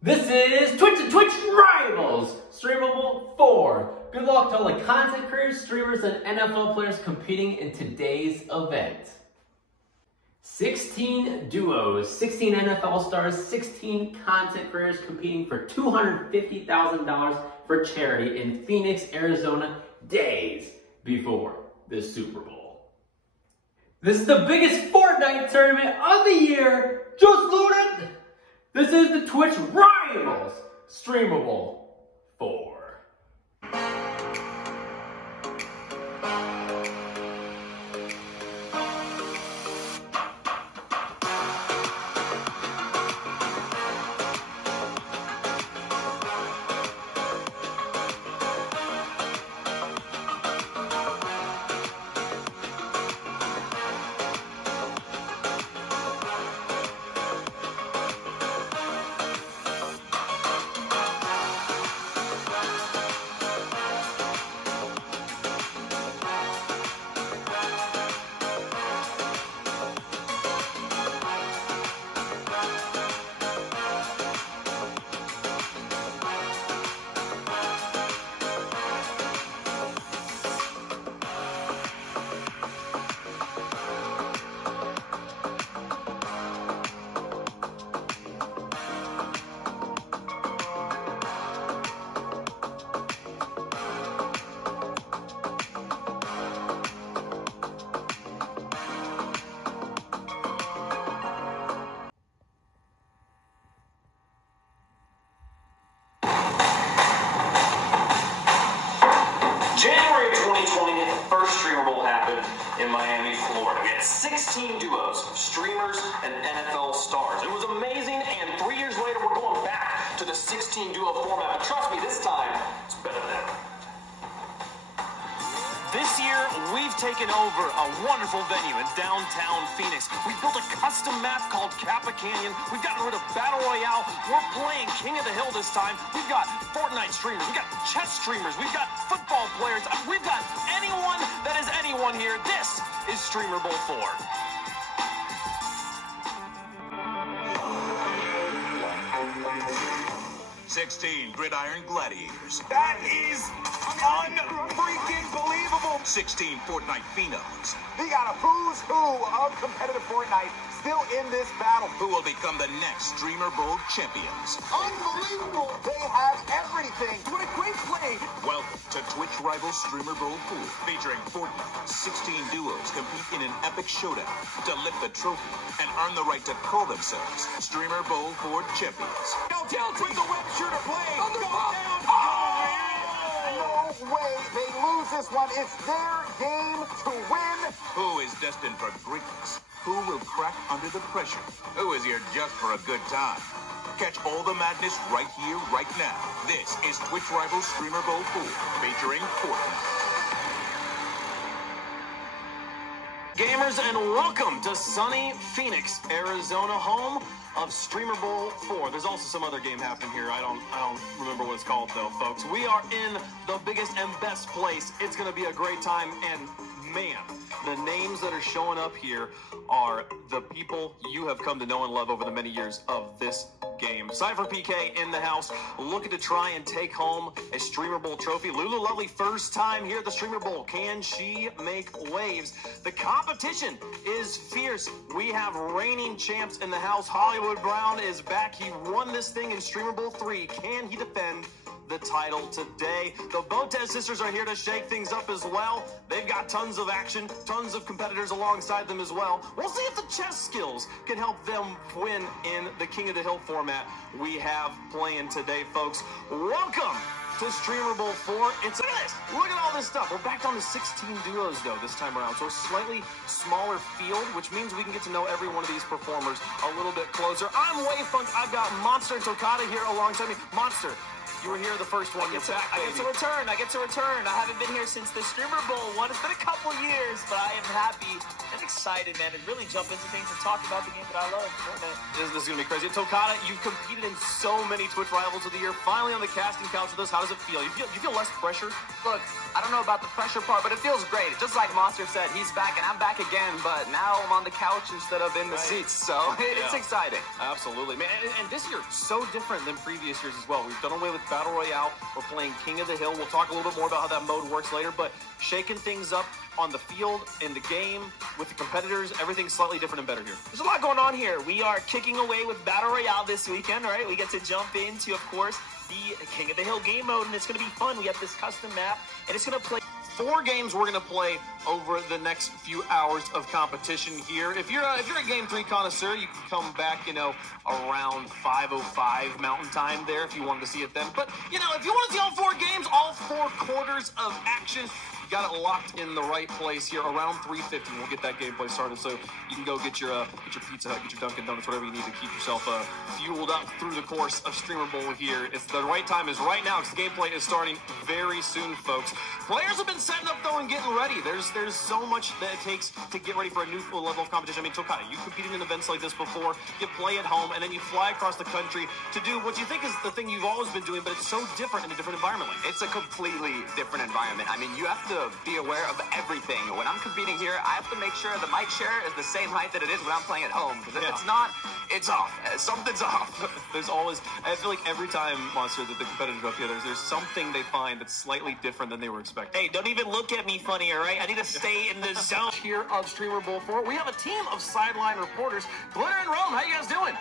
This is Twitch and Twitch Rivals, Streamable 4. Good luck to all the content creators, streamers, and NFL players competing in today's event. 16 duos, 16 NFL stars, 16 content creators competing for $250,000 for charity in Phoenix, Arizona, days before the Super Bowl. This is the biggest Fortnite tournament of the year. Just loaded. This is the Twitch Rivals Streamable 4. January 2020, the first Streamer Bowl happened in Miami, Florida. We had 16 duos of streamers and NFL stars. It was amazing, and 3 years later, we're going back to the 16 duo format. But trust me, this time, it's better than ever. This year, we've taken over a wonderful venue in downtown Phoenix. We built a custom map called Kappa Canyon. We've gotten rid of Battle Royale. We're playing King of the Hill this time. We've got Fortnite streamers. We've got chess streamers. We've got football players. We've got anyone that is anyone here. This is Streamer Bowl 4. 16 gridiron gladiators. That is unfreaking believable. 16 Fortnite phenoms. They got a who's who of competitive Fortnite still in this battle. Who will become the next Streamer Bowl champions? Unbelievable. They have everything. What a great play. Welcome to Twitch Rivals Streamer Bowl 4, featuring Fortnite. 16 duos compete in an epic showdown to lift the trophy and earn the right to call themselves Streamer Bowl 4 champions. Down with the web shooter play. Go down. No way they lose this one. It's their game to win. Who is destined for greatness? Who will crack under the pressure? Who is here just for a good time? Catch all the madness right here, right now. This is Twitch Rivals Streamer Bowl 4, featuring Fortnite. Gamers, and welcome to sunny Phoenix, Arizona, home of Streamer Bowl 4. There's also some other game happening here. I don't remember what it's called, though, folks. We are in the biggest and best place. It's going to be a great time, and man, the names that are showing up here are the people you have come to know and love over the many years of this game. Cypher PK in the house, looking to try and take home a Streamer Bowl trophy. Lulu Lovely, first time here at the Streamer Bowl. Can she make waves? The competition is fierce. We have reigning champs in the house. Hollywood Brown is back. He won this thing in Streamer Bowl 3. Can he defend the title today? The Botez sisters are here to shake things up as well. They've got tons of action, tons of competitors alongside them as well. We'll see if the chess skills can help them win in the King of the Hill format we have playing today, folks. Welcome to Streamer Bowl 4. Look at this. Look at all this stuff. We're back down to 16 duos, though, this time around. So a slightly smaller field, which means we can get to know every one of these performers a little bit closer. I'm Wavefunk. I've got Monster and Tokata here alongside me. Monster, You were here the first one. You're back, I get to return. I haven't been here since the Streamer Bowl one. It's been a couple years, but I am happy and excited, man, to really jump into things and talk about the game that I love, Fortnite. This is going to be crazy. Tokata, you've competed in so many Twitch Rivals of the Year. Finally on the casting couch with us. How does it feel? You feel less pressure? Look, I don't know about the pressure part, but it feels great. Just like Monster said, he's back and I'm back again, but now I'm on the couch instead of in the seats, so it's exciting. Absolutely, man. And this year, so different than previous years as well. We've done away with Battle Royale. We're playing King of the Hill. We'll talk a little bit more about how that mode works later, but shaking things up on the field, in the game, with the competitors, everything's slightly different and better here. There's a lot going on here. We are kicking away with Battle Royale this weekend, right? We get to jump into, of course, the King of the Hill game mode, and it's going to be fun. We have this custom map, and it's going to play 4 games we're going to play over the next few hours of competition here. If you're a Game 3 connoisseur, you can come back, around 5:05 Mountain Time there if you wanted to see it then. But, if you want to see all 4 games, all 4 quarters of action, you got it locked in the right place here around 3:50. We'll get that gameplay started, so you can go get your Pizza Hut, get your Dunkin' Donuts, whatever you need to keep yourself fueled up through the course of Streamer Bowl here. It's the right time is right now because the gameplay is starting very soon, folks. Players have been setting up though and getting ready. There's so much that it takes to get ready for a new level of competition. I mean, Tokata, you competed in events like this before. You play at home and then you fly across the country to do what you think is the thing you've always been doing, but it's so different in a different environment. It's a completely different environment. I mean, you have to be aware of everything. When I'm competing here, I have to make sure the mic share is the same height that it is when I'm playing at home. Because if it's not, it's off. Something's off. There's always, I feel like every time, Monster, that the competitors go up together, there's something they find that's slightly different than they were expecting. Hey, don't even look at me funny, all right? I need to stay in the zone. Here of Streamer Bowl 4, we have a team of sideline reporters. Glitter and Rome, how you guys doing?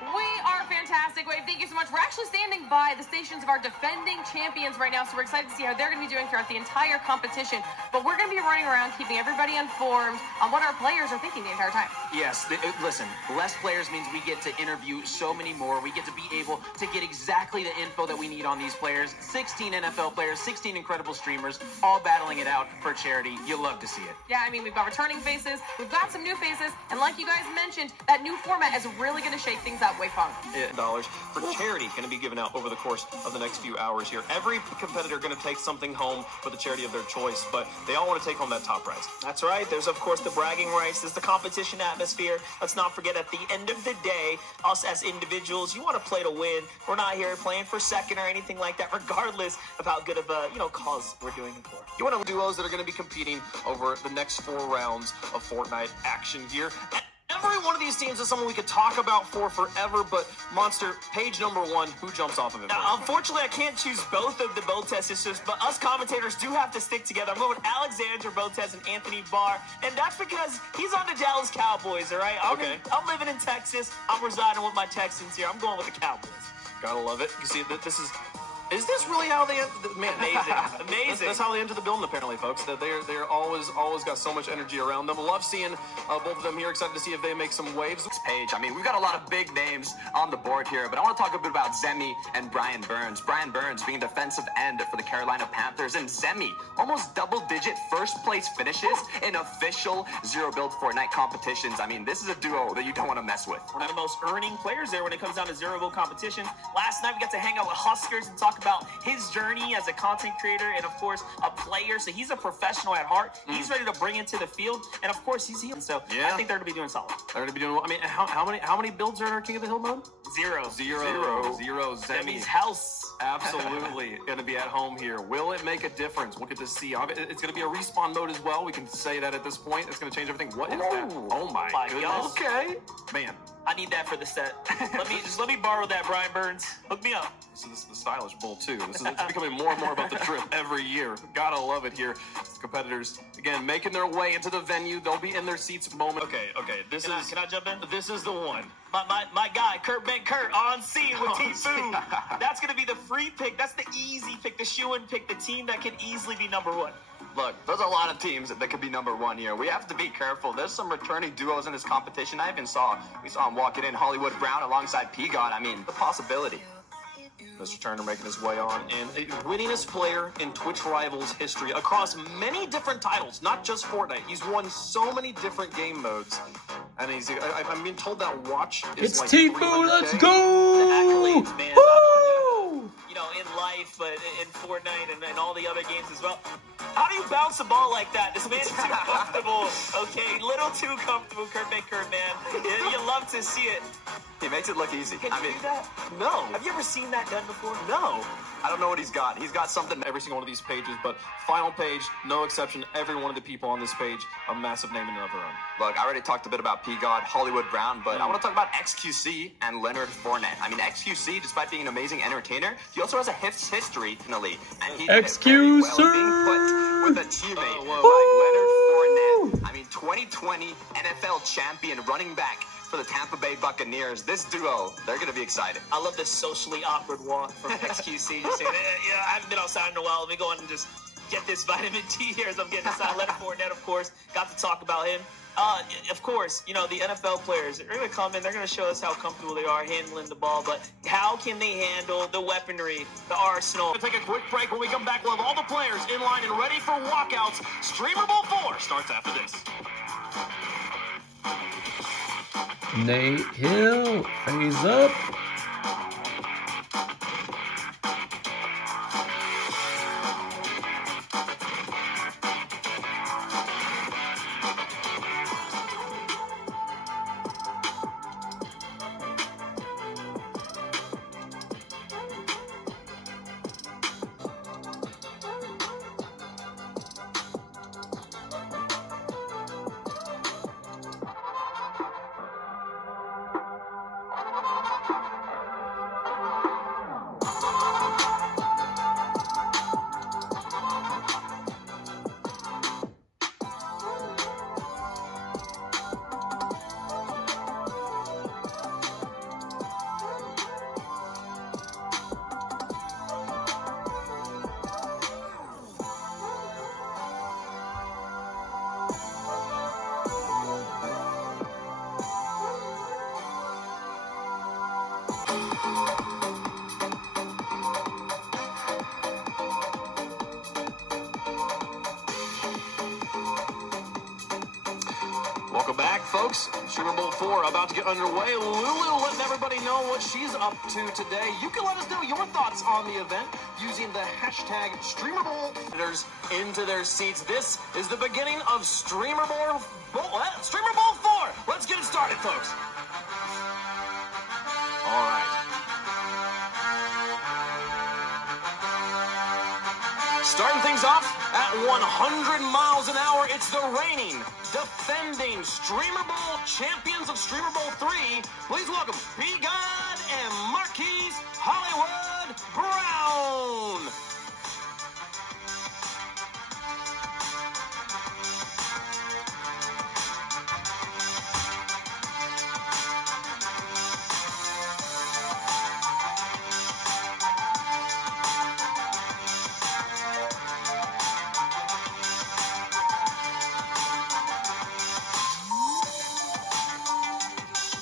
We are fantastic. Wade, thank you so much. We're actually standing by the stations of our defending champions right now, so we're excited to see how they're going to be doing throughout the entire competition. But we're going to be running around, keeping everybody informed on what our players are thinking the entire time. Yes, listen, less players means we get to interview so many more. We get to be able to get exactly the info that we need on these players. 16 NFL players, 16 incredible streamers, all battling it out for charity. You'll love to see it. Yeah, I mean, we've got returning faces, we've got some new faces, and like you guys mentioned, that new format is really going to shake things up way fun. $8 for charity going to be given out over the course of the next few hours here. Every competitor going to take something home for the charity of their choice, but they all want to take home that top prize. That's right. There's, of course, the bragging rights. There's the competition atmosphere. Let's not forget, at the end of the day, us as individuals, you want to play to win. We're not here playing for second or anything like that, regardless of how good of a, cause we're doing it for. You want to duos that are going to be competing over the next 4 rounds of Fortnite action here. Every one of these teams is someone we could talk about for forever, but Monster, page number 1, who jumps off of it? Now, unfortunately, I can't choose both of the Botes sisters, but us commentators do have to stick together. I'm going with Alexandra Botes and Anthony Barr, and that's because he's on the Dallas Cowboys, all right? I'm living in Texas. I'm residing with my Texans here. I'm going with the Cowboys. Gotta love it. You see, this is this really how they end? Man, amazing, amazing. That's how they enter the building, apparently, folks. That they're always got so much energy around them. Love seeing both of them here. Excited to see if they make some waves. Page. I mean, we've got a lot of big names on the board here, but I want to talk a bit about Zemi and Brian Burns. Brian Burns being defensive end for the Carolina Panthers, and Zemi almost double-digit first-place finishes in official zero-build Fortnite competitions. I mean, this is a duo that you don't want to mess with. One of the most earning players there when it comes down to zero-build competition. Last night we got to hang out with Huskers and talk about his journey as a content creator and, of course, a player. So he's a professional at heart. He's ready to bring it to the field, and of course he's healing. So I think they're going to be doing solid. They're going to be doing. I mean, how many builds are in our King of the Hill mode? Zero. Zemi's house. Absolutely going to be at home here. Will it make a difference? We'll get to see. It's going to be a respawn mode as well. We can say that at this point. It's going to change everything. What is that? Oh my goodness. God. Okay, man. I need that for the set. let me borrow that, Brian Burns. Hook me up. This is the stylish bull too. It's becoming more and more about the trip every year. Gotta love it here. The competitors again making their way into the venue. They'll be in their seats moment. Okay. Can I jump in? This is the one. My guy, Kurt on scene with Tfue. That's gonna be the free pick. That's the easy pick, the shoo-in pick, the team that can easily be number 1. Look, there's a lot of teams that could be number 1 here. We have to be careful. There's some returning duos in this competition. We saw him walking in, Hollywood Brown alongside P-God. I mean, the possibility. Mr. Turner making his way on, and a winningest player in Twitch Rivals history across many different titles, not just Fortnite. He's won so many different game modes, and I'm being told that watch is it's like Tfue, let's go! The accolades, man. Fortnite and all the other games as well. How do you bounce the ball like that? This man's too comfortable, okay? Little too comfortable, Kurt, man. You love to see it. He makes it look easy. Can you do that? No. Have you ever seen that done before? No. I don't know what he's got. He's got something every single one of these pages, but final page, no exception. Every one of the people on this page are massive name in and of their own. Look, I already talked a bit about P-God, Hollywood Brown, but I want to talk about XQC and Leonard Fournette. I mean, XQC, despite being an amazing entertainer, he also has a history in the league. And he did it very well, being put with a teammate like Leonard Fournette. I mean, 2020 NFL champion running back for the Tampa Bay Buccaneers. This duo, they're going to be excited. I love this socially awkward walk from XQC. Just saying, I haven't been outside in a while. Let me go and just get this vitamin D here as I'm getting inside. Leonard Fournette, of course, got to talk about him. Of course, you know, the NFL players, they're going to come in, they're going to show us how comfortable they are handling the ball, but how can they handle the weaponry, the arsenal? We'll take a quick break. When we come back, we'll have all the players in line and ready for walkouts. Streamer Bowl 4 starts after this. Nate Hill, phase up. Welcome back, folks. Streamer Bowl 4 about to get underway. Lulu letting everybody know what she's up to today. You can let us know your thoughts on the event using the hashtag StreamerBowl. Into their seats. This is the beginning of Streamer Bowl 4. Let's get it started, folks. All right. Starting things off at 100 miles an hour, it's the reigning, defending Streamer Bowl champions of Streamer Bowl 3. Please welcome P-God and Marquise Hollywood Brown.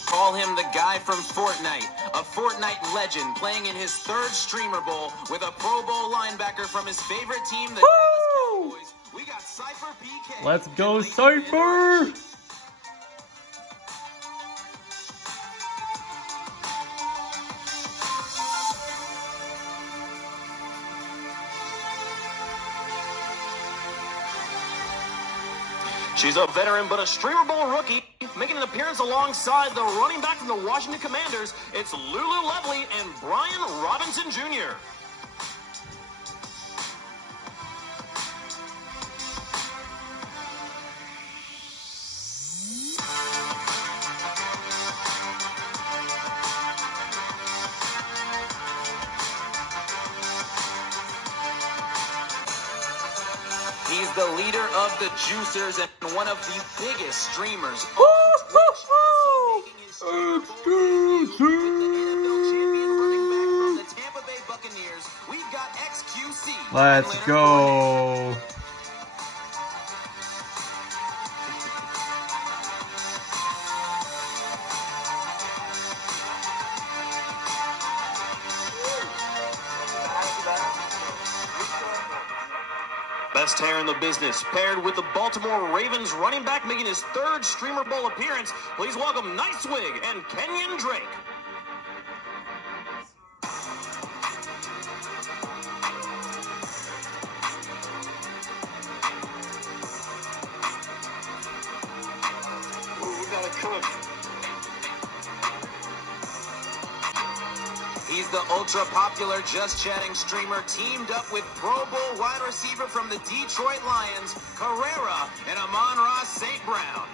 Call him the guy from Fortnite, a Fortnite legend playing in his third Streamer Bowl with a Pro Bowl linebacker from his favorite team, the Dallas Cowboys. We got Cypher PK. Let's go, Cypher! She's a veteran, but a Streamer Bowl rookie, making an appearance alongside the running back from the Washington Commanders. It's Lulu Lovely and Brian Robinson Jr. He's the leader of the Juicers and one of the biggest streamers. Let's go. Best hair in the business, paired with the Baltimore Ravens running back making his third Streamer Bowl appearance. Please welcome Nicewig and Kenyon Drake. He's the ultra-popular Just Chatting streamer teamed up with Pro Bowl wide receiver from the Detroit Lions, Carrera, and Amon-Ra St. Brown.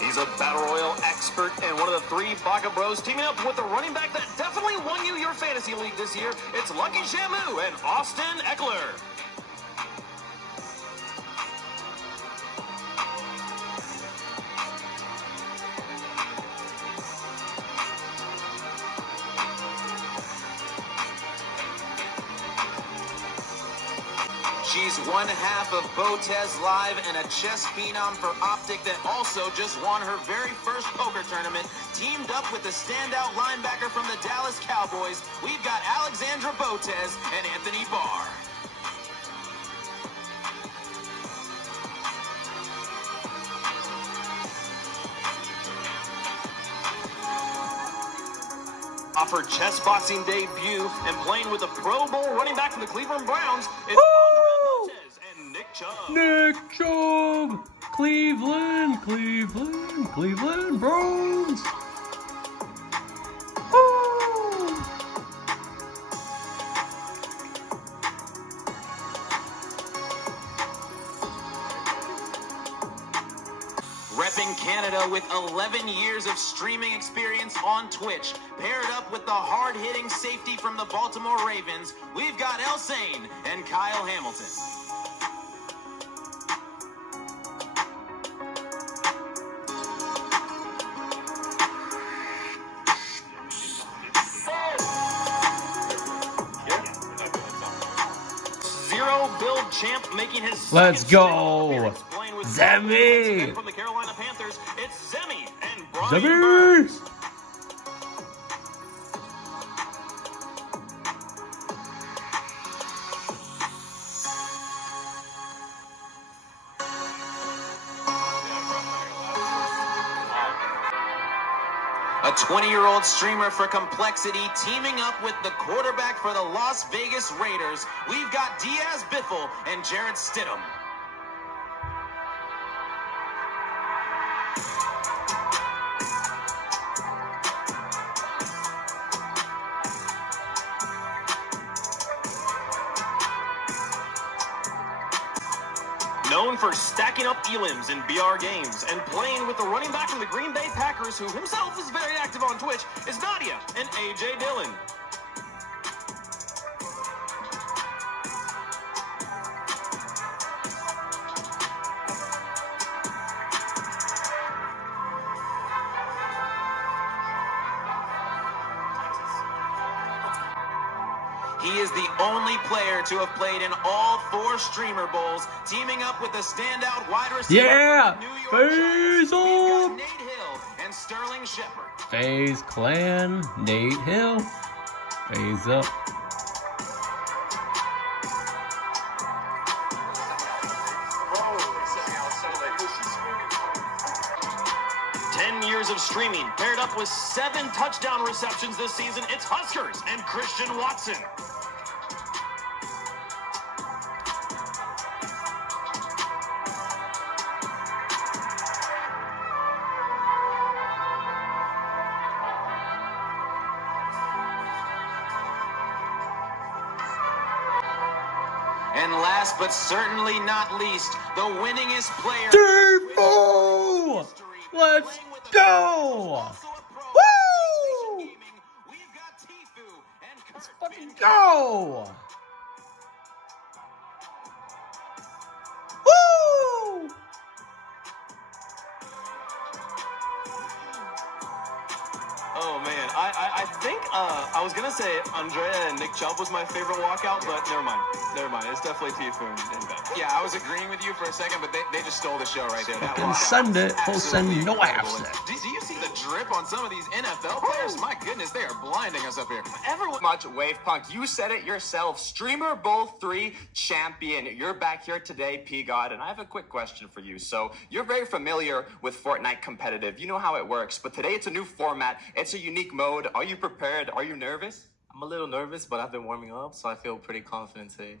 He's a Battle Royale expert and one of the three Baca Bros teaming up with the running back that definitely won you your fantasy league this year. It's Lucky Shamu and Austin Eckler. She's one half of Botez Live and a chess phenom for Optic that also just won her very first poker tournament. Teamed up with the standout linebacker from the Dallas Cowboys, we've got Alexandra Botez and Anthony Barr. Off her chess boxing debut and playing with the Pro Bowl running back from the Cleveland Browns, it's Nick Chubb! Cleveland Browns! Woo! Repping Canada with 11 years of streaming experience on Twitch, paired up with the hard-hitting safety from the Baltimore Ravens, we've got Elsane and Kyle Hamilton. Build champ making his Let's go! Zemi! From the Carolina Panthers, it's Zemi and Brian Zemi! Burns. A 20-year-old streamer for Complexity teaming up with the quarterback for the Las Vegas Raiders. We've got Diaz Biffle and Jarrett Stidham. Known for stacking up elims in BR games and playing with the running back from the Green Bay Packers, who himself is very active on Twitch, is Nadia and AJ Dillon. He is the only player to have played in all 4 Streamer Bowls, teaming up with the standout wide receiver Yeah! from the New York FaZe Giants. We've got up! Nate Hill and Sterling Shepard. FaZe Clan, Nate Hill. FaZe up. Of streaming, paired up with 7 touchdown receptions this season, it's Huskers and Christian Watson. And last but certainly not least, the winningest player. Devo! Let's go! Woo! Let's fucking go! Woo! Oh man, I think I was gonna say Andrea and Nick Chubb was my favorite walkout, but never mind. It's definitely Tifu and Ben. Yeah, I was agreeing with you for a second, but they just stole the show right there. That Fucking walkout send was it. Full send, absolutely no incredible. half Do you see the drip on some of these NFL players? My goodness, they are blinding us up here. Everyone. Much Wave Punk, you said it yourself. Streamer Bowl 3 champion. You're back here today, P-God, and I have a quick question for you. So you're very familiar with Fortnite competitive. You know how it works, but today it's a new format. It's a unique mode. Are you prepared? Are you nervous? I'm a little nervous, but I've been warming up, so I feel pretty confident today.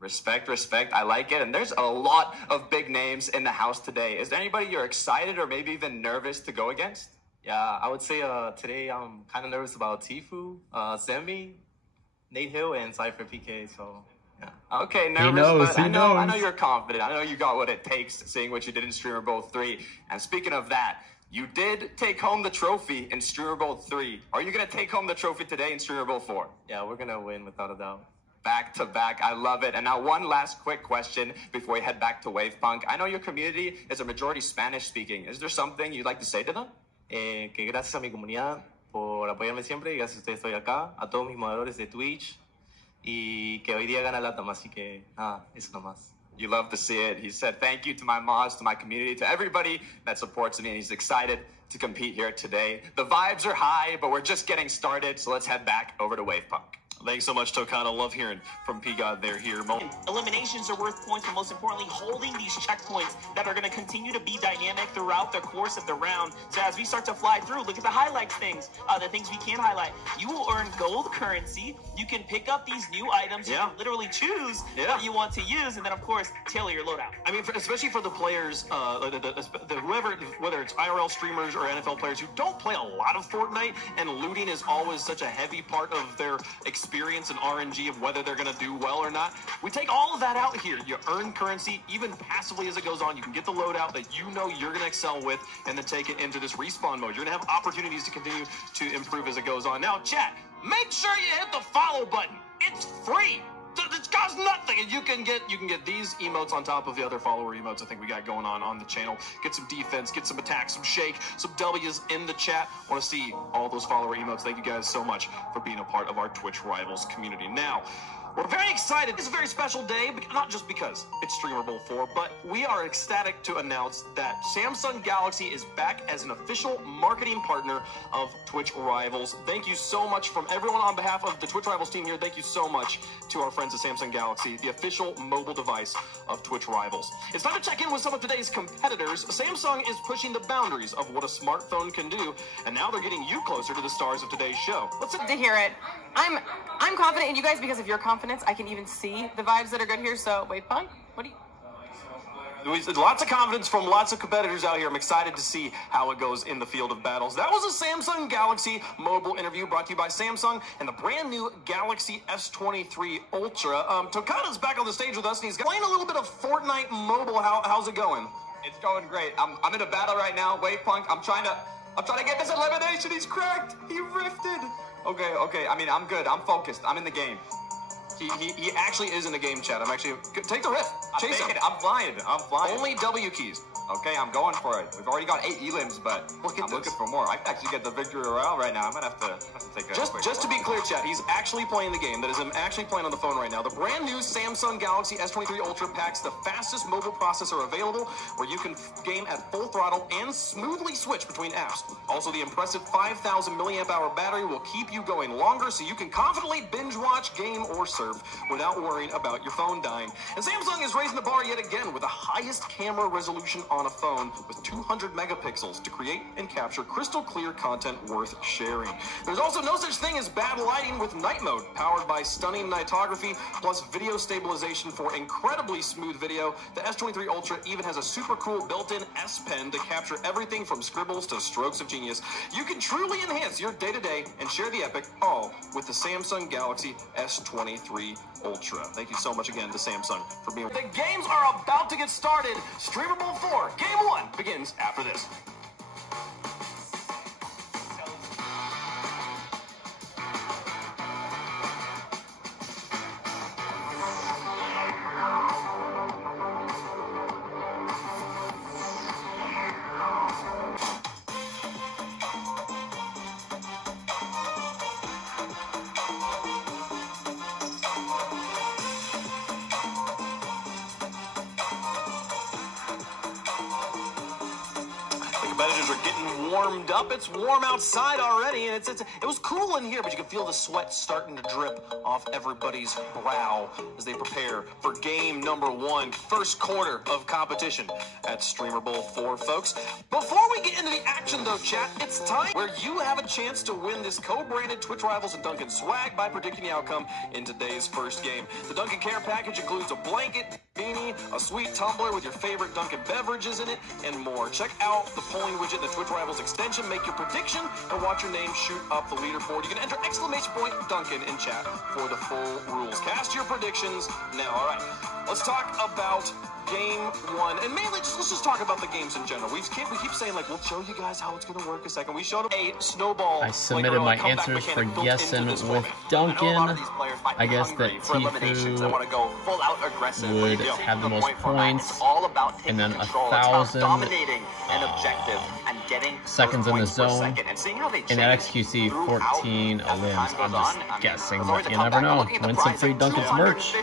Respect, respect. I like it. And there's a lot of big names in the house today. Is there anybody you're excited or maybe even nervous to go against? Yeah, I would say today I'm kind of nervous about Tfue, Zemi, Nate Hill, and Cypher PK. So, yeah. Okay, nervous, but I know you're confident. I know you got what it takes, seeing what you did in Streamer Bowl 3. And speaking of that, you did take home the trophy in Streamer Bowl 3. Are you going to take home the trophy today in Streamer Bowl 4? Yeah, we're going to win without a doubt. Back to back. I love it. And now one last quick question before we head back to Wavepunk. I know your community is a majority Spanish speaking. Is there something you'd like to say to them? Que gracias a mi comunidad por apoyarme siempre. Gracias a ustedes estoy acá. A todos mis moderadores de Twitch. Y que hoy día gana LATAM. Así que nada, eso nomás. You love to see it. He said thank you to my mods, to my community, to everybody that supports me. And he's excited to compete here today. The vibes are high, but we're just getting started. So let's head back over to Wavepunk. Thanks so much, Tokata. Love hearing from P-God there here. Eliminations are worth points, but most importantly, holding these checkpoints that are going to continue to be dynamic throughout the course of the round. So as we start to fly through, look at the highlight things, the things we can highlight. You will earn gold currency. You can pick up these new items. You can literally choose what you want to use, and then, of course, tailor your loadout. I mean, especially for the players, whoever, whether it's IRL streamers or NFL players who don't play a lot of Fortnite, and looting is always such a heavy part of their experience and RNG of whether they're going to do well or not. We take all of that out here. You earn currency, even passively as it goes on. You can get the loadout that you know you're going to excel with, and then take it into this respawn mode. You're going to have opportunities to continue to improve as it goes on. Now, chat, make sure you hit the follow button. It's free. It costs nothing, and you can get these emotes on top of the other follower emotes I think we got going on the channel. Get some defense, get some attack, some shake, some W's in the chat. Want to see all those follower emotes. Thank you guys so much for being a part of our Twitch Rivals community. Now, we're very excited. It's a very special day, not just because it's Streamer Bowl 4, but we are ecstatic to announce that Samsung Galaxy is back as an official marketing partner of Twitch Rivals. Thank you so much from everyone on behalf of the Twitch Rivals team here. Thank you so much to our friends at Samsung Galaxy, the official mobile device of Twitch Rivals. It's time to check in with some of today's competitors. Samsung is pushing the boundaries of what a smartphone can do, and now they're getting you closer to the stars of today's show. Let's to hear it. I'm confident in you guys because of your confidence. I can even see the vibes that are good here. So, Wavepunk, what do you... Lots of confidence from lots of competitors out here. I'm excited to see how it goes in the field of battles. That was a Samsung Galaxy mobile interview brought to you by Samsung and the brand new Galaxy S23 Ultra. Tokata's back on the stage with us, and he's playing a little bit of Fortnite mobile. How's it going? It's going great. I'm in a battle right now, Wavepunk. I'm trying to get this elimination. He's cracked. He rifted. Okay. I mean, I'm good. I'm focused. I'm in the game. He actually is in the game, chat. Take the rift. Chase him. I'm flying. Only W keys. Okay, I'm going for it. We've already got 8 elims, but I'm looking for more. I can actually get the victory royale right now. I'm gonna have to take a just to be clear, chat, he's actually playing the game. That is him actually playing on the phone right now. The brand new Samsung Galaxy S23 Ultra packs the fastest mobile processor available, where you can game at full throttle and smoothly switch between apps. Also, the impressive 5,000 milliamp hour battery will keep you going longer, so you can confidently binge watch, game, or surf without worrying about your phone dying. And Samsung is raising the bar yet again with the highest camera resolution on a phone with 200 megapixels to create and capture crystal clear content worth sharing. There's also no such thing as bad lighting with night mode, powered by stunning nightography plus video stabilization for incredibly smooth video. The S23 Ultra even has a super cool built-in S Pen to capture everything from scribbles to strokes of genius. You can truly enhance your day-to-day and share the epic, all with the Samsung Galaxy S23 Ultra. Thank you so much again to Samsung for being... The games are about to get started. Streamer Bowl 4, Game 1 begins after this. are getting warmed up. It's warm outside already, and it was cool in here, but you can feel the sweat starting to drip off everybody's brow as they prepare for game number 1, first quarter of competition at Streamer Bowl 4, folks. Before we get into the action, though, chat, it's time where you have a chance to win this co-branded Twitch Rivals and Dunkin' swag by predicting the outcome in today's first game. The Dunkin' Care package includes a blanket, beanie, a sweet tumbler with your favorite Dunkin' beverages in it, and more. Check out the polling widget in the Twitch Rivals extension, make your prediction, and watch your name shoot up the leaderboard. You can enter !Dunkin' in chat for the full rules. Cast your predictions now. All right, let's talk about game 1, and mainly let's just talk about the games in general. We keep saying, like, we'll show you guys how it's going to work a second. We showed them a snowball. I submitted my answers for guessing with Dunkin'. I guess that Tfue would have the most points, and then 1,000 seconds in the zone, and at XQC 14 limbs. I'm just guessing, but you never know. Win some free Dunkin's merch.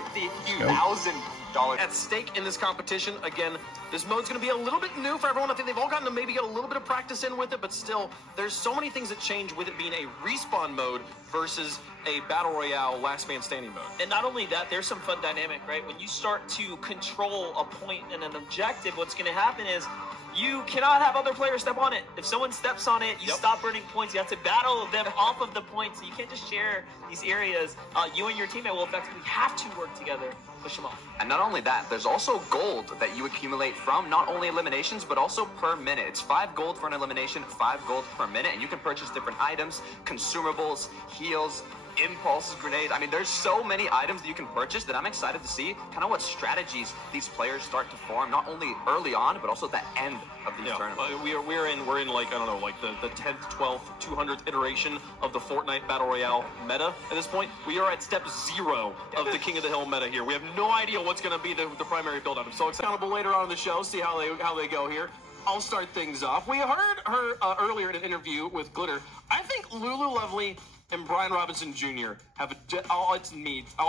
At stake in this competition. Again, this mode's going to be a little bit new for everyone. I think they've all gotten to maybe get a little bit of practice in with it, but still, there's so many things that change with it being a respawn mode versus a Battle Royale last man standing mode. And not only that, there's some fun dynamic, right? When you start to control a point and an objective, what's going to happen is you cannot have other players step on it. If someone steps on it, you stop burning points. You have to battle them off of the points. So you can't just share these areas. You and your teammate will effectively have to work together. Push them off. And not only that, there's also gold that you accumulate from not only eliminations, but also per minute. It's 5 gold for an elimination, 5 gold per minute, and you can purchase different items, consumables, heals, impulses, grenades. I mean, there's so many items that you can purchase that I'm excited to see kind of what strategies these players start to form, not only early on, but also at the end of these tournaments. We're in like, I don't know, like the 10th, 12th, 200th iteration of the Fortnite Battle Royale meta at this point. We are at step 0 of the King of the Hill meta here. We have no idea what's going to be the primary build-up. I'm so excited later on in the show, see how they go here. I'll start things off. We heard her earlier in an interview with Glitter. I think Lulu Lovely and Brian Robinson Jr. have all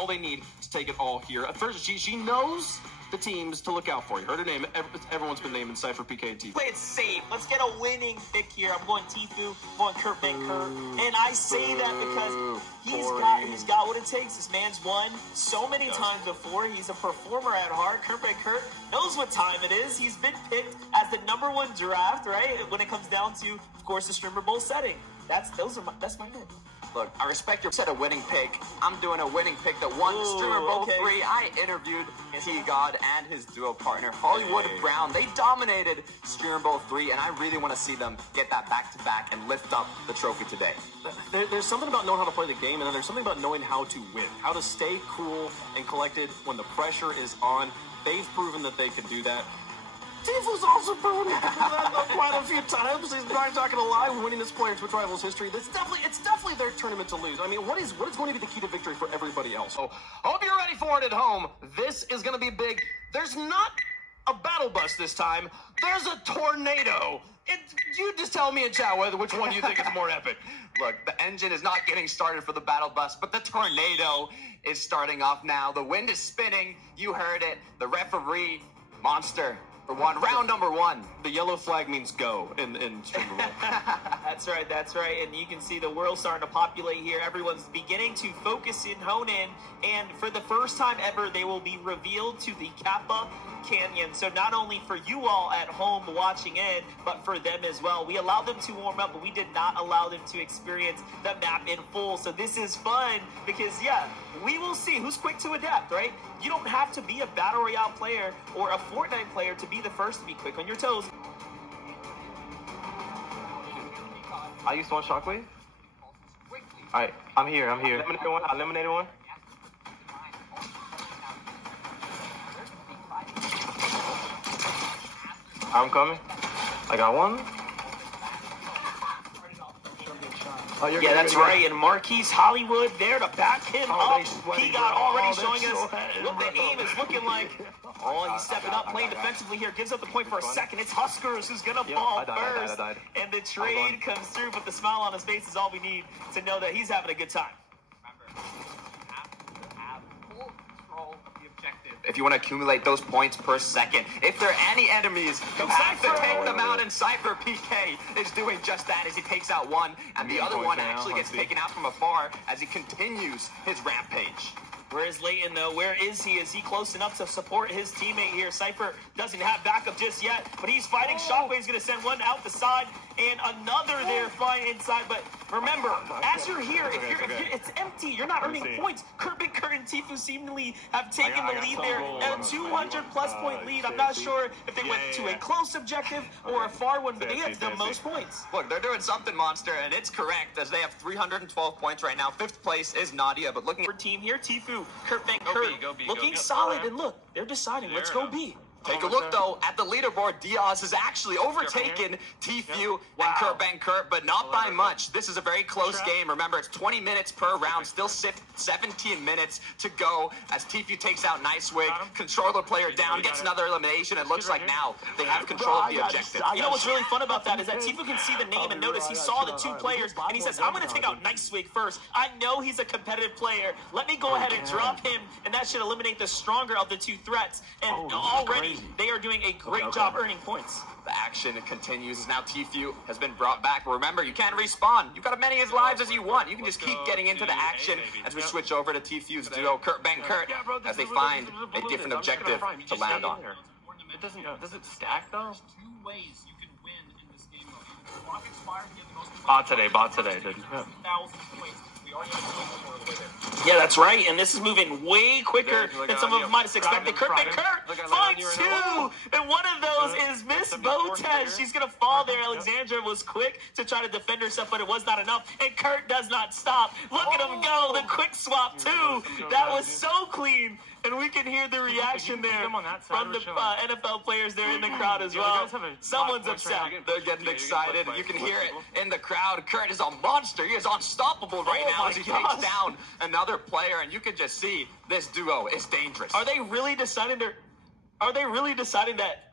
they need to take it all here. At first, she knows the teams to look out for. You heard her name. Everyone's been naming Cypher, PK, and Tfue. Play it safe. Let's get a winning pick here. I'm going Tfue, I'm going Kurt Benkert. And I say that because he's got what it takes. This man's won so many times before. He's a performer at heart. Kurt Benkert knows what time it is. He's been picked as the #1 draft, right? When it comes down to, of course, the Streamer Bowl setting. That's my man. Look, I respect your set of winning pick. I'm doing a winning pick that won Streamer Bowl 3. I interviewed T-God and his duo partner, Hollywood Brown. They dominated Streamer Bowl 3, and I really want to see them get that back-to-back and lift up the trophy today. There's something about knowing how to play the game, and then there's something about knowing how to win, how to stay cool and collected when the pressure is on. They've proven that they can do that. Tfue's also proven that quite a few times. He's not talking a lie when winning this player in Twitch Rivals history. It's definitely their tournament to lose. I mean, what is going to be the key to victory for everybody else? So, hope you're ready for it at home. This is going to be big. There's not a battle bus this time. There's a tornado. You just tell me in chat which one you think is more epic. Look, the engine is not getting started for the battle bus, but the tornado is starting off now. The wind is spinning. You heard it. The referee, Monster. Round number 1. The yellow flag means go in Streamer Bowl. That's right. And you can see the world starting to populate here. Everyone's beginning to focus in, hone in, and for the first time ever, they will be revealed to the Kappa Canyon. So not only for you all at home watching in, but for them as well. We allowed them to warm up, but we did not allow them to experience the map in full. So this is fun because, we will see who's quick to adapt, right? You don't have to be a Battle Royale player or a Fortnite player to be the first to be quick on your toes. I used one Shockwave. Alright, I'm here. Eliminated one. I'm coming. I got one. Yeah, that's right. And Marquise Hollywood there to back him up. He got already showing us what the aim is looking like. He's stepping up, playing defensively here. Gives up the point for a second. It's Huskers who's going to fall first. And the trade comes through, but the smile on his face is all we need to know that he's having a good time. if you want to accumulate those points per second. If there are any enemies, you have to take them out, and Cypher PK is doing just that as he takes out one, and the other one actually gets taken out from afar as he continues his rampage. Where is Leighton, though? Where is he? Is he close enough to support his teammate here? Cypher doesn't have backup just yet, but he's fighting. Shockwave's going to send one out the side, and another there flying inside. But remember, as you're here, if it's empty, you're not earning points. Kurt and Tfue seemingly have taken the lead there at a 200-plus point lead. I'm not sure if they went to a close objective or a far one, but they have the most points. Look, they're doing something, Monster, and it's correct, as they have 312 points right now. 5th place is Nadia, but looking at team here, Tfue, Kurt, looking solid, and look, they're deciding, let's go B. Take a look, though, at the leaderboard. Diaz has actually overtaken Tfue and Kurt, but not by much. This is a very close game. Remember, it's 20 minutes per round. Still 17 minutes to go as Tfue takes out Nicewig. Controller player down, gets another elimination. It looks like now they have control of the objective. You know what's really fun about that is that Tfue can see the name and notice he saw the 2 players, and he says, I'm going to take out Nicewig first. I know he's a competitive player. Let me go ahead and drop him, and that should eliminate the stronger of the 2 threats. And already, they are doing a great job earning points. The action continues as now Tfue has been brought back. Remember, you can't respawn. You've got as many as lives as you want. You can just keep getting into the action as we switch over to Tfue's duo, Kurt as they find a different objective to land on. It doesn't. Does it stack though? There's 2 ways you can win in this game mode. Clock expires, you have the most points. Bot today, dude. 1,000 points. We already have 24 of the way there. Yeah, that's right, and this is moving way quicker than some of them might have expected. Kurt finds 2, and one of those is Miss Botez. She's going to fall there. Alexandra was quick to try to defend herself, but it was not enough, and Kurt does not stop. Look at him go, the quick swap, too. That was so clean. And we can hear the reaction there from the NFL players there in the crowd as well. Someone's upset. They're getting excited. You can hear it in the crowd. Kurt is a monster. He is unstoppable right now as he takes down another player. And you can just see this duo is dangerous. Are they really deciding that,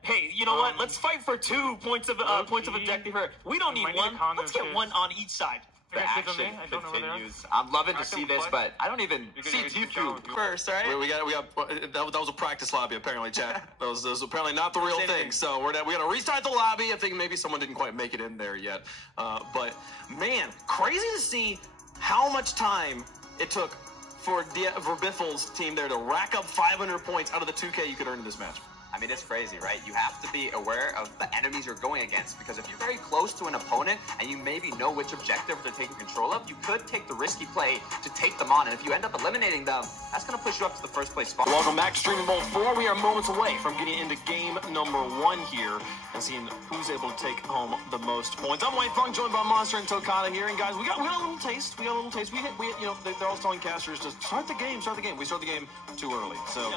hey, you know what? Let's fight for 2 points of objective here. We don't need one. Let's get one on each side. The action continues. I'm loving to see this, but I don't even see Tfue first, right? That was a practice lobby, apparently, chat. That was apparently not the real thing. So we got to restart the lobby. I think maybe someone didn't quite make it in there yet. But, man, crazy to see how much time it took for Biffle's team there to rack up 500 points out of the 2K you could earn in this match. I mean, it's crazy, right? You have to be aware of the enemies you're going against, because if you're very close to an opponent and you maybe know which objective they're taking control of, you could take the risky play to take them on, and if you end up eliminating them, that's going to push you up to the 1st place spot. Welcome back to Streaming Bowl 4. We are moments away from getting into game number 1 here and seeing who's able to take home the most points. I'm White Funk, joined by Monster and Tokata here, and guys, we got a little taste. We they're all telling casters to start the game. We start the game too early, so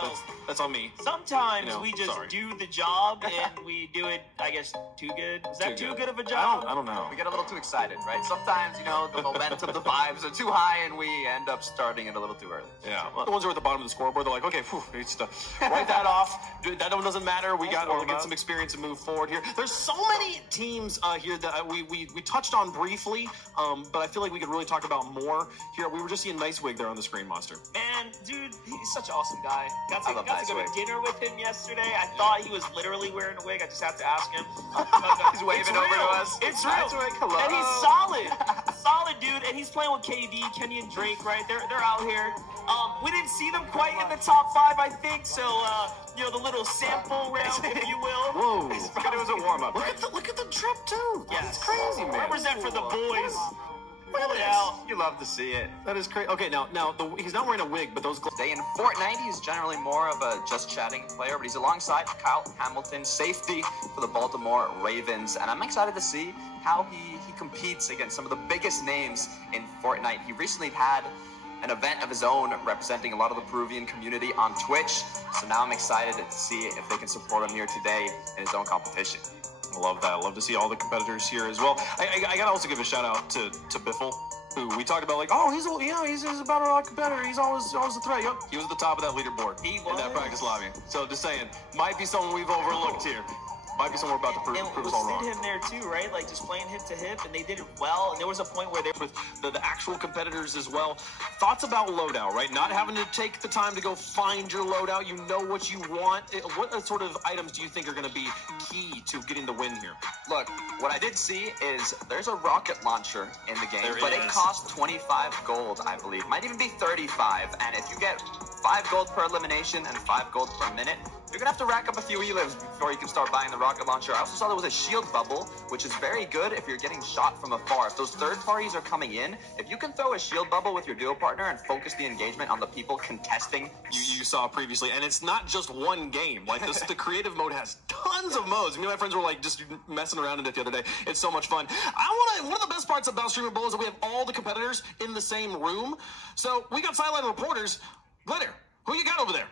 that's on me. Sometimes we just do the job and we do it, I guess, too good. Is that too good of a job? I don't know. We get a little too excited, right? Sometimes, the momentum, the vibes are too high, and we end up starting it a little too early. Yeah. The ones who are at the bottom of the scoreboard, they're like, okay, just write that off. That one doesn't matter. We'll get some experience and move forward here. There's so many teams here that we touched on briefly, but I feel like we could really talk about more here. We were just seeing Nicewig there on the screen, Monster. Man, dude, he's such an awesome guy. Got to go to dinner with him yesterday. I thought he was literally wearing a wig. I just have to ask him. He's waving over to us. It's real. Hello. And he's solid, dude. And he's playing with KD, Kenny, and Drake, right? They're out here. We didn't see them quite in the top 5, I think. So, the little sample round, if you will. Whoa. It was a warm up. Look at the drip too. Yeah, it's crazy, man. Represent for the boys. Pull it out. You love to see it. That is crazy. Okay, now he's not wearing a wig, but those in Fortnite, he's generally more of a just chatting player, but he's alongside Kyle Hamilton, safety for the Baltimore Ravens, and I'm excited to see how he competes against some of the biggest names in Fortnite. He recently had an event of his own representing a lot of the Peruvian community on Twitch, so now I'm excited to see if they can support him here today in his own competition. I love that. I love to see all the competitors here as well. I gotta also give a shout out to Biffle, who we talked about, he's a battle rock competitor. He's always a threat. Yep, he was at the top of that leaderboard in that practice lobby. So just saying, might be someone we've overlooked here. Might be somewhere about to prove us all wrong. Sid him there too, right? Like just playing hip to hip, and they did it well. And there was a point where they with the actual competitors as well. Thoughts about loadout, right? Not having to take the time to go find your loadout. You know what you want. What sort of items do you think are going to be key to getting the win here? Look, what I did see is there's a rocket launcher in the game, There but is. it costs 25 gold, I believe. Might even be 35. And if you get 5 gold per elimination and 5 gold per minute, you're going to have to rack up a few elims before you can start buying the rocket launcher. I also saw there was a shield bubble, which is very good if you're getting shot from afar. If those third parties are coming in, if you can throw a shield bubble with your duo partner and focus the engagement on the people contesting. You saw previously, and it's not just one game. Like this, the creative mode has tons of modes. Me and my friends were like just messing around in it the other day. It's so much fun. One of the best parts about Streamer Bowl is that we have all the competitors in the same room. So we got sideline reporters. Glitter, who you got over there?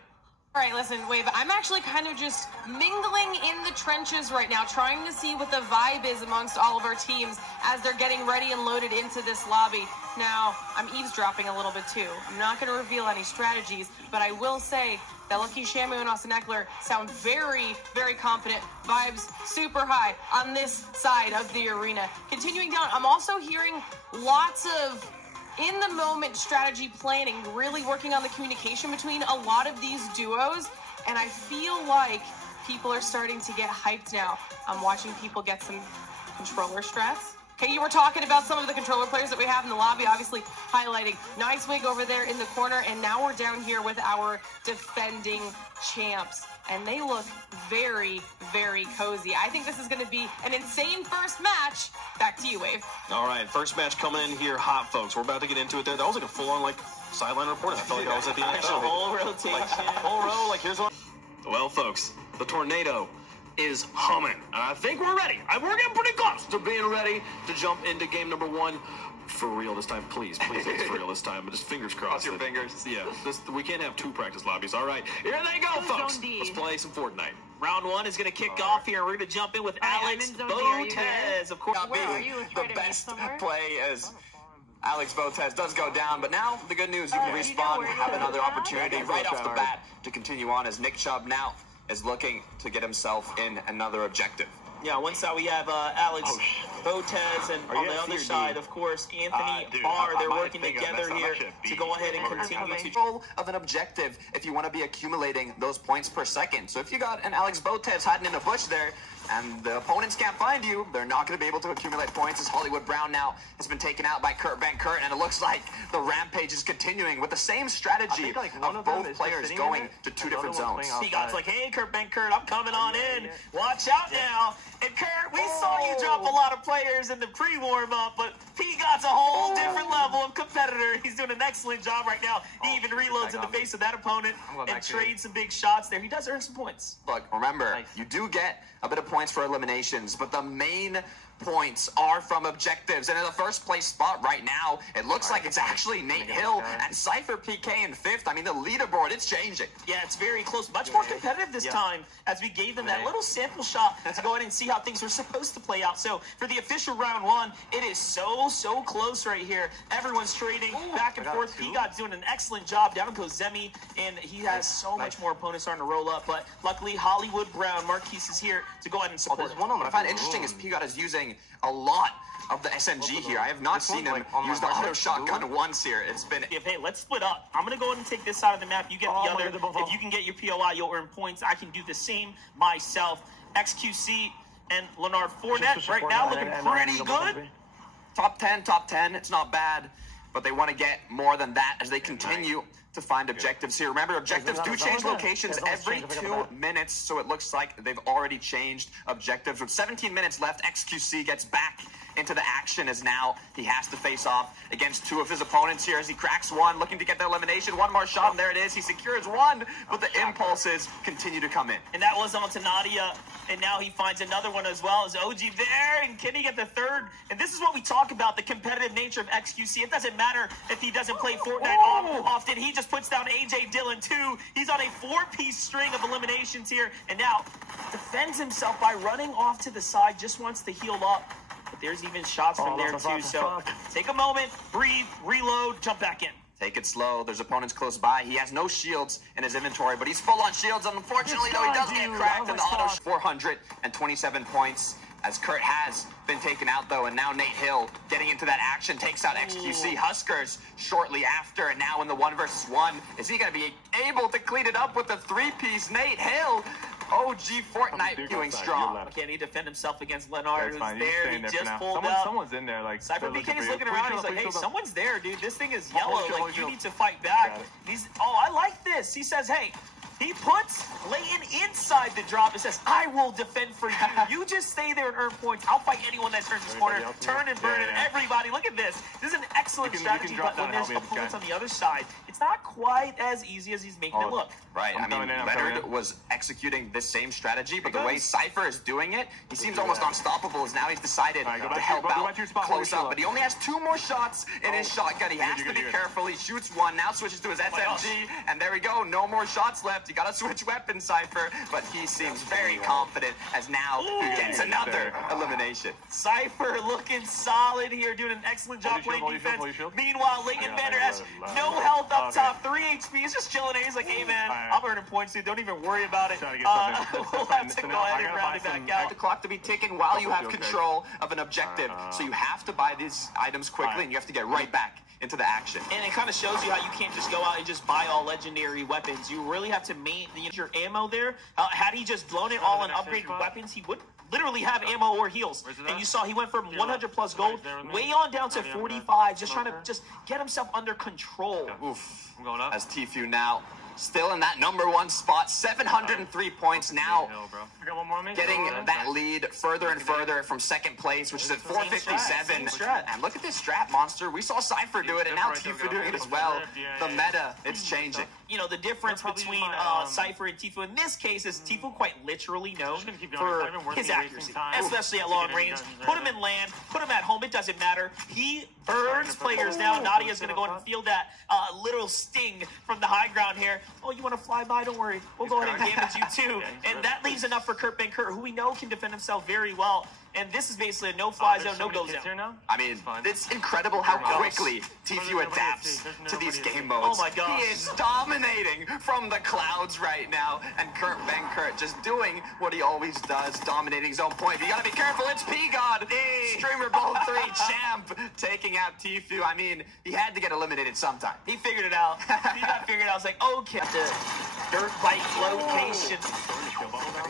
All right, listen, Wave, I'm actually kind of just mingling in the trenches right now, trying to see what the vibe is amongst all of our teams as they're getting ready and loaded into this lobby. Now, I'm eavesdropping a little bit too. I'm not going to reveal any strategies, but I will say that Lucky Shamu and Austin Eckler sound very, very confident. Vibes super high on this side of the arena. Continuing down, I'm also hearing lots of in-the-moment strategy planning, really working on the communication between a lot of these duos, and I feel like people are starting to get hyped now. I'm watching people get some controller strats. Okay, you were talking about some of the controller players that we have in the lobby, obviously highlighting Nice Wig over there in the corner, and now we're down here with our defending champs, and they look very, very cozy. I think this is going to be an insane first match. Back to you, Wave. All right, first match coming in here hot, folks. We're about to get into it there. That was like a full-on, like, sideline report. I felt like I was at the NFL. The whole rotation. Like, whole row, like, here's what... Well, folks, the tornado is humming. And I think we're ready. We're getting pretty close to being ready to jump into game number 1. For real this time, please it's for real this time. But just fingers crossed. Cross your fingers. Yeah, we can't have 2 practice lobbies. All right, here they go, folks. Let's play some Fortnite. Round 1 is going to kick off here. We're going to jump in with Alex Botez, of course. Where are you? The best play as Alex Botez does go down, but now the good news, you can respawn, have another opportunity right off the bat to continue on as Nick Chubb now is looking to get himself in another objective. Yeah, on one side we have Alex Botez, and on the other side, of course, Anthony Barr. They're working together here to go ahead and continue to control of an objective if you want to be accumulating those points per second. So if you got an Alex Botez hiding in a bush there, and the opponents can't find you, they're not going to be able to accumulate points as Hollywood Brown now has been taken out by Kurt Van Kurt, and it looks like the rampage is continuing with the same strategy of both players going to 2 different zones. P-God's like, hey, Kurt Van Kurt, I'm coming on in. Watch out now. And Kurt, we saw you drop a lot of players in the pre-warm-up, but P-God's a whole different level of competitor. He's doing an excellent job right now. He even reloads in the face of that opponent and trades some big shots there. He does earn some points. Look, remember, you do get a bit of points for eliminations, but the main points are from objectives. And in the first place spot right now, it looks like it's actually Nate Hill and Cypher PK in 5th. I mean, the leaderboard, it's changing. Yeah, it's very close. Much more competitive this time as we gave them that little sample shot to go ahead and see how things were supposed to play out. So for the official round 1, it is so close right here. Everyone's trading back and forth. P-God's doing an excellent job. Down goes Zemi, and he has so much more opponents starting to roll up. But luckily, Hollywood Brown, Marquise is here to go ahead and support. What I find interesting is P-God is using a lot of the SMG here. I have not seen him use the auto shotgun once here. It's been... Hey, let's split up. I'm going to go ahead and take this side of the map. You get the other. If you can get your POI, you'll earn points. I can do the same myself. XQC and Leonard Fournette right now looking pretty good. Top 10. It's not bad, but they want to get more than that as they continue to find objectives here. Remember, objectives do change locations every 2 minutes, so it looks like they've already changed objectives. With 17 minutes left, XQC gets back into the action as now he has to face off against 2 of his opponents here as he cracks 1, looking to get the elimination. 1 more shot, and there it is. He secures 1, but the impulses continue to come in. And that was onto Nadia, and now he finds another one as well as OG there, and can he get the 3rd? And this is what we talk about, the competitive nature of XQC. It doesn't matter if he doesn't play Fortnite often. He just puts down AJ Dillon too. He's on a 4-piece string of eliminations here, and now defends himself by running off to the side, just wants to heal up. But there's even shots from there too, so take a moment, breathe, reload, jump back in. Take it slow. There's opponents close by. He has no shields in his inventory, but he's full on shields. And unfortunately, though, he does get cracked in the auto. 427 points as Kurt has been taken out, though. And now Nate Hill getting into that action takes out XQC. Huskers shortly after. And now in the 1 versus 1, is he going to be able to clean it up with the 3-piece? Nate Hill, OG Fortnite doing strong. Can he defend himself against Leonard, who's there? He just pulled Someone's in there. Like Cypher PK is looking around. He's like, hey, someone's there, dude. This thing is yellow. Like, you need to fight back. I like this. He says, hey, he puts Layton inside the drop and says, I will defend for you. You just stay there and earn points. I'll fight anyone that turns this corner. Turn and burn and everybody. Look at this. This is an excellent strategy, but when there's opponents on the other side, it's not quite as easy as he's making it look. Right. I mean, Leonard was executing this same strategy, but the way Cypher is doing it, he seems almost unstoppable, as now he's decided to help out close up. But he only has 2 more shots in his shotgun. He has to be careful. He shoots 1, now switches to his SMG, and there we go. No more shots left. You got to switch weapons, Cypher, but he seems very confident as now he gets another elimination. Cypher looking solid here, doing an excellent job playing defense. Meanwhile, Leighton Vander has no health up top, 3 HP. He's just chilling there. He's like, hey, man, I'm earning points, dude. Don't even worry about it. We'll have to go ahead and round it back out. The clock to be ticking while you have control of an objective, so you have to buy these items quickly, and you have to get right back into the action. And it kind of shows you how you can't just go out and just buy all legendary weapons. You really have to maintain your ammo there. Had he just blown it all on upgraded weapons, he would literally have ammo or heals. And you saw he went from 100 plus gold way on down to 45, just trying to just get himself under control. Oof. As Tfue now still in that #1 spot, 703 points now, getting that lead further and further from second place, which is at 457. And look at this strat, Monster. We saw Cypher do it, and now Tfue doing it as well. The meta, it's changing. You know, the difference between Cypher and Tfue in this case is Tfue quite literally known for his accuracy, especially at long range. Put him in land, put him at home, it doesn't matter. He burns players down. Nadia's going to go ahead and feel that little sting from the high ground here. Oh, you want to fly by? Don't worry. We'll go ahead and damage you too. And that leaves enough for Kurt Benkert, who we know can defend himself very well. And this is basically a no-fly zone, no-go zone. I mean, it's incredible how quickly Tfue adapts to these game modes. Oh my gosh. He is dominating from the clouds right now. And Kurt Benkert just doing what he always does, dominating his own point. You gotta be careful, it's P-God, Streamer Bowl 3 champ, taking out Tfue. I mean, he had to get eliminated sometime. He figured it out. He got figured out. I was like, okay. Dirt bike location.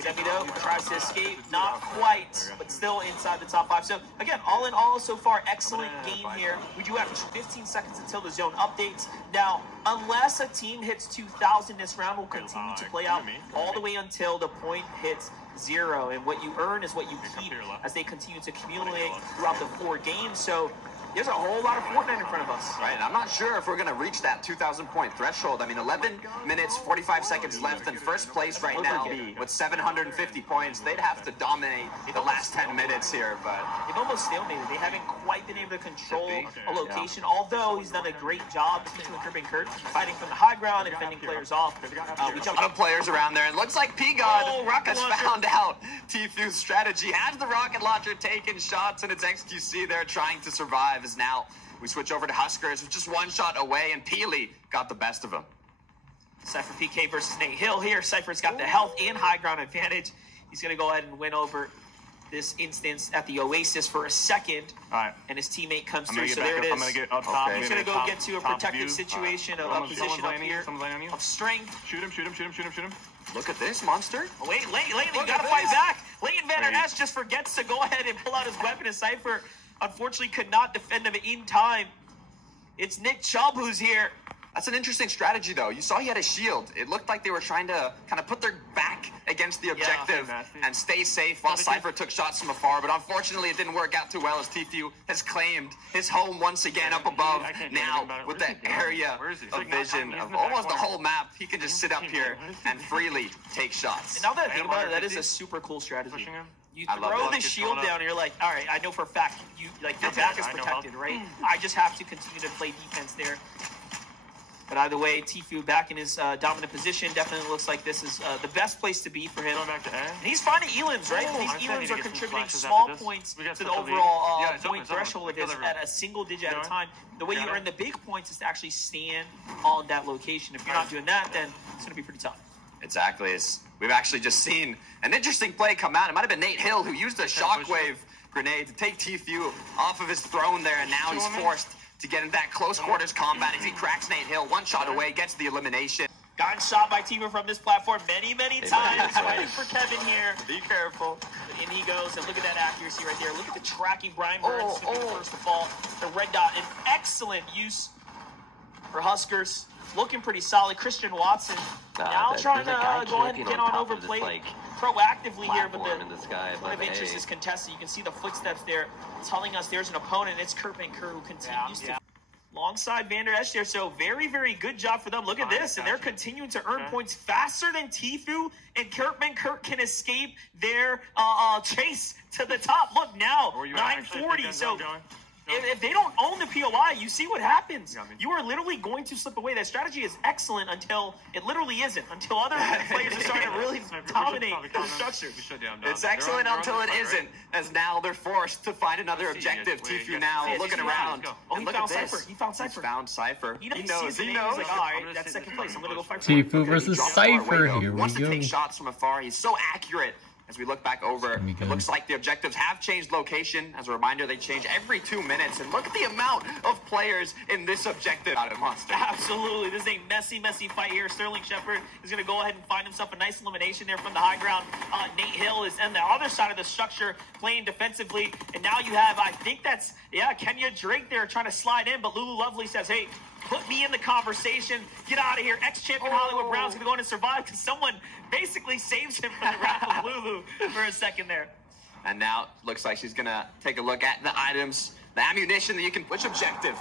Demido tries to escape, not quite, but still inside the top 5. So again, all in all, so far, excellent game here. We do have 15 seconds until the zone updates. Now, unless a team hits 2,000 this round, will continue to play out all the way until the point hits 0. And what you earn is what you keep as they continue to accumulate throughout the 4 games. So there's a whole lot of Fortnite in front of us. Right, and I'm not sure if we're going to reach that 2,000 point threshold. I mean, 11 minutes, 45 seconds left in first place right now with 750 points. They'd have to dominate the last 10 minutes here, but they've almost stalemated. They haven't quite been able to control a location, although he's done a great job teaching the Kurt Benkert, fighting from the high ground and fending players off. We jumped a lot of players around there, and looks like P-God has found out Tfue's strategy. Has the rocket launcher taken shots, and it's XQC there trying to survive. As now we switch over to Huskers with just 1 shot away, and Peely got the best of him. Cypher PK versus Nate Hill here. Cypher's got the health and high ground advantage. He's going to go ahead and win over this instance at the Oasis for a second. All right. And his teammate comes through, so there it is. I'm going to get up top. He's going to go get to a protected situation, a position up here of strength. Shoot him. Look at this, Monster. Oh, wait, Leighton, you got to fight back. Leighton Vander Esch just forgets to go ahead and pull out his weapon, and Cypher unfortunately could not defend him in time. It's Nick Chubb who's here. That's an interesting strategy, though. You saw he had a shield. It looked like they were trying to kind of put their back against the objective and stay safe while Cypher took shots from afar. But unfortunately, it didn't work out too well as Tfue has claimed his home once again up above. Now, with the area of vision of almost the whole map, he can just sit up here and freely take shots. And now that I think about it, that is a super cool strategy. You throw the shield down and you're like, all right, I know for a fact your back is protected, right? I just have to continue to play defense there. But either way, Tfue back in his dominant position. Definitely looks like this is the best place to be for him. Going back to A. And he's finding elims, right? Oh, These elims are contributing flashes small after this. points We got to the such a lead. overall Yeah, it's point open. threshold it is It's at a single digit at a time. The way you Got it. earn the big points is to actually stand on that location. If you're not doing that, then it's going to be pretty tough. Exactly. We've actually just seen an interesting play come out. It might have been Nate Hill who used a shockwave grenade to take Tfue off of his throne there, and now he's forced to get in that close quarters combat as he cracks Nate Hill. One shot away, gets the elimination. Gotten shot by Tfue from this platform many times. Fighting for Kevin here. Be careful. And he goes, and look at that accuracy right there. Look at the tracking. Brian Burns is going to be the first to fall. The red dot, an excellent use for Huskers. Looking pretty solid. Christian Watson now trying to go ahead and get on overplay proactively here, but the point of interest is contested. You can see the footsteps there telling us there's an opponent. It's Kurt Van Kurt who continues to alongside Vander Esch there. So very good job for them. Look at this, and they're continuing to earn points faster than Tfue, and Kurt Van Kurt can escape their chase to the top. Look now, 940. So if they don't own the POI, you see what happens. You are literally going to slip away. That strategy is excellent until it literally isn't. Until other players are starting to really dominate the structure. It's excellent until it isn't, as now they're forced to find another objective. Tfue now looking around. Oh, he found Cypher. He found Cypher. He's found Cypher. He knows. He's like, all right, that's second place. I'm going to go fight for Tfue versus Cypher. Here we wants to go. take shots from afar. He's so accurate. As we look back over, it looks like the objectives have changed location. As a reminder, they change every 2 minutes. And look at the amount of players in this objective. Monster. Absolutely. This is a messy fight here. Sterling Shepard is going to go ahead and find himself a nice elimination there from the high ground. Nate Hill is on the other side of the structure playing defensively. And now you have, I think that's, Kenya Drake there trying to slide in. But Lulu Lovely says, hey, put me in the conversation. Get out of here. Ex-champion Hollywood Brown's going to go in and survive because someone basically saves him from the wrath of Lulu for a second there. And now looks like she's going to take a look at the items, the ammunition that you can... Which objective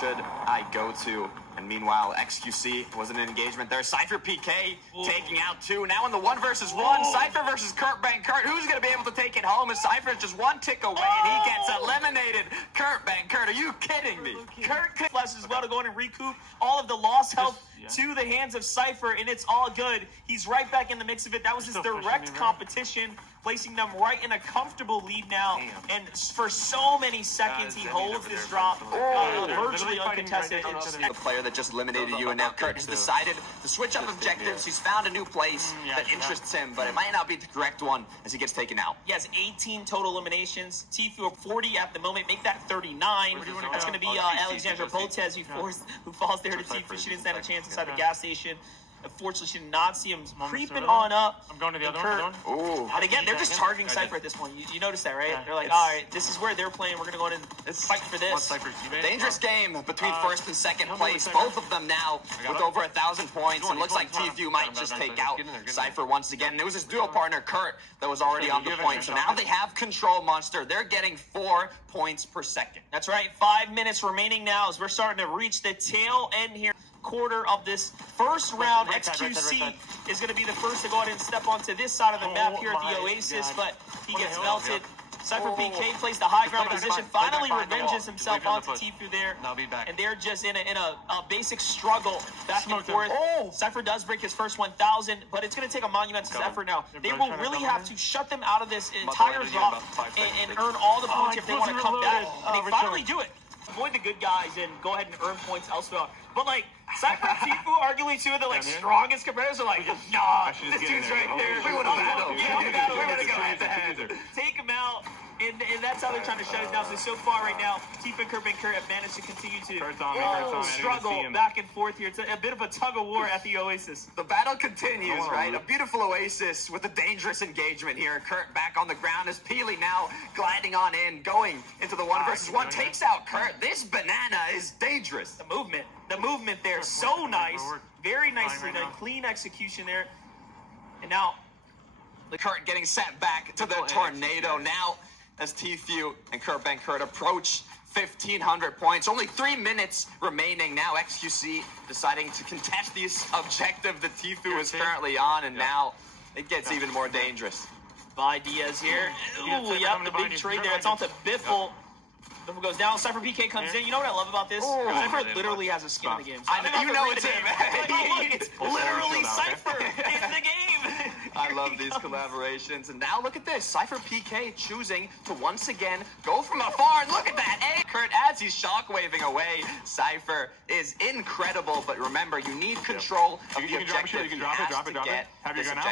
should I go to? And meanwhile, XQC was in an engagement there. Cypher PK taking out two. Now in the 1 versus 1. Cypher versus Kurt Van Kurt. Who's going to be able to take it home? As Cypher is just one tick away and he gets eliminated. Kurt Van Kurt, are you kidding me? Kurt blesses as well to go in and recoup all of the lost health to the hands of Cypher, and it's all good. He's right back in the mix of it. That was his direct competition, placing them right in a comfortable lead now. And for so many seconds, he holds this drop virtually uncontested. The player that just eliminated you, and now Kurt has decided to switch up objectives. He's found a new place that interests him, but it might not be the correct one as he gets taken out. He has 18 total eliminations. Tfue 40 at the moment. Make that 39. That's going to be Alexandra Botez who falls there to Tfue. She didn't stand a chance inside the gas station. Unfortunately, she did not see him creeping on up. I'm going to the other one. And again, they're just targeting Cypher at this point. You notice that, right? They're like, all right, this is where they're playing. We're going to go in and fight for this. Dangerous game between first and second place. Both of them now with over 1,000 points. And looks like Tfue might just take out Cypher once again. And it was his duo partner, Kurt, that was already on the point. So now they have Control Monster. They're getting 4 points per second. That's right. 5 minutes remaining now as we're starting to reach the tail end here. Quarter of this first round. XQC is going to be the first to go ahead and step onto this side of the map here at the Oasis, but he gets melted. Cypher PK plays the high ground position, finally revenges himself onto Tfue there, and they're just in a basic struggle back and forth. Cypher does break his first 1,000, but it's going to take a monumental effort now. They will really have to shut them out of this entire drop and earn all the points if they want to come back, and they finally do it. Avoid the good guys and go ahead and earn points elsewhere. But like Cypher and Tfue, arguably two of the strongest competitors, are like, nah, this dude's right there. We want to battle. Yeah, we want to go head to head. Take him out. And that's how they're trying to shut us down. So far right now, Tfue and Kurt Van Kurt have managed to continue to struggle back and forth here. It's a bit of a tug of war at the Oasis. The battle continues, right? A beautiful Oasis with a dangerous engagement here. Kurt back on the ground as Peely now gliding on in, going into the 1 versus 1. Takes out Kurt. This banana is dangerous. The movement there, so nice. Very nicely done. Clean execution there. And now, the Kurt getting sent back to the tornado now. As Tfue and Kurt Van Kurt approach 1,500 points. Only 3 minutes remaining now. XQC deciding to contest this objective that Tfue is currently on, and now it gets even more dangerous. Vi Diaz here. Ooh, yep, the big trade there. It's on to Biffle. Bubble goes down. Cypher PK comes in. You know what I love about this? Cypher literally has a skin in the game. So I know, you know it's him. It's literally Cypher in the game. I love these collaborations. And now look at this. Cypher PK choosing to once again go from afar. And look at that. Hey, Kurt, as he's shockwaving away, Cypher is incredible. But remember, you need control of the objective. You can drop it, drop it. Have your gun out.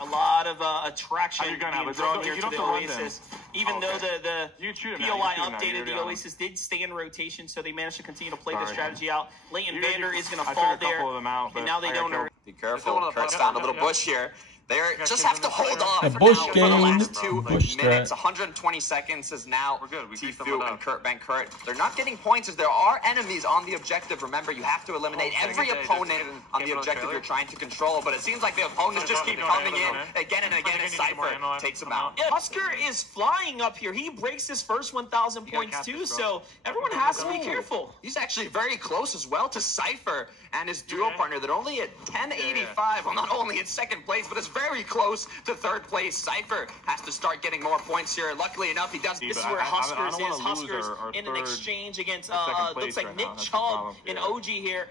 A lot of attraction being drawn here you to don't the have to run Oasis. Even though the POI updated, the Oasis Oasis did stay in rotation, so they managed to continue to play the Sorry. strategy out. Leighton Vander is going to I fall took a couple there, of them out, and but now they I don't got know. Be careful. Kurt's found a little bush here. They just have to hold off A for bush now for the game. last 2 Bush minutes. strat. 120 seconds is now We're good. We beat Tfue them and Kurt Benkert. They're not getting points as there are enemies on the objective. Remember, you have to eliminate every opponent on the objective you're trying to control. But it seems like the opponents just keep coming in again and again, and Cypher takes them out. Yeah, Husker is flying up here. He breaks his first 1,000 points too, so everyone has to be careful. He's actually very close as well to Cypher and his duo partner. They're only at 1085. Well, not only in second place, but it's very close to third place. Cypher has to start getting more points here. Luckily enough, he does. This is where Huskers is. Huskers in an exchange against, looks like Nick Chubb and OG here.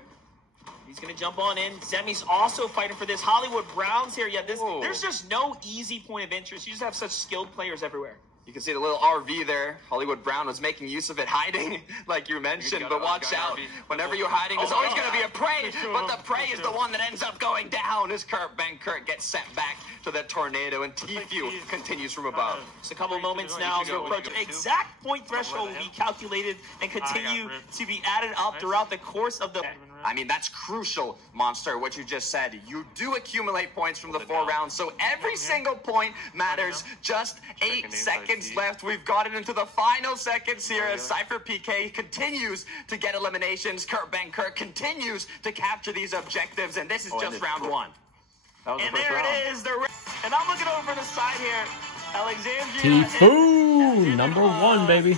He's going to jump on in. Zemi's also fighting for this. Hollywood Browns here. Yeah, there's just no easy point of interest. You just have such skilled players everywhere. You can see the little RV there. Hollywood Brown was making use of it, hiding, like you mentioned. But watch out. Whenever you're hiding, there's always going to be a prey. But the prey is the one that ends up going down as Kurt Benkert gets sent back to the tornado. And Tfue continues from above. Just a couple moments now to approach exact point threshold will be calculated and continue to be added up throughout the course of the... I mean, that's crucial, Monster, what you just said. You do accumulate points from the 4 rounds, so every single point matters. Just 8 seconds left. We've got it into the final seconds here as Cypher PK continues to get eliminations. Kurt Benkert continues to capture these objectives, and this is just round 1. And there it is. And I'm looking over the side here. Alexandria. Tfue, number 1, baby.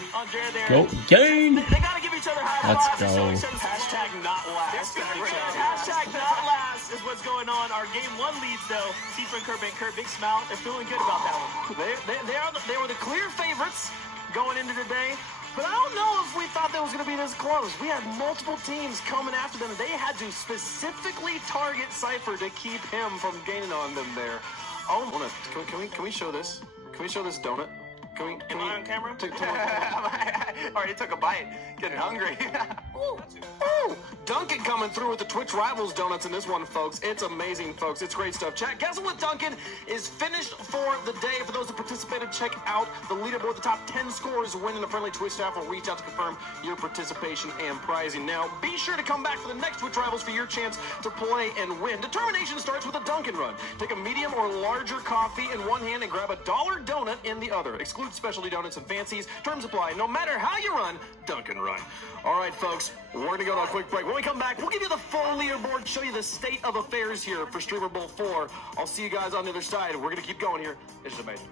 Go game. They gotta give each other high Let's fives. go. Hashtag not last. Hashtag not last is what's going on. Our game 1 leads though. Tfue and Kurt Benkert, big smile. They're feeling good about that one. They were the clear favorites going into today. But I don't know if we thought that was going to be this close. We had multiple teams coming after them. They had to specifically target Cypher to keep him from gaining on them there. Oh, can we show this? Can we show this donut? Am I on camera? I already took a bite. Getting hungry. Ooh, Duncan coming through with the Twitch Rivals donuts in this one, folks. It's amazing, folks. It's great stuff. Chat, Guessing with Duncan is finished for the day. For those that participated, check out the leaderboard. The top 10 scores winning. A friendly Twitch staff will reach out to confirm your participation and prizing. Now, be sure to come back for the next Twitch Rivals for your chance to play and win. Determination starts with a Duncan run. Take a medium or larger coffee in one hand and grab a $1 donut in the other. Exclude specialty donuts and fancies. Terms apply. No matter how you run, Duncan run. All right, folks, we're going to go to a quick break. When we come back, we'll give you the full leaderboard, show you the state of affairs here for Streamer Bowl 4. I'll see you guys on the other side. We're going to keep going here. It's just amazing.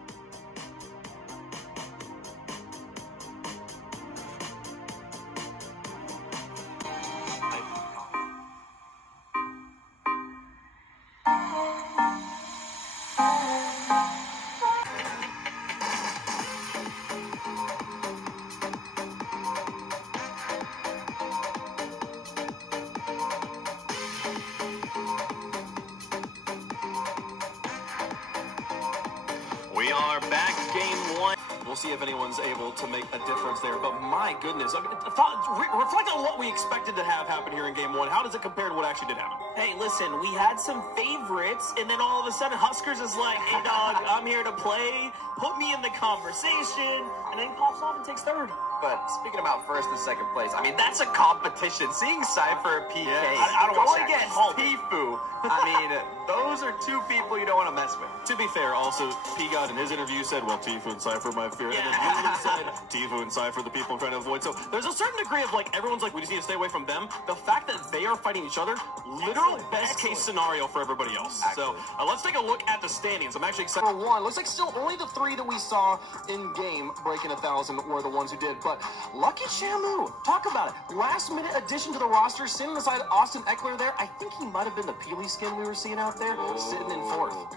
We are back, game 1. We'll see if anyone's able to make a difference there. But my goodness, I mean, reflect on what we expected to have happen here in game 1. How does it compare to what actually did happen? Hey, listen, we had some favorites, and then all of a sudden Huskers is like, hey, dog, I'm here to play. Put me in the conversation. And then he pops off and takes third. But speaking about first and second place, I mean, that's a competition. Seeing Cypher PK I don't go want against Tfue, I mean, those are two people you don't want to mess with. To be fair, also, P-God in his interview said, well, Tfue and Cypher my fear. And then Leland said, Tfue and Cypher the people I'm trying to avoid. So there's a certain degree of, like, everyone's like, we just need to stay away from them. The fact that they are fighting each other, literal best case scenario for everybody else. So let's take a look at the standings. I'm actually excited. For one, looks like still only the 3 that we saw in game breaking 1,000 were the ones who did. But Lucky Shamu, talk about it. Last minute addition to the roster, sitting aside Austin Eckler there. I think he might have been the Peely skin we were seeing out there, sitting in 4th.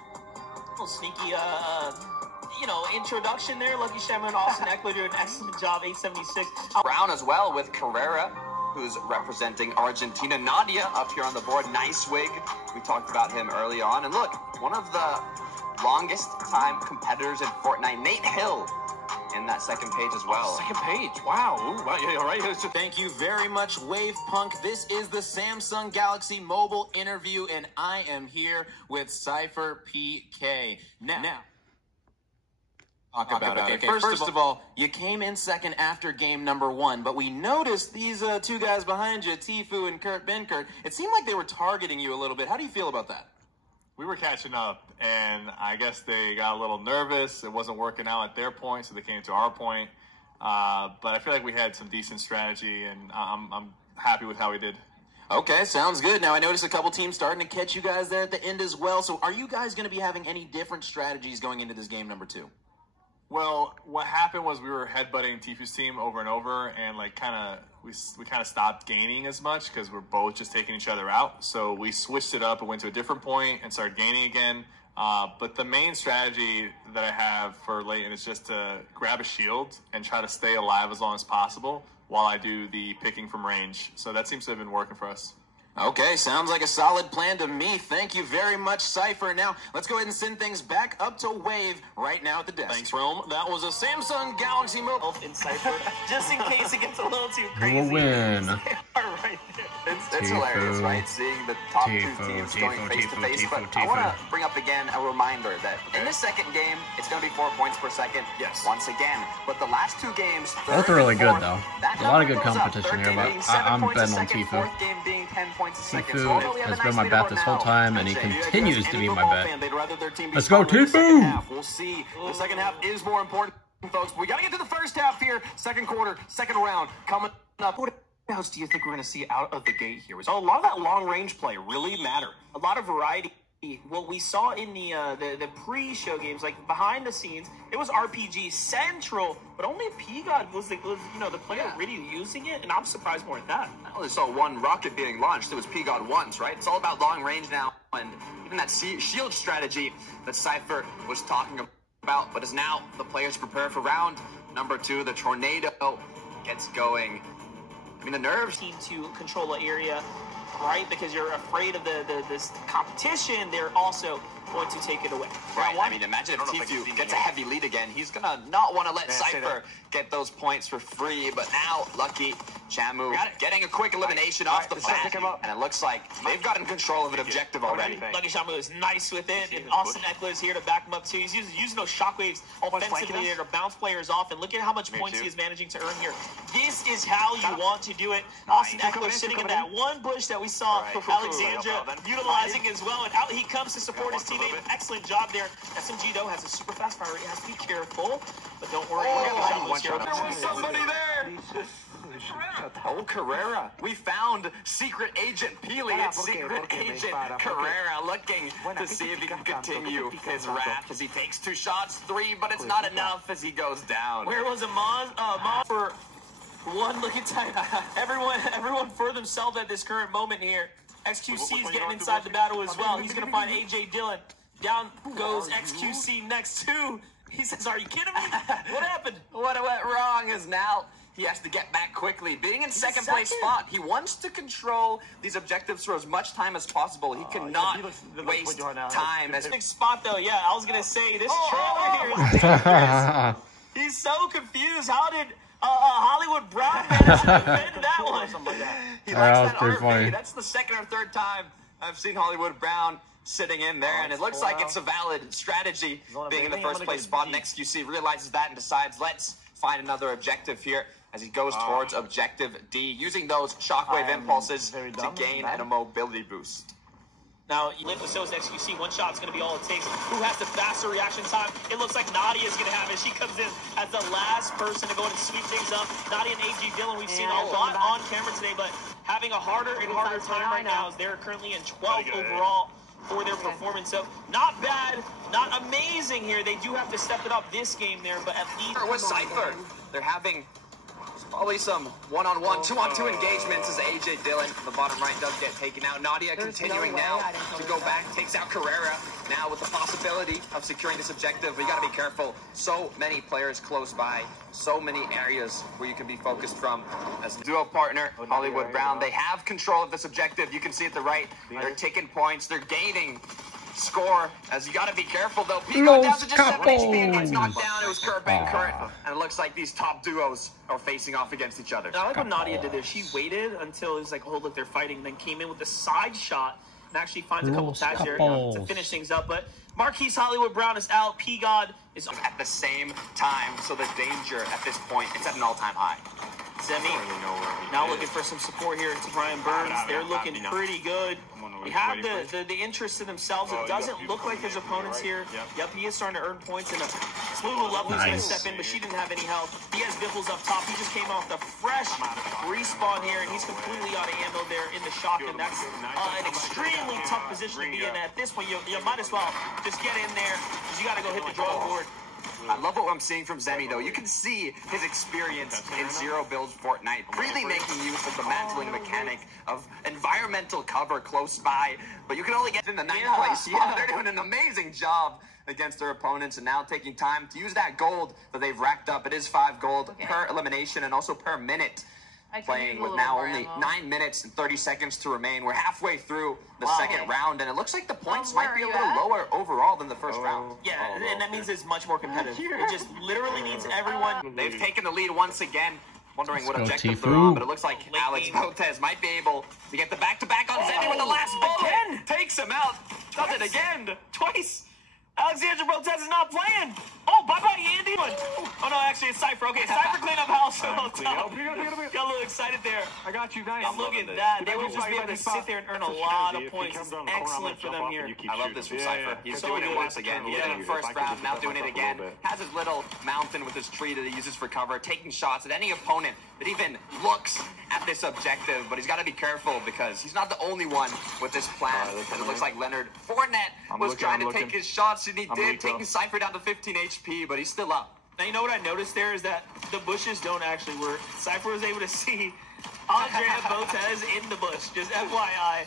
Little sneaky, introduction there. Lucky Shamu and Austin Eckler do an excellent job. 876. Brown as well with Carrera, who's representing Argentina. Nadia up here on the board. Nice wig. We talked about him early on. And look, one of the longest time competitors in Fortnite, Nate Hill, in that second page as well. Second page. Wow. Ooh, wow. Yeah, all right. Thank you very much, Wave Punk. This is the Samsung Galaxy mobile interview, and I am here with Cypher PK. Now talk about it. Okay, first of all, you came in second after game number 1, but we noticed these two guys behind you, Tfue and Kurt Benkert. It seemed like they were targeting you a little bit. How do you feel about that? We were catching up, and I guess they got a little nervous. It wasn't working out at their point, so they came to our point. But I feel like we had some decent strategy, and I'm happy with how we did. Okay, sounds good. Now, I noticed a couple teams starting to catch you guys there at the end as well. So are you guys going to be having any different strategies going into this game number 2? Well, what happened was we were headbutting Tfue's team over and over, and we kind of stopped gaining as much because we're both just taking each other out. So we switched it up and went to a different point and started gaining again. But the main strategy that I have for Leighton is just to grab a shield and try to stay alive as long as possible while I do the picking from range. So that seems to have been working for us. Okay, sounds like a solid plan to me. Thank you very much, Cypher. Now, let's go ahead and send things back up to Wave right now at the desk. Thanks, Rome. That was a Samsung Galaxy Mobile. In Cypher, just in case it gets a little too crazy. Who will win? Right there. It's hilarious, right? Seeing the top two teams going face-to-face. But I want to bring up again a reminder that in the second game, it's going to be 4 points per second. Yes. Once again. But the last two games, both are really good, though. There's a lot of good competition here, but I'm betting on Tfue. Fourth game being 10 points a second. Tfue has been my bet this whole time, and he continues to be my bet. Let's go, Tfue! We'll see. The second half is more important, folks. We got to get to the first half here. Second quarter, second round coming up. What else do you think we're going to see out of the gate here? So a lot of that long-range play really matter. A lot of variety. What we saw in the pre-show games, like behind the scenes, it was RPG central, but only P-God was the player really using it, and I'm surprised more at that. I only saw one rocket being launched. It was P-God once, right? It's all about long range now, and even that shield strategy that Cypher was talking about, but as now the players prepare for round number 2, the tornado gets going. I mean, the nerves team to control an area, right? Because you're afraid of this competition. They're also going to take it away. Right. I mean, imagine if Tfue gets a heavy lead again. He's going to not want to let Cypher get those points for free. But now, Lucky Shamu getting a quick elimination off the bat. And it looks like they've gotten control of an objective already. Lucky Shamu is nice with it. And Austin Eckler is here to back him up, too. He's using those shockwaves offensively there to bounce players off. And look at how much points he is managing to earn here. This is how you want to do it. Austin Eckler sitting in that one bush that we saw Alexandra utilizing as well. And out he comes to support his teammate. Excellent job there. SMG, though, has a super fast fire. He has to be careful. But don't worry. There was somebody there. Oh, Carrera. We found Secret Agent Peely and Secret Agent Carrera looking to see if he can continue his wrath as he takes 2 shots, 3, but it's not enough as he goes down. Where was it? Maz for one look at time. Everyone for themselves at this current moment here. XQC is getting inside the battle as well. He's going to find AJ Dillon. Down goes XQC next to. He says, are you kidding me? What happened? What went wrong is now he has to get back quickly. Being in second place spot, he wants to control these objectives for as much time as possible. He cannot waste time. Big spot, though. Yeah, I was going to say, this trailer here is dangerous. He's so confused. How did Hollywood Brown manage to defend that one? He likes that RV. That's the second or third time I've seen Hollywood Brown sitting in there, and it looks like it's a valid strategy being in the first place spot. And XQC realizes that and decides, let's find another objective here as he goes towards objective D, using those shockwave impulses to gain a mobility boost. Now, so is XQC. One shot's going to be all it takes. Who has the faster reaction time? It looks like Nadia is going to have it. She comes in as the last person to go in and sweep things up. Nadia and AJ Dillon, we've seen a lot on camera today, but having a harder and harder time right now as they're currently in 12th overall for their performance. So not bad, not amazing here. They do have to step it up this game there, but at least with Cypher, they're having Probably some one-on-one, two-on-two engagements as AJ Dillon from the bottom right does get taken out. Nadia continuing now to go back, takes out Carrera now with the possibility of securing this objective. But you got to be careful. So many players close by, so many areas where you can be focused from. As duo partner, Hollywood Brown, they have control of this objective. You can see at the right, they're taking points, they're gaining score, as you got to be careful though. Pico down to just 7 HP and gets knocked down. It was Kurt and Kurt, and it looks like these top duos are facing off against each other. Now, I like what Nadia did there. She waited until it was like, oh look, they're fighting, then came in with the side shot and actually finds a couple tags there to finish things up. But Marquise Hollywood Brown is out. P-God is at the same time, so the danger at this point, it's at an all-time high. Zemi now looking for some support here to Brian Burns. They're looking pretty good. They have the interest to themselves. It doesn't look like there's opponents here. Yep, he is starting to earn points. And Lulu Lovely's going to step in, but she didn't have any help. He has Biffles up top. He just came off the fresh respawn here, and he's completely out of ammo there in the shotgun. That's an extremely tough position to be in. At this point, you might as well just get in there because you got to go hit the drawing board. I love what I'm seeing from Zemi, though. You can see his experience in Zero Build Fortnite, really making use of the mantling mechanic of environmental cover close by, but you can only get in the 9th place. Yeah, they're doing an amazing job against their opponents, and now taking time to use that gold that they've racked up. It is 5 gold per elimination and also per minute. Playing with now only 9 minutes and 30 seconds to remain. We're halfway through the second round, and it looks like the points might be a little lower overall than the first round. Yeah, and that means it's much more competitive. It just literally needs everyone. They've taken the lead once again. Wondering what objective they're on, but it looks like Alex Botez might be able to get the back-to-back on Zemi with the last bullet. Again! Takes him out. Does it again. Twice. Alexandra Botez is not playing. Oh, bye-bye, Andy. Oh, no, actually, it's Cypher. Okay, Cypher clean up house. Got a little excited there. I got you, nice. Look at that. They would just be able to sit there and earn a lot of points. It's excellent for them here. I love this from Cypher. He's doing it once again. He did it in the first round, now doing it again. Has his little mountain with his tree that he uses for cover, taking shots at any opponent that even looks at this objective. But he's got to be careful because he's not the only one with this plan. And it looks like Leonard Fournette was trying to take his shots, and he did, taking Cypher down to 15 HP, but he's still up. Now, you know what I noticed there is that the bushes don't actually work. Cypher was able to see Andrea Botez in the bush, just FYI.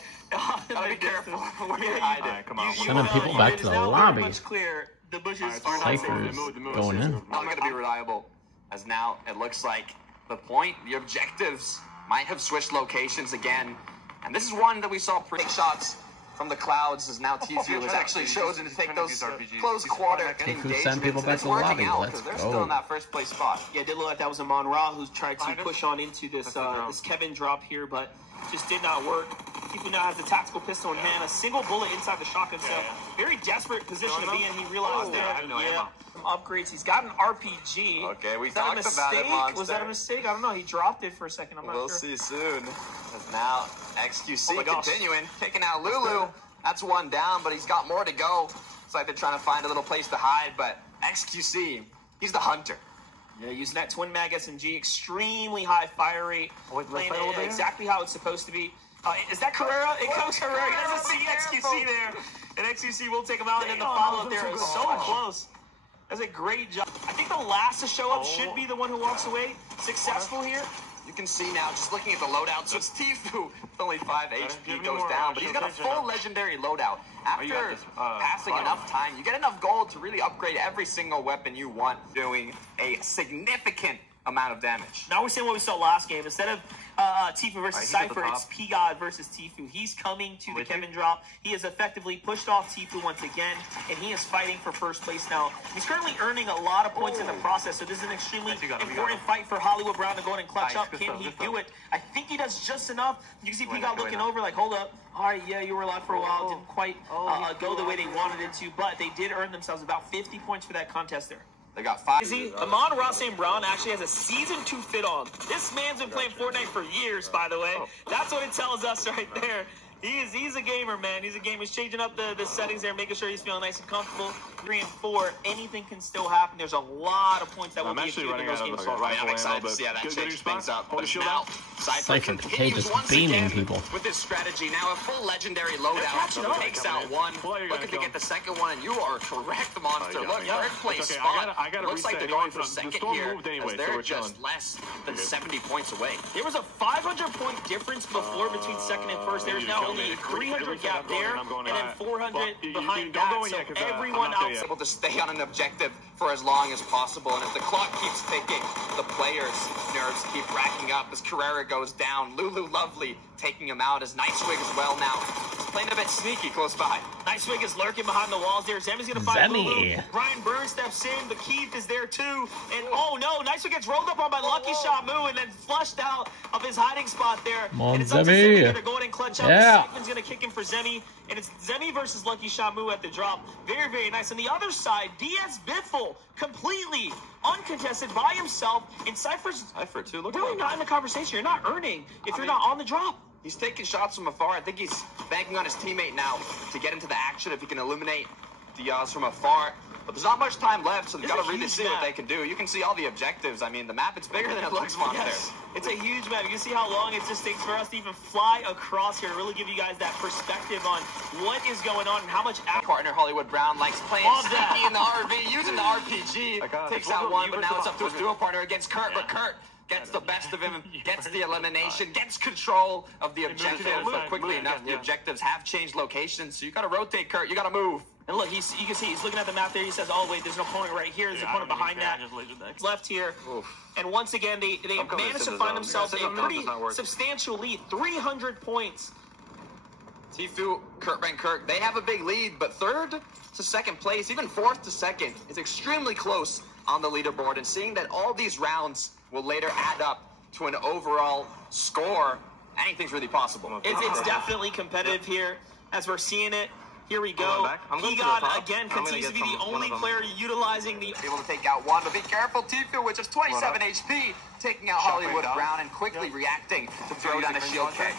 Be careful where you're hiding. Come on. Sending people back to the lobby. Much clear. The bushes are not Cypher's going in. Not going to be reliable, as now it looks like the point, the objectives might have switched locations again. And this is one that we saw pretty shots from the clouds, as now Tfue has actually chosen to take those close quarter engagements. Send people back to the lobby. Let's they're still in that first place spot. Yeah, it did look like that was Amon Ra who tried to push on into this this Kevin drop here, but just did not work. Tfue now has the tactical pistol in hand, a single bullet inside the shotgun cell. Very desperate position to be in. He realized that. Some upgrades. He's got an RPG. Okay, we talked about it, Monster. Was that a mistake? I don't know. He dropped it for a second. I'm not sure. We'll see soon. As now XQC continuing, taking out Lulu. That's one down, but he's got more to go. It's like they're trying to find a little place to hide, but XQC, he's the hunter. Yeah, using that twin mag SMG, extremely high fire rate, playing it exactly how it's supposed to be. Is that Carrera? It comes Carrera. He doesn't see XQC there, and XQC will take him out, and then the follow-up there is so close. That's a great job. I think the last to show up should be the one who walks away successful here. You can see now, just looking at the loadout, so it's Tfue, only 5 HP goes down, but he's got a full legendary loadout. After passing enough time, you get enough gold to really upgrade every single weapon you want, doing a significant amount of damage. Now we're seeing what we saw last game. Instead of Tfue versus Cypher, it's P-God versus Tfue. He's coming to the Kevin drop. He has effectively pushed off Tfue once again, and he is fighting for first place now. He's currently earning a lot of points in the process, so this is an extremely important fight for Hollywood Brown to go and clutch up. Can he do it? I think he does just enough. You can see P-God looking over like, hold up. All right, yeah, you were alive for a while. Didn't quite go the way they wanted it to, but they did earn themselves about 50 points for that contest there. They got 5. Amon Ra St. Brown actually has a Season 2 fit on. This man's been playing Fortnite for years, by the way. That's what it tells us right there. He's a gamer, man. He's a gamer. He's changing up the settings there, making sure he's feeling nice and comfortable. 3 and 4, anything can still happen. There's a lot of points that will be achieved in those games. I'm excited to see how that changes things up. But now, Cypher K just beaming people. With this strategy, now a full legendary loadout takes out one. Looking to get the second one, and you are correct, Monster. Look, third place spot. Looks like they're going for second here, as they're just less than 70 points away. There was a 500-point difference before between second and first. There's now only a 300 gap there, and then 400 behind that. So everyone else able to stay on an objective for as long as possible. And as the clock keeps ticking, the players' nerves keep racking up as Carrera goes down. Lulu Lovely taking him out as Nightwing as well now. He's playing a bit sneaky close by. Nightwing is lurking behind the walls there. Zemmy's going to find Lulu. Brian Burns steps in, but Keith is there too. And oh no, Nightwing gets rolled up on by Lucky Shamu and then flushed out of his hiding spot there. On and it's up to Zemmy here to go in and clutch out. Yeah. The going to kick him for Zemmy. And it's Zemmy versus Lucky Shamu at the drop. Very, very nice. On the other side, Diaz Biffle completely uncontested by himself. And Cypher's too. Look really not in the conversation. You're not earning if you're not on the drop. He's taking shots from afar. I think he's banking on his teammate now to get into the action if he can eliminate Diaz from afar. But there's not much time left, so they've got to really see what they can do. You can see all the objectives. I mean, the map, it's bigger than it looks, Monster. Yes, it's a huge map. You can see how long it just takes for us to even fly across here to really give you guys that perspective on what is going on and how much partner Hollywood Brown likes playing sneaky in the RV, using the RPG. Takes out one, but now it's up to his duo partner against Kurt. But Kurt gets the best of him, gets the elimination, gets control of the objective. But quickly enough, the objectives have changed locations, so you got to rotate, Kurt. You got to move. And look, you can see he's looking at the map there. He says, oh, wait, there's an opponent right here. There's an opponent behind that. Left here. Oof. And once again, they managed to find themselves a pretty substantial lead. 300 points. Tfue, Kurt, they have a big lead, but third to second place, even fourth to second, is extremely close on the leaderboard. And seeing that all these rounds will later add up to an overall score, anything's really possible. It's definitely competitive here as we're seeing it. Here we go. P-God, again, continues to be the only player utilizing the... Able to take out one, but be careful, Tfue, which is 27 HP, taking out Hollywood Brown and quickly reacting to throw down a shield kick.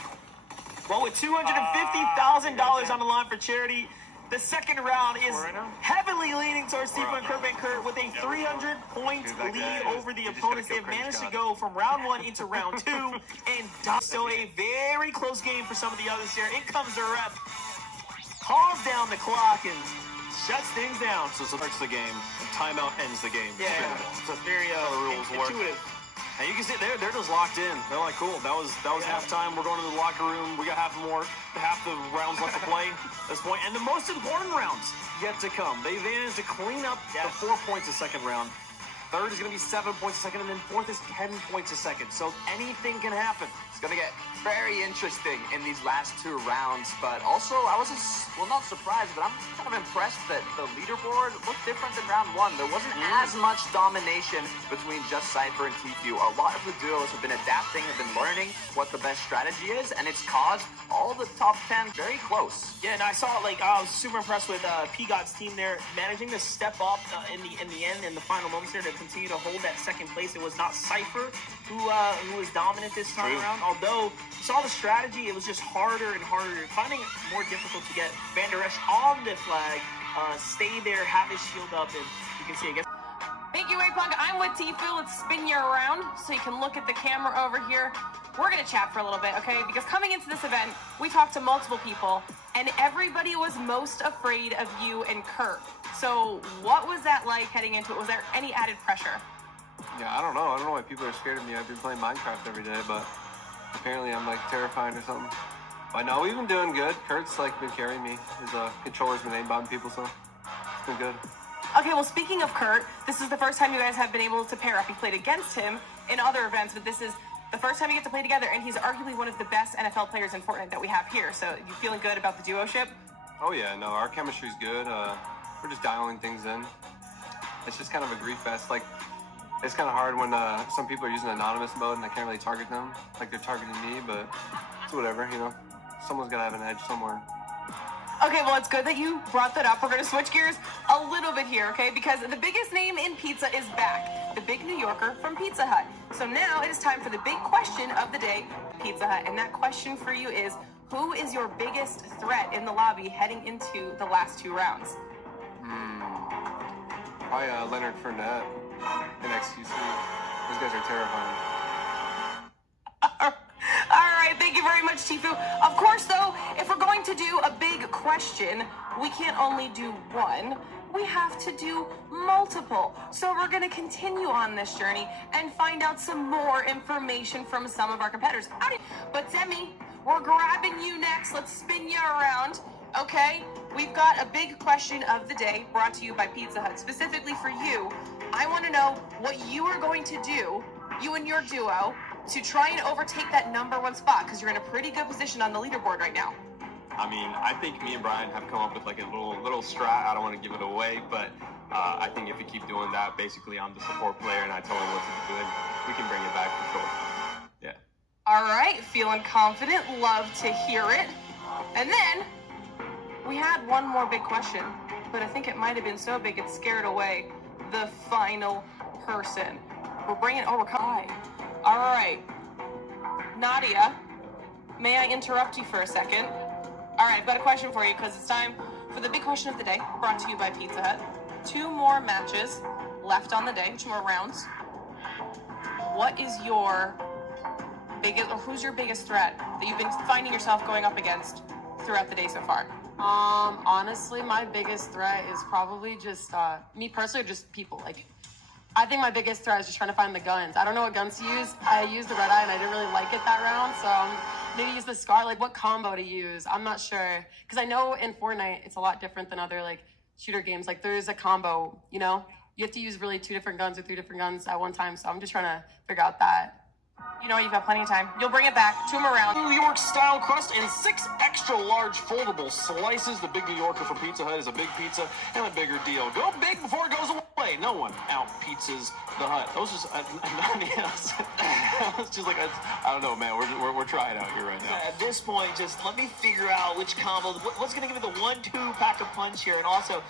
Well, with $250,000 on the line for charity, the second round is heavily leaning towards Tfue and Kurt with a 300-point lead over the opponents. They've managed to go from round 1 into round 2, and so a very close game for some of the others here. In comes the ref. Calls down the clock and shuts things down. So starts the game. Timeout ends the game. Yeah, it's very rules intuitive. And you can see they're just locked in. They're like, cool. That was halftime. We're going to the locker room. We got half the rounds left to play at this point. And the most important rounds yet to come. They managed to clean up the 4 points a second round. Third is going to be 7 points a second, and then fourth is 10 points a second. So anything can happen. It's going to get very interesting in these last 2 rounds. But also, I was not surprised, but I'm kind of impressed that the leaderboard looked different than round 1. There wasn't as much domination between just Cypher and Tfue. A lot of the duos have been adapting, have been learning what the best strategy is, and it's caused all the top 10 very close. Yeah, and I saw I was super impressed with P-God's team there, managing to step up in the end, in the final moments there, to continue to hold that second place. It was not Cypher who was dominant this time around. Although you saw the strategy, it was just harder and harder, finding it more difficult to get Van Der Esch on the flag, stay there, have his shield up, and you can see again. Thank you, Waypunk. I'm with Tfue. Let's spin you around so you can look at the camera over here. We're going to chat for a little bit, okay? Because coming into this event, we talked to multiple people, and everybody was most afraid of you and Kurt. So what was that like heading into it? Was there any added pressure? Yeah, I don't know. I don't know why people are scared of me. I've been playing Minecraft every day, but apparently I'm like terrifying or something. But no, we've been doing good. Kurt's like been carrying me. His controller's been aim-bombing people, so it's been good. Okay, well, speaking of Kurt, this is the first time you guys have been able to pair up. You played against him in other events, but this is the first time you get to play together, and he's arguably one of the best NFL players in Fortnite that we have here. So you feeling good about the duo-ship? Oh, yeah. No, our chemistry's good. We're just dialing things in. It's just kind of a grief fest. Like, it's kind of hard when some people are using anonymous mode and I can't really target them like they're targeting me, but it's whatever, you know. Someone's got to have an edge somewhere. Okay, well, it's good that you brought that up. We're going to switch gears a little bit here, okay? Because the biggest name in pizza is back. The Big New Yorker from Pizza Hut. So now it is time for the big question of the day, Pizza Hut. And that question for you is, Who is your biggest threat in the lobby heading into the last 2 rounds? Probably Leonard Fournette and XQC. Those guys are terrifying. All right, thank you very much, Tifu. Of course, though, if we're going to do a big question, we can't only do one. We have to do multiple. So we're going to continue on this journey and find out some more information from some of our competitors. But Zemi, we're grabbing you next. Let's spin you around. Okay, we've got a big question of the day brought to you by Pizza Hut, specifically for you. I want to know what you are going to do, you and your duo, to try and overtake that #1 spot, because you're in a pretty good position on the leaderboard right now. I mean, I think me and Brian have come up with like a little strat. I don't want to give it away, but I think if we keep doing that, basically I'm the support player and I tell him what to do, and we can bring it back for sure. Yeah. All right, feeling confident. Love to hear it. And then we had one more big question, but I think it might have been so big it scared away the final person. We're bringing. Oh, we're coming. All right, Nadia, may I interrupt you for a second? All right, I've got a question for you because it's time for the big question of the day, brought to you by Pizza Hut. 2 more matches left on the day, 2 more rounds. What is your biggest, or who's your biggest threat that you've been finding yourself going up against throughout the day so far? Honestly, my biggest threat is probably just me personally, just people. Like, I think my biggest threat is just trying to find the guns. I don't know what guns to use. I used the red eye and I didn't really like it that round, so maybe use the scar. Like, what combo to use? I'm not sure, because I know in Fortnite it's a lot different than other like shooter games. Like, there's a combo, you know, you have to use really 2 different guns or 3 different guns at one time. So I'm just trying to figure out that. You know, you've got plenty of time. You'll bring it back. 2 more rounds. New York style crust and 6 extra large foldable slices. The Big New Yorker from Pizza Hut is a big pizza and a bigger deal. Go big before it goes away. No one out pizzas the Hut. That was just, it's just like, I don't know, man. We're trying out here right now. At this point, just let me figure out which combo, what's going to give me the 1-2 pack a punch here. And also,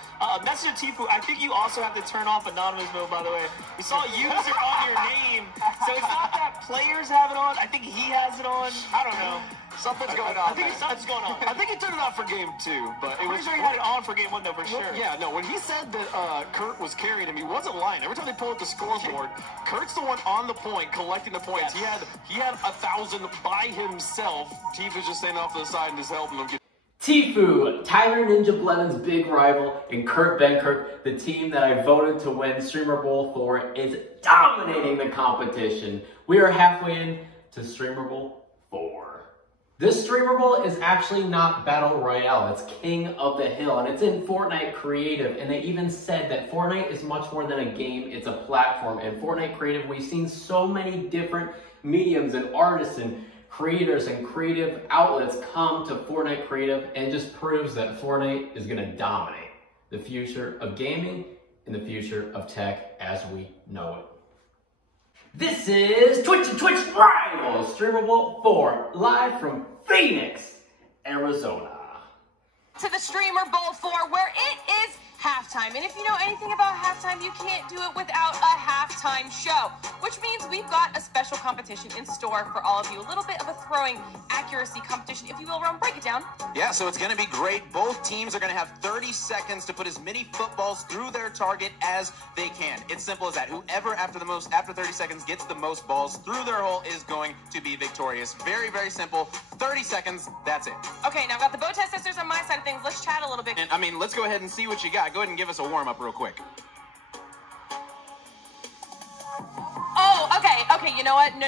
message to Tifu, I think you also have to turn off anonymous mode, by the way. We saw user on your name, so it's not that players have it on. I think he has it on. I don't know. Something's going on. I think something's going on. I think he turned it off for game 2, but it was. Pretty sure he had it on for game 1 though, for sure. Yeah, no. When he said that Kurt was carrying him, he wasn't lying. Every time they pull up the scoreboard, Kurt's the one on the point, collecting the points. Yes. He had 1,000 by himself. Tifu's just staying off to the side and just helping him get. Tifu, Tyler Ninja Blevins' big rival, and Kurt Benkirk, the team that I voted to win Streamer Bowl for, is dominating the competition. We are halfway in to Streamer Bowl 4. This Streamer Bowl is actually not Battle Royale, it's King of the Hill, and it's in Fortnite Creative, and they even said that Fortnite is much more than a game, it's a platform. And Fortnite Creative, we've seen so many different mediums and artists and creators and creative outlets come to Fortnite Creative, and it just proves that Fortnite is going to dominate the future of gaming and the future of tech as we know it. This is Twitch and Twitch Rivals Streamer Bowl 4, live from Phoenix, Arizona. To the Streamer Bowl 4, where it is halftime. And if you know anything about halftime, you can't do it without a halftime show, which means we've got a special competition in store for all of you. A little bit of a throwing accuracy competition, if you will. Ron, break it down. Yeah, so it's going to be great. Both teams are going to have 30 seconds to put as many footballs through their target as they can. It's simple as that. Whoever after 30 seconds gets the most balls through their hole is going to be victorious. Very, very simple. 30 seconds, that's it. Okay, now I've got the bow test sisters on my side of things. Let's chat a little bit. And, I mean, let's go ahead and see what you got. Go ahead and give us a warm-up real quick. Oh, okay, you know what? No.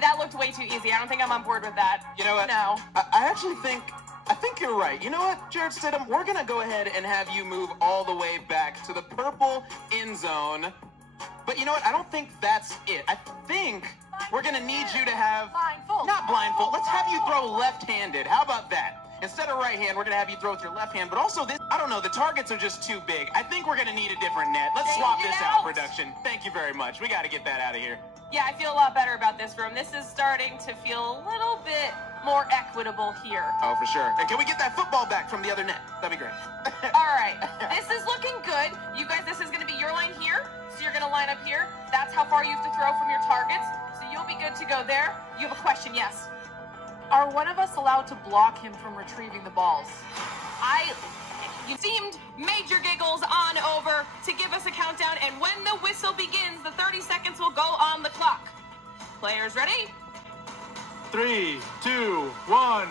That looked way too easy. I don't think I'm on board with that. You know what? No. I actually think you're right. You know what, Jared Stidham? We're going to go ahead and have you move all the way back to the purple end zone. But you know what? I don't think that's it. I think we're going to need you to have... Blindfold. Not blindfold. Let's have you throw left-handed. How about that? Instead of right hand, we're going to have you throw with your left hand. But also this, I don't know, the targets are just too big. I think we're going to need a different net. Let's swap this out, production. Thank you very much. We got to get that out of here. Yeah, I feel a lot better about this room. This is starting to feel a little bit more equitable here. Oh, for sure. And can we get that football back from the other net? That'd be great. All right. This is looking good. You guys, this is going to be your line here. So you're going to line up here. That's how far you have to throw from your targets. So you'll be good to go there. You have a question, yes? Are one of us allowed to block him from retrieving the balls? You seemed Major Giggles on over to give us a countdown, and when the whistle begins, the 30 seconds will go on the clock. Players ready? 3, 2, 1.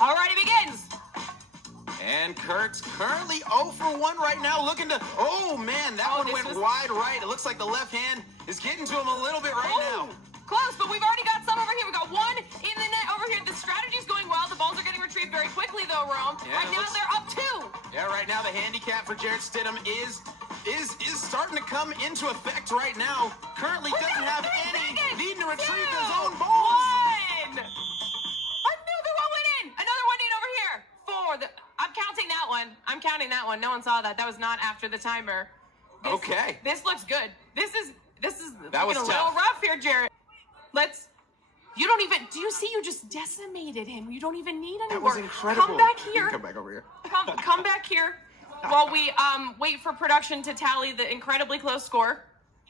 All right, it begins. And Kurt's currently 0 for 1 right now, looking to... Oh, man, that one went wide right. It looks like the left hand is getting to him a little bit right now. Close, but we've already got some over here. We've got one in the net over here. The strategy's going well. The balls are getting retrieved very quickly, though, Rome. Yeah, right now, they're up 2. Yeah, right now, the handicap for Jarrett Stidham is starting to come into effect right now. Currently doesn't have any, needing to retrieve his own balls. 1. Another one went in. Another one in over here. 4. I'm counting that one. I'm counting that one. No one saw that. That was not after the timer. This looks good. This is that was a little rough here, Jarrett. You don't even, do you see you just decimated him? You don't even need any That more. was incredible. Come back here. Come back over here. Come back here while we wait for production to tally the incredibly close score.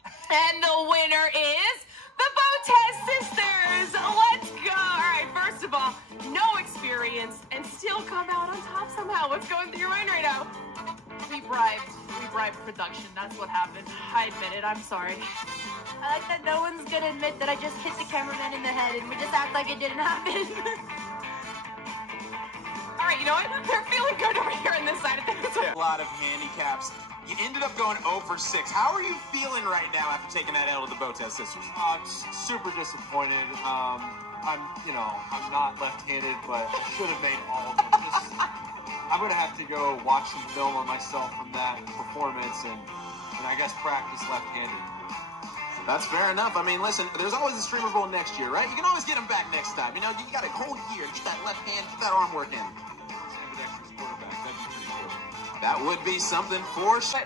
And the winner is the Botez sisters. Let's go. All right, first of all, no experience and still come out on top somehow. What's going through your mind right now? We bribed production. That's what happened. I admit it. I'm sorry. I like that no one's gonna admit that I just hit the cameraman in the head and we just act like it didn't happen. All right, you know what? They're feeling good over here on this side of things. A lot of handicaps. You ended up going 0 for 6. How are you feeling right now after taking that L with the Botez sisters? I'm super disappointed. I'm not left-handed, but I should have made all of them. I'm gonna have to go watch some film on myself from that performance and I guess practice left-handed. That's fair enough. I mean, listen, there's always a Streamer Bowl next year, right? You can always get them back next time. You know, you got a whole year. Get that left hand, get that arm working. That would be something for sure.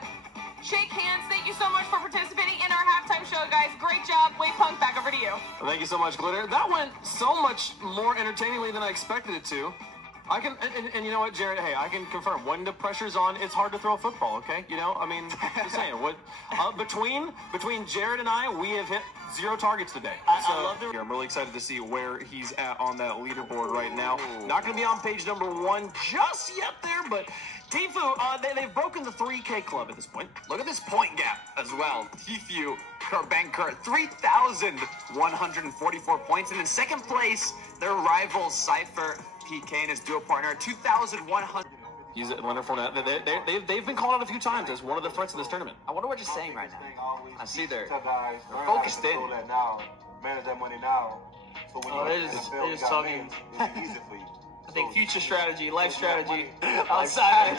Shake hands. Thank you so much for participating in our halftime show, guys. Great job. Wade Punk, back over to you. Well, thank you so much, Glitter. That went so much more entertainingly than I expected it to. I can, and you know what, Jarrett? Hey, I can confirm when the pressure's on, it's hard to throw a football. Okay, you know, I mean, just saying. What between Jarrett and I, we have hit 0 targets today. I love the. I'm really excited to see where he's at on that leaderboard right now. Not going to be on page number 1 just yet there, but Tfue, they've broken the 3K club at this point. Look at this point gap as well. Tfue, Kurt, 3,144 points, and in second place, their rival Cypher, PK and his duo partner, 2,100. He's at Leonard Fournette. They've been called out a few times as one of the threats of this tournament. I wonder what you're saying right now. I see they're focused in. Manage that money now. So when they're just talking. I think future strategy, life strategy, outside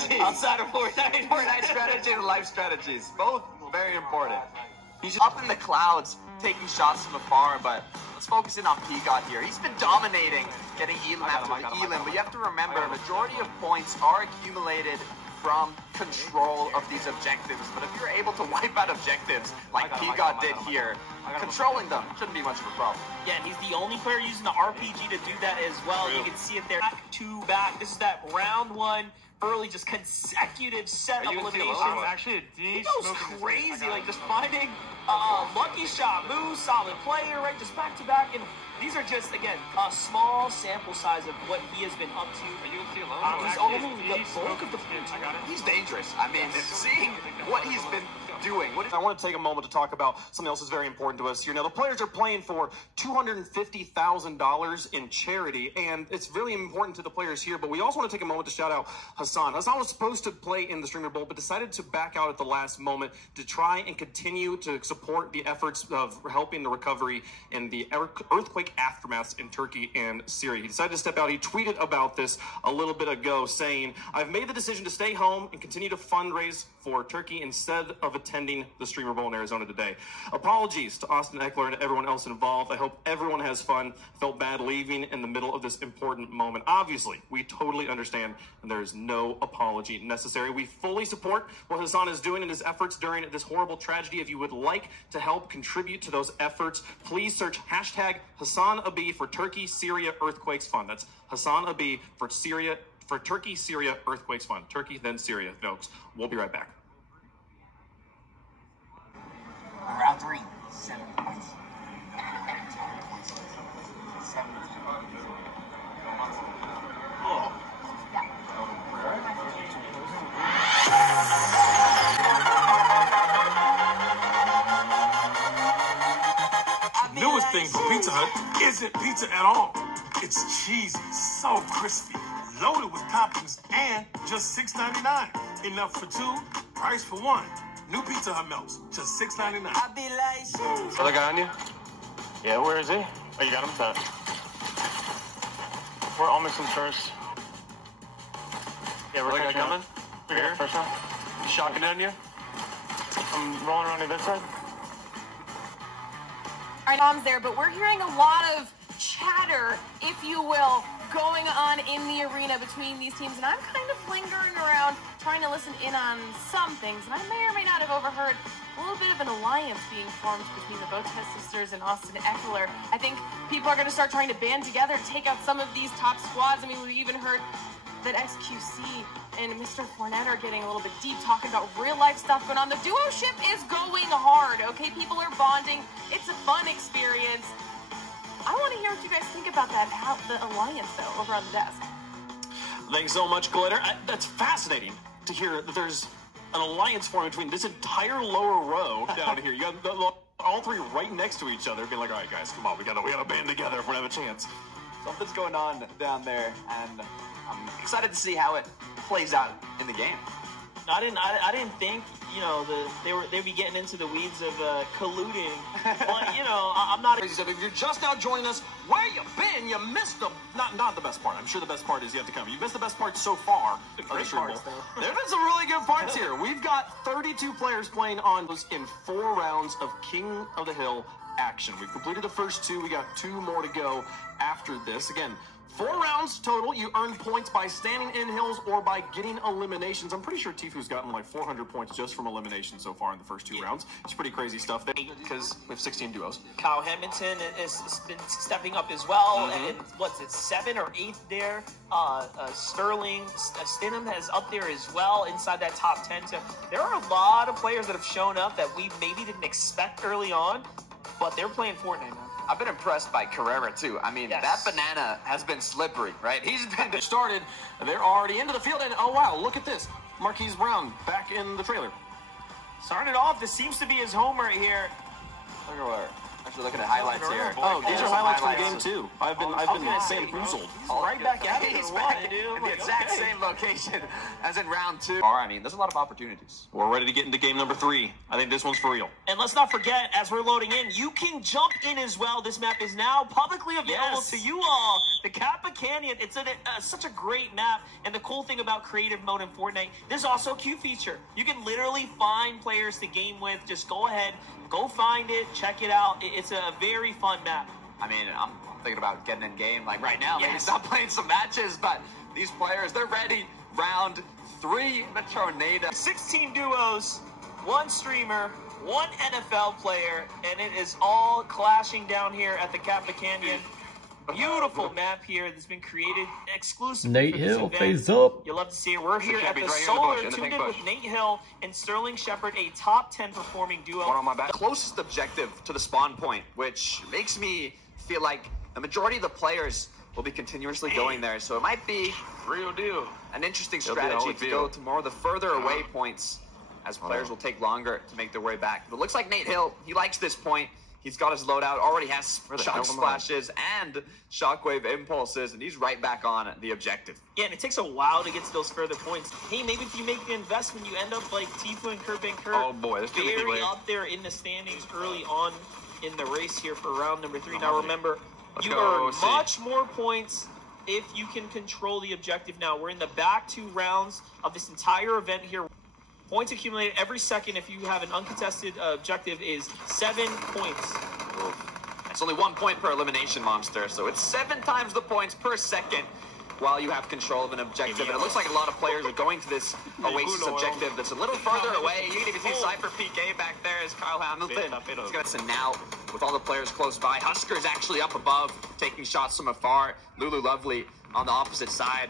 of Fortnite. Fortnite strategy and life strategies, both very important. He's up in the clouds, taking shots from afar, but let's focus in on Peacock here. He's been dominating, getting Elam after Elam, but you have to remember, a majority of points are accumulated from control of these objectives. But if you're able to wipe out objectives like Peacock did here, controlling them shouldn't be much of a problem. Yeah, and he's the only player using the RPG to do that as well. You can see it there. Back to back. This is that round 1. Early, just consecutive set of eliminations. Actually, it goes crazy, like just finding lucky shot, move, solid player, right, just back to back. And these are just, again, a small sample size of what he has been up to. He's only the bulk of the points. He's dangerous. I mean, seeing what he's been doing. I want to take a moment to talk about something else that's very important to us here. Now, the players are playing for $250,000 in charity, and it's really important to the players here, but we also want to take a moment to shout out Hassan. Hassan was supposed to play in the Streamer Bowl, but decided to back out at the last moment to try and continue to support the efforts of helping the recovery in the earthquake aftermaths in Turkey and Syria. He decided to step out. He tweeted about this a little bit ago, saying, "I've made the decision to stay home and continue to fundraise for Turkey instead of attending the Streamer Bowl in Arizona today. Apologies to Austin Ekeler and everyone else involved. I hope everyone has fun. Felt bad leaving in the middle of this important moment." Obviously, we totally understand, and there is no apology necessary. We fully support what Hassan is doing in his efforts during this horrible tragedy. If you would like to help contribute to those efforts, please search hashtag Hassan Abi for Turkey, Syria Earthquakes Fund. That's Hassan Abi for Turkey, Syria Earthquakes Fund. Turkey, then Syria, folks. We'll be right back. Round 3, 7 points. Newest thing from Pizza Hut isn't pizza at all. It's cheesy, so crispy, loaded with toppings, and just $6.99. Enough for two, price for one. New Pizza Hut melts, just $6.99. Other guy on you? Yeah, where is he? Oh, you got him set. We're almost in first. Yeah, we're coming. We're here. First round. Shocking on you. I'm rolling around to this side. All right, Mom's there, but we're hearing a lot of chatter, if you will, going on in the arena between these teams, and I'm kind of lingering around trying to listen in on some things, and I may or may not have overheard a little bit of an alliance being formed between the Botez sisters and Austin Ekeler. I think people are going to start trying to band together to take out some of these top squads. I mean, we've even heard that XQC and Mr. Fournette are getting a little bit deep, talking about real-life stuff going on. The duo ship is going hard, okay? People are bonding. It's a fun experience. I want to hear what you guys think about that, the alliance, though, over on the desk. Thanks so much, Glitter. That's fascinating to hear that there's an alliance forming between this entire lower row down here. You got all three right next to each other, being like, all right, guys, come on, we gotta band together if we're gonna have a chance. Something's going on down there, and I'm excited to see how it plays out in the game. I didn't think, you know, they'd be getting into the weeds of colluding, but you know, I'm not. If you're just now joining us, where you been? You missed the not the best part. I'm sure the best part is yet to come. You missed the best part so far. There's been some really good parts here. We've got 32 players playing on in 4 rounds of King of the Hill action. We've completed the first 2. We got 2 more to go after this. Again, 4 rounds total. You earn points by standing in hills or by getting eliminations. I'm pretty sure Tifu's gotten like 400 points just from elimination so far in the first 2 rounds. It's pretty crazy stuff because we have 16 duos. Kyle Hamilton has been stepping up as well. And what's it, 7 or 8 there? Sterling Stidham has up there as well inside that top 10. So there are a lot of players that have shown up that we maybe didn't expect early on, but they're playing Fortnite now. I've been impressed by Carrera, too. I mean, that banana has been slippery, right? He's been started. They're already into the field, and oh, wow, look at this. Marquise Brown back in the trailer. Starting it off, this seems to be his home right here. Look at where. Actually, looking at highlights here. Oh, these are highlights from the game, too. I've been bamboozled. Right back at it. He's back in the exact same location as in round 2. I mean, there's a lot of opportunities. We're ready to get into game number 3. I think this one's for real. And let's not forget, as we're loading in, you can jump in as well. This map is now publicly available to you all. The Kappa Canyon, it's such a great map. And the cool thing about creative mode in Fortnite, there's also a queue feature. You can literally find players to game with. Just go ahead, go find it, check it out. It's a very fun map. I mean, I'm thinking about getting in game like right now. Maybe stop playing some matches, but these players, they're ready. Round 3, the tornado. 16 duos, 1 streamer, 1 NFL player, and it is all clashing down here at the Kappa Canyon. Beautiful map here that's been created exclusively Nate for this Hill event. Phase up. You'll love to see it. We're here at the Solar, tuned in with Nate Hill and Sterling Shepard, a top 10 performing duo. One on my back. Closest objective to the spawn point, which makes me feel like the majority of the players will be continuously going there. So it might be real deal. An interesting strategy to go to more of the further away points, as players will take longer to make their way back. But it looks like Nate Hill, he likes this point. He's got his loadout, already has shock splashes and shockwave impulses, and he's right back on the objective. Yeah, and it takes a while to get to those further points. Hey, maybe if you make the investment, you end up like Tifu and Kurt Van Kurt. Oh boy, this could be very up there in the standings early on in the race here for round number 3. Now remember, you earn much more points if you can control the objective. Now we're in the back 2 rounds of this entire event here. Points accumulated every second if you have an uncontested objective is 7 points. It's only 1 point per elimination, Monster, so it's 7 times the points per second while you have control of an objective. And it looks like a lot of players are going to this Oasis objective that's a little further away. You can even see Cypher PK back there as Kyle Hamilton. And now, with all the players close by, Husker's actually up above, taking shots from afar. Lulu Lovely on the opposite side.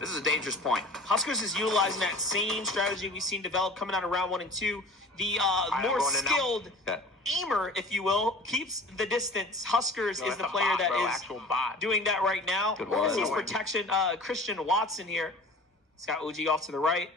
This is a dangerous point. Huskers is utilizing that same strategy we've seen develop coming out of round 1 and 2. The more skilled aimer, if you will, keeps the distance. Huskers is the player that is doing that right now. He's protection. Christian Watson here. He's got OG off to the right.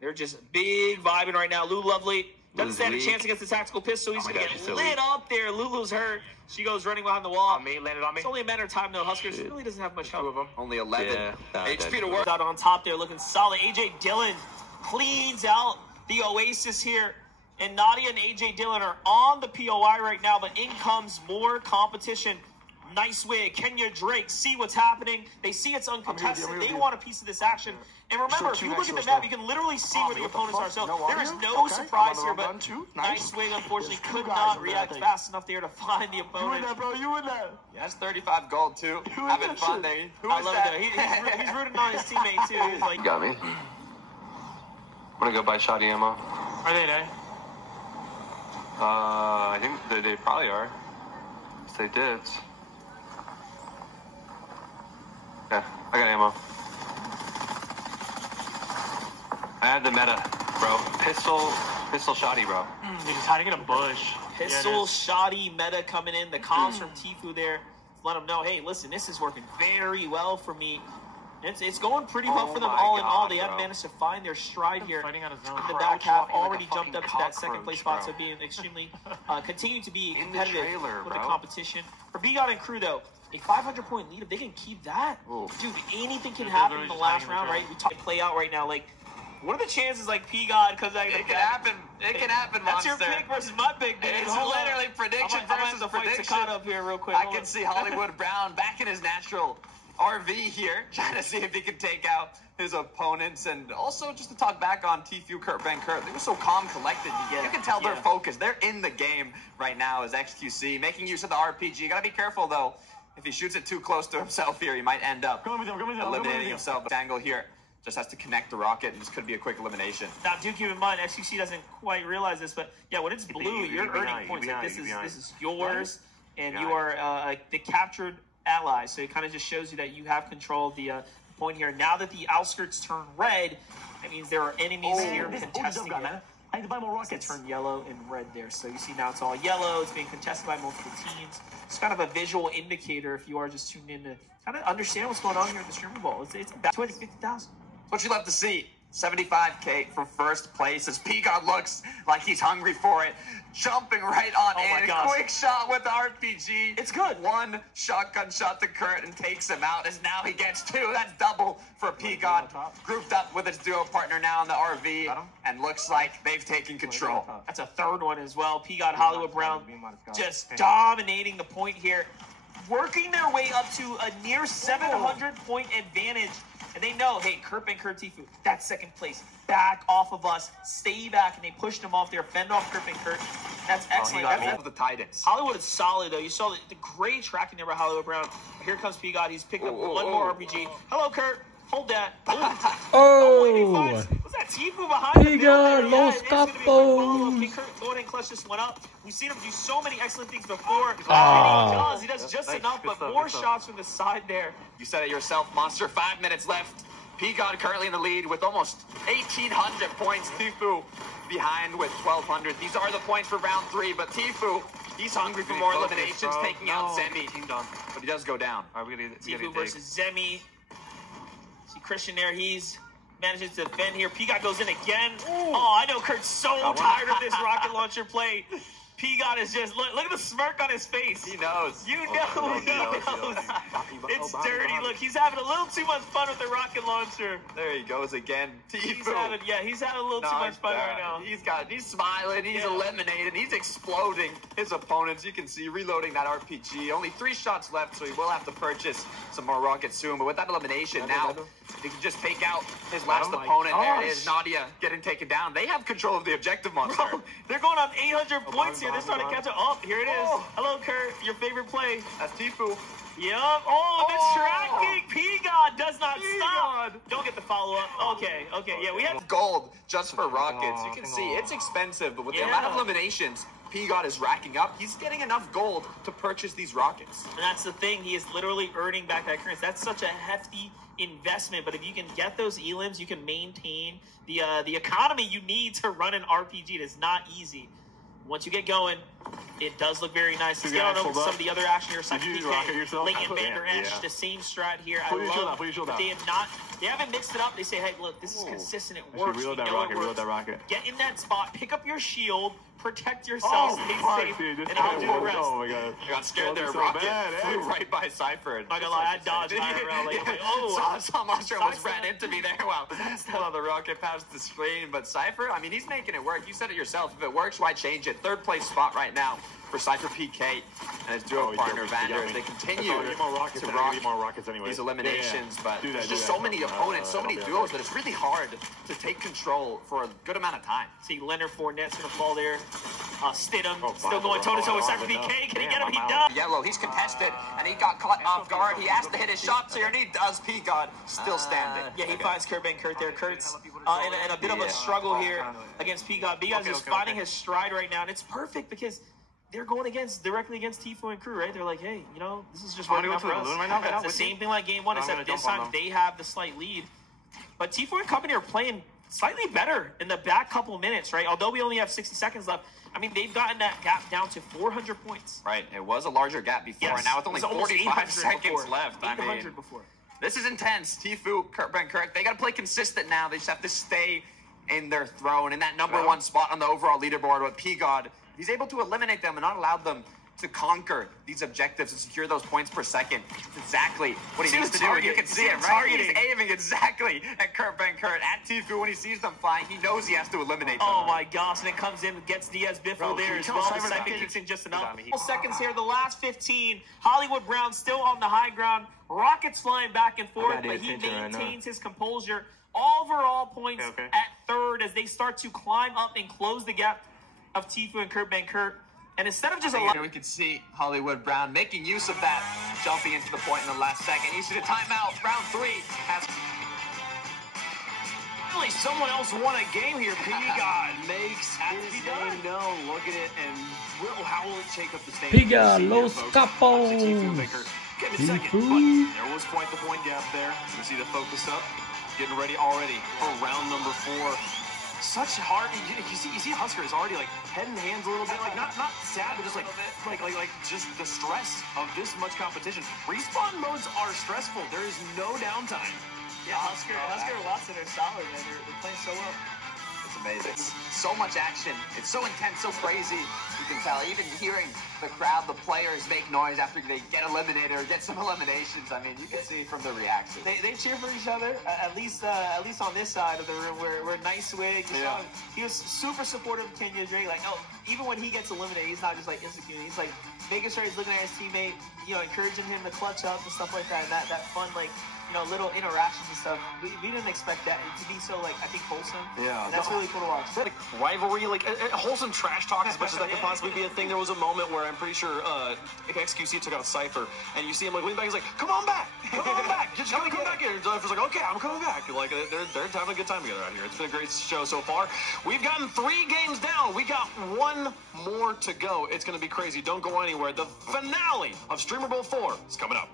They're just big vibing right now. Lou Lovely doesn't stand a chance against the tactical pistol. He's going to get lit up there. Lulu's hurt. She goes running behind the wall. Landed on me. It's only a matter of time, though. Huskers really doesn't have much help. Only 11 HP to work. Out on top there, looking solid. AJ Dillon cleans out the Oasis here. And Nadia and AJ Dillon are on the POI right now, but in comes more competition. Nice wig. Kenya Drake see what's happening. They see it's uncontested. They want a piece of this action. And remember, if you look at the map, you can literally see where the opponents are. So there is no surprise here, but Nice Wig, unfortunately, could not react fast enough there to find the opponent. You in that, bro. You in that. Yeah, that's 35 gold, too. Having fun there. I love that. He's rooting on his teammate, too. He's like, You got me. I'm going to go buy shoddy ammo. Are they there? I think they probably are. If they did. Yeah, I got ammo. I had the meta, bro. Pistol shoddy, bro. They're just hiding in a bush. Pistol shoddy meta coming in. The comms from Tfue there. Let them know, hey, listen, this is working very well for me. It's going pretty well for them all in all. They have managed to find their stride here in the back half. Already jumped up to that second place spot, so being extremely continue to be competitive with the competition. For B-God and crew, though, a 500-point lead, if they can keep that, dude, anything can happen in the last round, right? We talk play out right now, like, what are the chances, like, P-God comes out? It can happen. It can happen, That's Monster. your pick versus my pick, dude. It's literally prediction versus prediction. Up here real quick. I can see Hollywood Brown back in his natural RV here, trying to see if he can take out his opponents. And also, just to talk back on Tfue, Kurt Van Kurt, they were so calm, collected. You can tell they're focused. They're in the game right now as XQC, making use of the RPG. You gotta be careful, though. If he shoots it too close to himself here, he might end up eliminating himself. Angle here just has to connect the rocket, and this could be a quick elimination. Now, do keep in mind, XQC doesn't quite realize this, but yeah, when it's blue, you're earning points. Like, this is yours, and you are the captured ally. So it kind of just shows you that you have control of the point here. Now that the outskirts turn red, that means there are enemies here contesting it. I need to buy more rockets. Turn yellow and red there. So you see now it's all yellow. It's being contested by multiple teams. It's kind of a visual indicator if you are just tuned in to kind of understand what's going on here in the Streamer Bowl. It's about 250,000. What you love to see. 75K for first place as P-God looks like he's hungry for it. Jumping right on in. Quick shot with the RPG. It's good. One shotgun shot to Kurt and takes him out as now he gets two. That's double for P-God. Grouped up with his duo partner now in the RV and looks like they've taken control. That's a third one as well. P-God, Hollywood Brown just dominating the point here. Working their way up to a near 700-point advantage. And they know, hey, Kurt and Kurt Tfue, that's second place. Back off of us. Stay back. And they pushed them off there. Fend off Kurt and Kurt. That's excellent. That's the Titans. Hollywood is solid, though. You saw the great tracking there by Hollywood Brown. Here comes P-God. He's picked up one more RPG. Hello, Kurt. Hold that. Was that Tfue behind him? P-God, Los Capos. Can Kurt go ahead and clutch this one up? We've seen him do so many excellent things before. He does just enough, but more shots from the side there. You said it yourself, Monster. 5 minutes left. P-God currently in the lead with almost 1,800 points. Tfue behind with 1,200. These are the points for round 3, but Tfue, he's hungry for more eliminations, taking out Zemi. But he does go down. Tfue versus Zemi. See Christian there. He's manages to defend here. P-God goes in again. Oh, I know Kurt's so tired of this rocket launcher play. P-God is just, look at the smirk on his face. He knows. You know he knows. It's dirty. Look, he's having a little too much fun with the rocket launcher. There he goes again. He's having a little too much fun right now. He's smiling. He's eliminating. He's exploding his opponents. You can see reloading that RPG. Only 3 shots left, so he will have to purchase some more rockets soon. But with that elimination now, he can just take out his last opponent. There it is, Nadia getting taken down. They have control of the objective, Monster. Bro, they're going on 800 points here. They're starting to catch up. Oh, here it is. Hello, Kurt. Your favorite play. That's Tfue. Yup. Oh, distracting. P-God does not stop. Don't get the follow-up. Okay. Yeah, we had gold just for rockets. You can see it's expensive, but with the amount of eliminations P-God is racking up, he's getting enough gold to purchase these rockets. And that's the thing. He is literally earning back that currency. That's such a hefty investment, but if you can get those elims, you can maintain the economy you need to run an RPG. It is not easy. Once you get going, it does look very nice. Let's get on over some of the other action here. Did you rocket yourself? Lincoln Vander Esch, the same strat here. I love that they haven't mixed it up. They say, hey, look, this is consistent. It works. Reload that rocket. Get in that spot. Pick up your shield. Protect yourself. Stay safe. And I'll do the rest. Oh, my God. I got scared there. Rocket flew right by Cypher. Not gonna lie, I dodged IRL. Saw Monster almost ran into me there. Wow. Still on the rocket past the screen. But Cypher, I mean, he's making it work. You said it yourself. If it works, why change it? Third place spot right now for Cypher PK and his duo partner Vander as they continue to rock these eliminations. But there's just so many opponents, so many duos that it's really hard to take control for a good amount of time. See, Leonard Fournette's going to fall there. Stidham still going toe-to-toe with Cypher PK. Can he get him? He does. Yellow, he's contested, and he got caught off guard. He has to hit his shots here, and he does. P-God still standing. Yeah, he finds Kurt Benkert there. Kurt's in a bit of a struggle here against P-God. P-God is just finding his stride right now, and it's perfect because they're going directly against Tfue and crew, right? They're like, hey, you know, this is just working out for us. It's the same thing like game one, except this time they have the slight lead. But Tfue and company are playing slightly better in the back couple minutes, right? Although we only have 60 seconds left, I mean, they've gotten that gap down to 400 points. Right. It was a larger gap before, and now with only 45 seconds left. I mean, before. This is intense. Tfue, Kurt Benkert, they got to play consistent now. They just have to stay in their throne, in that number one spot on the overall leaderboard with P-God. He's able to eliminate them and not allow them to conquer these objectives and secure those points per second. It's exactly what he needs to do. You can see it, right? He's aiming exactly at Kurt Benkert, at Tfue. When he sees them flying, he knows he has to eliminate them. Oh my gosh, and it comes in, gets Diaz Biffle there as well. The second kicks in just enough. Seconds here, the last 15. Hollywood Brown still on the high ground. Rockets flying back and forth, but he maintains his composure. Overall points at third as they start to climb up and close the gap of Tfue and Kurt Benkert. And instead of just here we can see Hollywood Brown making use of that, jumping into the point in the last second. You see the timeout. Round 3 has really someone else won a game here. P-God makes his name known. Look at it, and how will it take up the stage? P-God, Los Capos. There was point-to-point gap there. You see the focus up, getting ready already for round number 4. Such hard. You see Husker is already like head and hands a little bit, like not sad, but just like just the stress of this much competition. Respawn modes are stressful. There is no downtime. Yeah, Husker and Watson are solid, man. They're playing so well. It's amazing. So much action. It's so intense, so crazy. You can tell. Even hearing the crowd, the players make noise after they get eliminated or get some eliminations. I mean, you can see from the reaction. They cheer for each other. At least on this side of the room, where Nice Wig, he was super supportive of Kenya Drake. Like, even when he gets eliminated, he's not just like insecure. He's like making sure he's looking at his teammate, encouraging him to clutch up and stuff like that. And that fun, like, little interactions and stuff. We didn't expect that to be so, like, I think, wholesome. Yeah. And that's really cool to watch. Like, rivalry, like, wholesome trash talk as much as that could possibly be a thing. There was a moment where I'm pretty sure XQC took out Cypher, and you see him, like, leaning back. He's like, come on back. Come on back. Just come back here. And Cypher's like, okay, I'm coming back. Like, they're having a good time together out here. It's been a great show so far. We've gotten 3 games down. We got 1 more to go. It's going to be crazy. Don't go anywhere. The finale of Streamer Bowl 4 is coming up.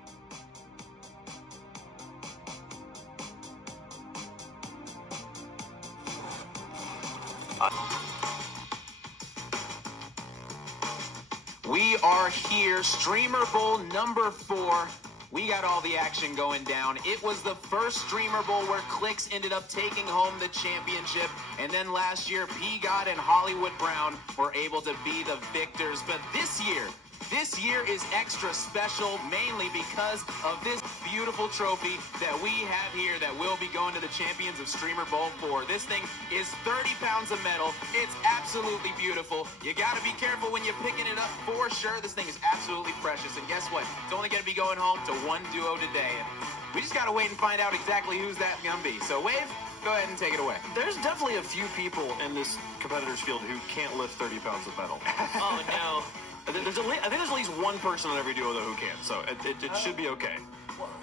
We are here, Streamer Bowl number 4. We got all the action going down. It was the first Streamer Bowl where Clix ended up taking home the championship. And then last year, P-God and Hollywood Brown were able to be the victors. But this year is extra special, mainly because of this beautiful trophy that we have here that will be going to the champions of Streamer Bowl 4. This thing is 30 pounds of metal. It's absolutely beautiful. You got to be careful when you're picking it up for sure. This thing is absolutely precious. And guess what? It's only going to be going home to 1 duo today. And we just got to wait and find out exactly who's that going to be. So, Wave, go ahead and take it away. There's definitely a few people in this competitors field who can't lift 30 pounds of metal. Oh, no. I think there's at least one person on every duo though who can, so it should be okay.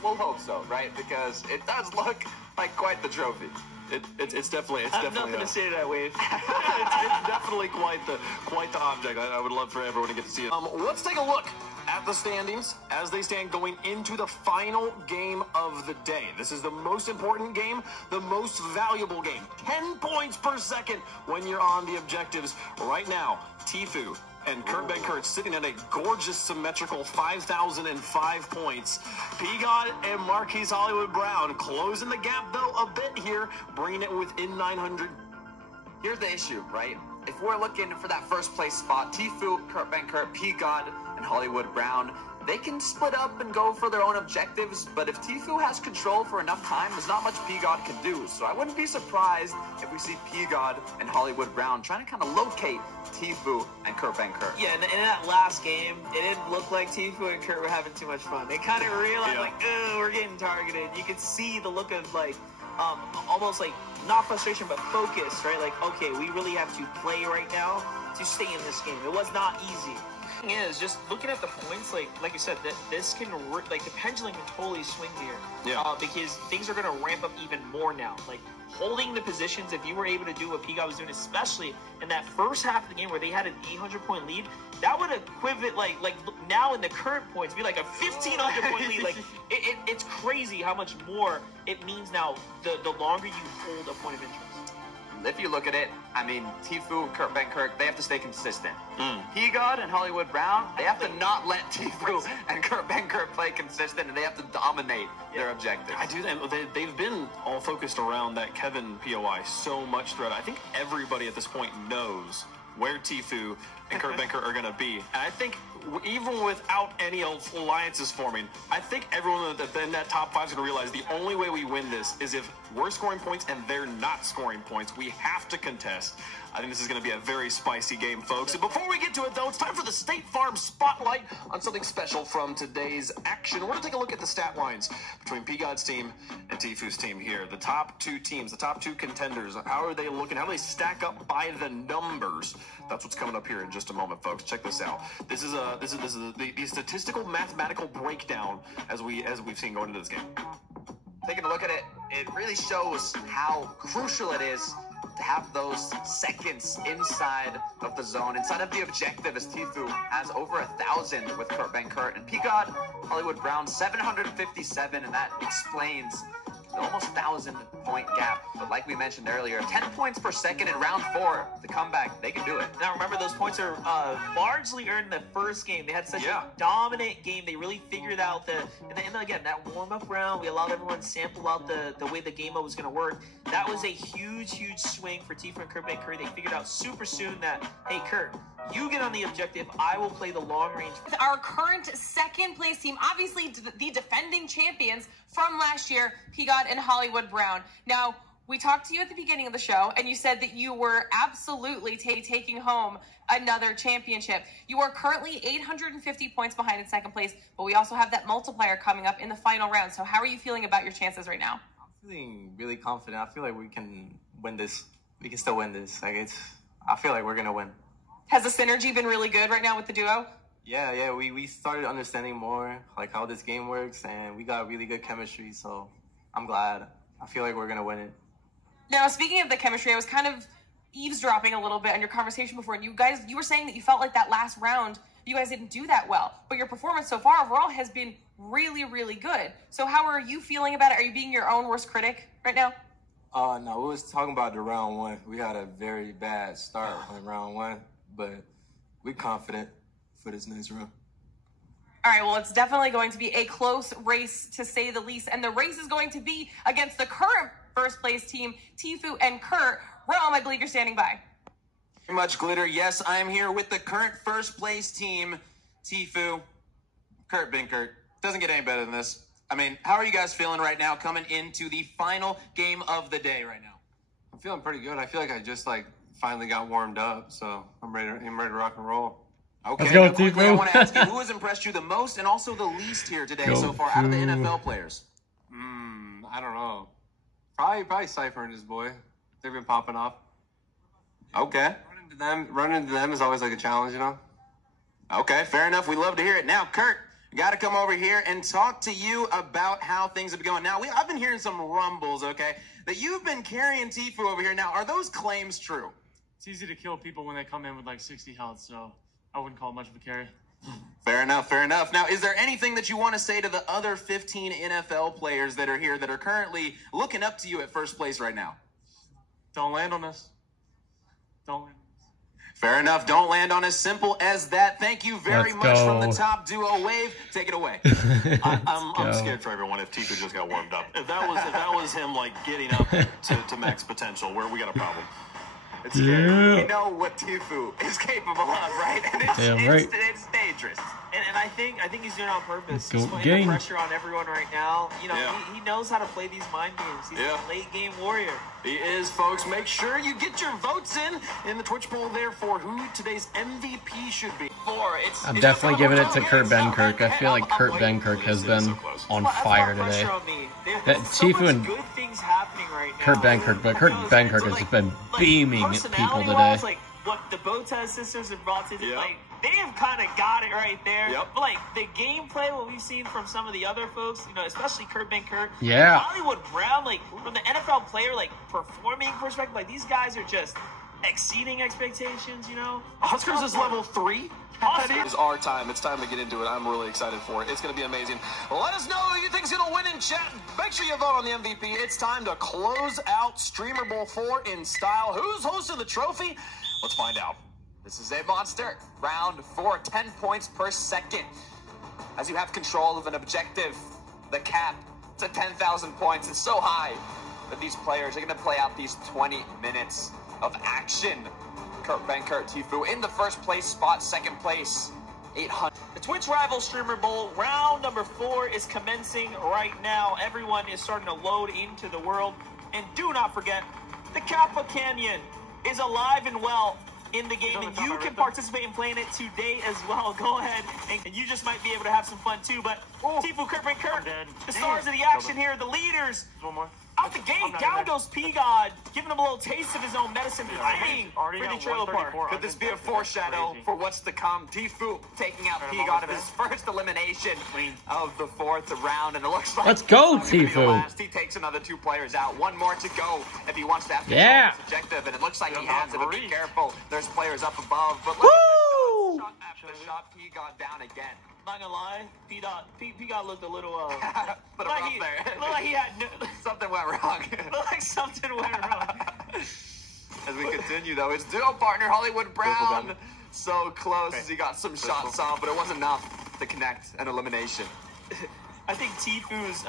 We'll hope so, right? Because it does look like quite the trophy. It's definitely. I have nothing to say to that, Wave. it's definitely quite the object. I would love for everyone to get to see it. Let's take a look at the standings as they stand going into the final game of the day. This is the most important game, the most valuable game. 10 points per second when you're on the objectives. Right now, Tfue and Kurt Benkert sitting at a gorgeous symmetrical 5,005 points. P-God and Marquise Hollywood Brown closing the gap though a bit here, bringing it within 900. Here's the issue, right? If we're looking for that first place spot, Tfue, Kurt Benkert, P-God, and Hollywood Brown, they can split up and go for their own objectives, but if Tfue has control for enough time, there's not much P-God can do. So I wouldn't be surprised if we see P-God and Hollywood Brown trying to kind of locate Tfue and Kurt Benkert. Yeah, and in that last game, it didn't look like Tfue and Kurt were having too much fun. They kind of realized, like, oh, we're getting targeted. You could see the look of, like, almost like, not frustration, but focus, right? Like, okay, we really have to play right now to stay in this game. It was not easy. Is just looking at the points, like you said, that this can like the pendulum can totally swing here. Yeah. Because things are going to ramp up even more now. Like holding the positions, if you were able to do what P-God was doing, especially in that first half of the game where they had an 800-point lead, that would equivalent like now in the current points be like a 1,500-point lead. Like it's crazy how much more it means now the longer you hold a point of interest. If you look at it, I mean, Tfue, Kurt Benkert, they have to stay consistent. P-God and Hollywood Brown, they have to not let Tfue and Kurt Benkert play consistent, and they have to dominate their objectives. I do. They've been all focused around that Kevin POI so much throughout. I think everybody at this point knows where Tfue and Kurt Benkert are going to be. And I think even without any alliances forming, I think everyone in that top 5 is going to realize the only way we win this is if we're scoring points and they're not scoring points. We have to contest. I think this is going to be a very spicy game, folks. And before we get to it, though, it's time for the State Farm Spotlight on something special from today's action. We're going to take a look at the stat lines between P-God's team and Tfue's team here. The top 2 teams, the top 2 contenders, how are they looking? How do they stack up by the numbers? That's what's coming up here in just a moment, folks. Check this out. This is the statistical mathematical breakdown as we've seen going into this game. Taking a look at it, it really shows how crucial it is to have those seconds inside of the zone, inside of the objective, as Tfue has over 1,000 with Kurt Benkert, and P-God, Hollywood Brown, 757, and that explains the almost 1,000-point gap. But like we mentioned earlier, 10 points per second in round 4, the comeback, they can do it. Now remember, those points are largely earned in the first game. They had such a dominant game. They really figured out and again, that warm-up round, we allowed everyone to sample out the way the game mode was going to work. That was a huge swing for Tfue and Kurt Benkert. They figured out super soon that, hey, Kurt, you get on the objective, I will play the long range. Our current second place team, obviously the defending champions from last year, P-God and Hollywood Brown. Now, we talked to you at the beginning of the show, and you said that you were absolutely taking home another championship. You are currently 850 points behind in second place, but we also have that multiplier coming up in the final round. So how are you feeling about your chances right now? I'm feeling really confident. I feel like we can win this. We can still win this. I feel like we're going to win. Has the synergy been really good right now with the duo? Yeah, we started understanding more like how this game works, and we got really good chemistry, so I'm glad. I feel like we're going to win it. Now, speaking of the chemistry, I was kind of eavesdropping a little bit on your conversation before, and you were saying that you felt like that last round, you guys didn't do that well, but your performance so far overall has been really, really good. So how are you feeling about it? Are you being your own worst critic right now? No, we was talking about the round 1. We had a very bad start on round 1, but we're confident for this next round. All right, well, it's definitely going to be a close race, to say the least, and the race is going to be against the current first place team, Tfue and Kurt. Rome, I believe you're standing by. Very much, Glitter. Yes, I am here with the current first place team, Tfue, Kurt Benkert. Doesn't get any better than this. I mean, how are you guys feeling right now coming into the final game of the day right now? I'm feeling pretty good. I feel like I just finally got warmed up, so I'm ready to rock and roll. Okay, Let's go, now quickly, I Tfue. want to ask you, who has impressed you the most and also the least here today so far out of the NFL players? I don't know. Probably Cypher and his boy. They've been popping off. Okay. Running into them is always like a challenge, you know? Okay, fair enough. We love to hear it. Now, Kurt, got to come over here and talk to you about how things have been going. Now, I've been hearing some rumbles, okay, that you've been carrying Tfue over here. Now, are those claims true? It's easy to kill people when they come in with like 60 health, so I wouldn't call it much of a carry. Fair enough, fair enough. Now, is there anything that you want to say to the other 15 NFL players that are here that are currently looking up to you at first place right now? Don't land on us. Don't land. Fair enough. Don't land on as simple as that. Thank you very much from the top duo. Wave, take it away. I'm scared for everyone if Tfue just got warmed up. If that was him like getting up to max potential, where we got a problem. It's scary. We know what Tfue is capable of, right? And it's dangerous. And I think he's doing it on purpose. He's putting game. the pressure on everyone right now. You know, he knows how to play these mind games. He's a late game warrior. He is, folks. Make sure you get your votes in the Twitch poll there for who today's MVP should be. I'm definitely giving it to Kurt Benkirk. I feel like Kurt Benkirk has been on fire today. That Tfue and Good things happening right now. Kurt Benkirk, but Kurt Benkirk has just been beaming at people today. Like what the Botez sisters have brought to the like they have kind of got it right there. But like the gameplay, what we've seen from some of the other folks, you know, especially Kurt Benkirk, Hollywood Brown, like from the NFL player like performing perspective, like these guys are just exceeding expectations, you know. Huskers is level 3. Awesome. It is our time. It's time to get into it. I'm really excited for it. It's going to be amazing. Let us know who you think is going to win in chat. Make sure you vote on the MVP. It's time to close out Streamer Bowl 4 in style. Who's hosting the trophy? Let's find out. This is a monster. Round 4, 10 points per second. As you have control of an objective, the cap to 10,000 points is so high that these players are going to play out these 20 minutes of action. Kurt Benkirk, Tfue in the first place spot, second place, 800. The Twitch Rival Streamer Bowl round number 4 is commencing right now. Everyone is starting to load into the world. And do not forget, the Kappa Canyon is alive and well in the game, and you can participate in playing it today as well. Go ahead, and you just might be able to have some fun too. But Tfue, Kurt Benkirk, the stars of the action here, the leaders. One more. Out the gate, down goes P-God, giving him a little taste of his own medicine, fighting for the trailer park. Could this be a foreshadow for what's to come? Tfue taking out P-God of his first elimination of the 4th round, and it looks like let's go, Tfue. He takes another 2 players out. One more to go if he wants to have his objective, and it looks like he has it. But be careful, there's players up above. But look at the shot, P-God down again. Not gonna lie, P-God looked a little but like rough there. Looked like he had something went wrong. Looked like something went wrong. As we continue though, his duo partner Hollywood Brown so close as he got some shots on, but it wasn't enough to connect an elimination. I think Tfue's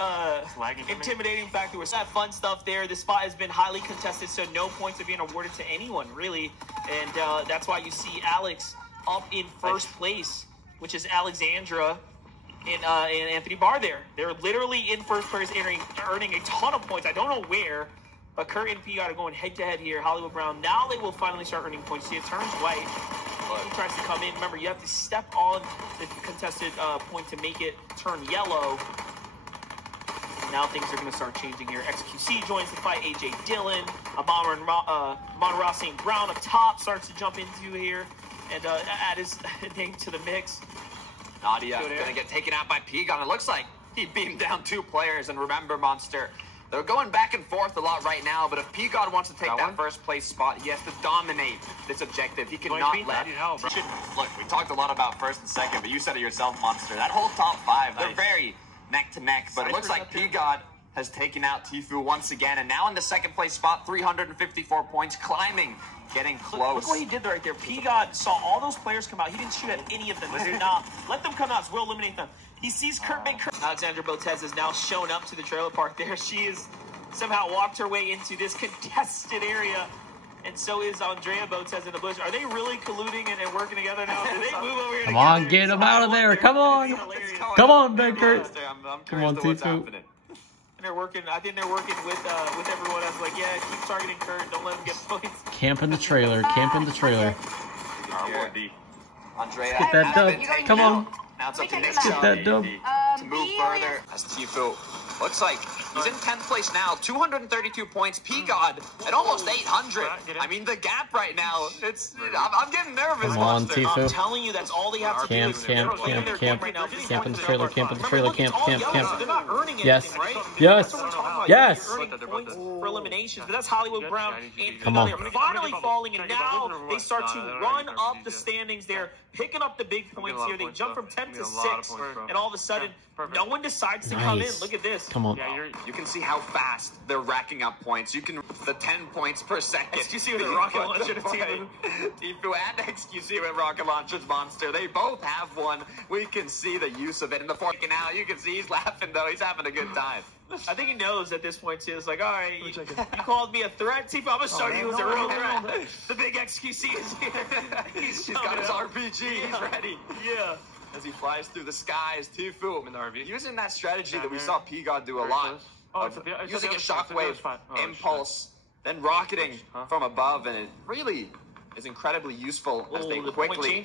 intimidating factor was that fun stuff there. The spot has been highly contested, so no points are being awarded to anyone really, and that's why you see Alex up in first place, which is Alexandra and Anthony Barr there. They're literally in first place, earning a ton of points. I don't know where, but Kurt and P-God are going head-to-head here. Hollywood Brown, now they will finally start earning points. See, it turns white. He tries to come in. Remember, you have to step on the contested point to make it turn yellow. Now things are going to start changing here. XQC joins the fight. AJ Dillon, Monroe St. Brown up top starts to jump into here and add his name to the mix. Nadia gonna get taken out by P-God. It looks like he beamed down 2 players. And remember, Monster, they're going back and forth a lot right now. But if P-God wants to take that first place spot, he has to dominate this objective. He cannot let. Look, we talked a lot about first and second, but you said it yourself, Monster. That whole top 5, they're very neck to neck. But it looks like P-God has taken out Tfue once again, and now in the second place spot, 354 points, climbing. Getting close. Look what he did right there. P-God saw all those players come out. He didn't shoot at any of them. He did not. Let them come out. We'll eliminate them. He sees Kurt Benkirk. Alexandra Botez has now shown up to the trailer park. There she is. Somehow walked her way into this contested area. And so is Andrea Botez in the bush. Are they really colluding and working together now? Do they move over here Come on, get them out of there. Come on. Come on, Benkirk. Come on, Tfue. And they're working. I think they're working with everyone else. Like, yeah, keep targeting Kurt. Don't let him get points. Camp in the trailer. Camp in the trailer. Andrea, get that dub. Come on. Now it's up to Nick get that dub. to move further as Tfue Looks like he's in 10th place now, 232 points. P-God at almost 800. I mean, the gap right now, I'm getting nervous. Come on, I'm telling you, that's all they have to do. Camp in the trailer, camp in the trailer, camp. They're not earning anything, Yes. right? Yes. Yes. Earning points for eliminations, but that's Hollywood Brown and Come on. finally falling, and now they start to run up the standings. They're picking up the big points here. They jump from 10 to 6, and all of a sudden, no one decides to come in. Look at this. Come on. You can see how fast they're racking up points. You can the 10 points per second. XQC with a rocket launcher to Tfue and XQC with rocket launchers, Monster. They both have one. We can see the use of it in the fork now. You can see he's laughing though. He's having a good time. I think he knows at this point too. It's like, all right, you called me a threat, Tfue. I'm gonna show you who's a real threat. The big XQC is here. He's got his RPG. He's ready. Yeah. As he flies through the skies, Tfue using that strategy that we saw P-God do a lot. Using a shockwave impulse, then rocketing from above, and it really is incredibly useful as they quickly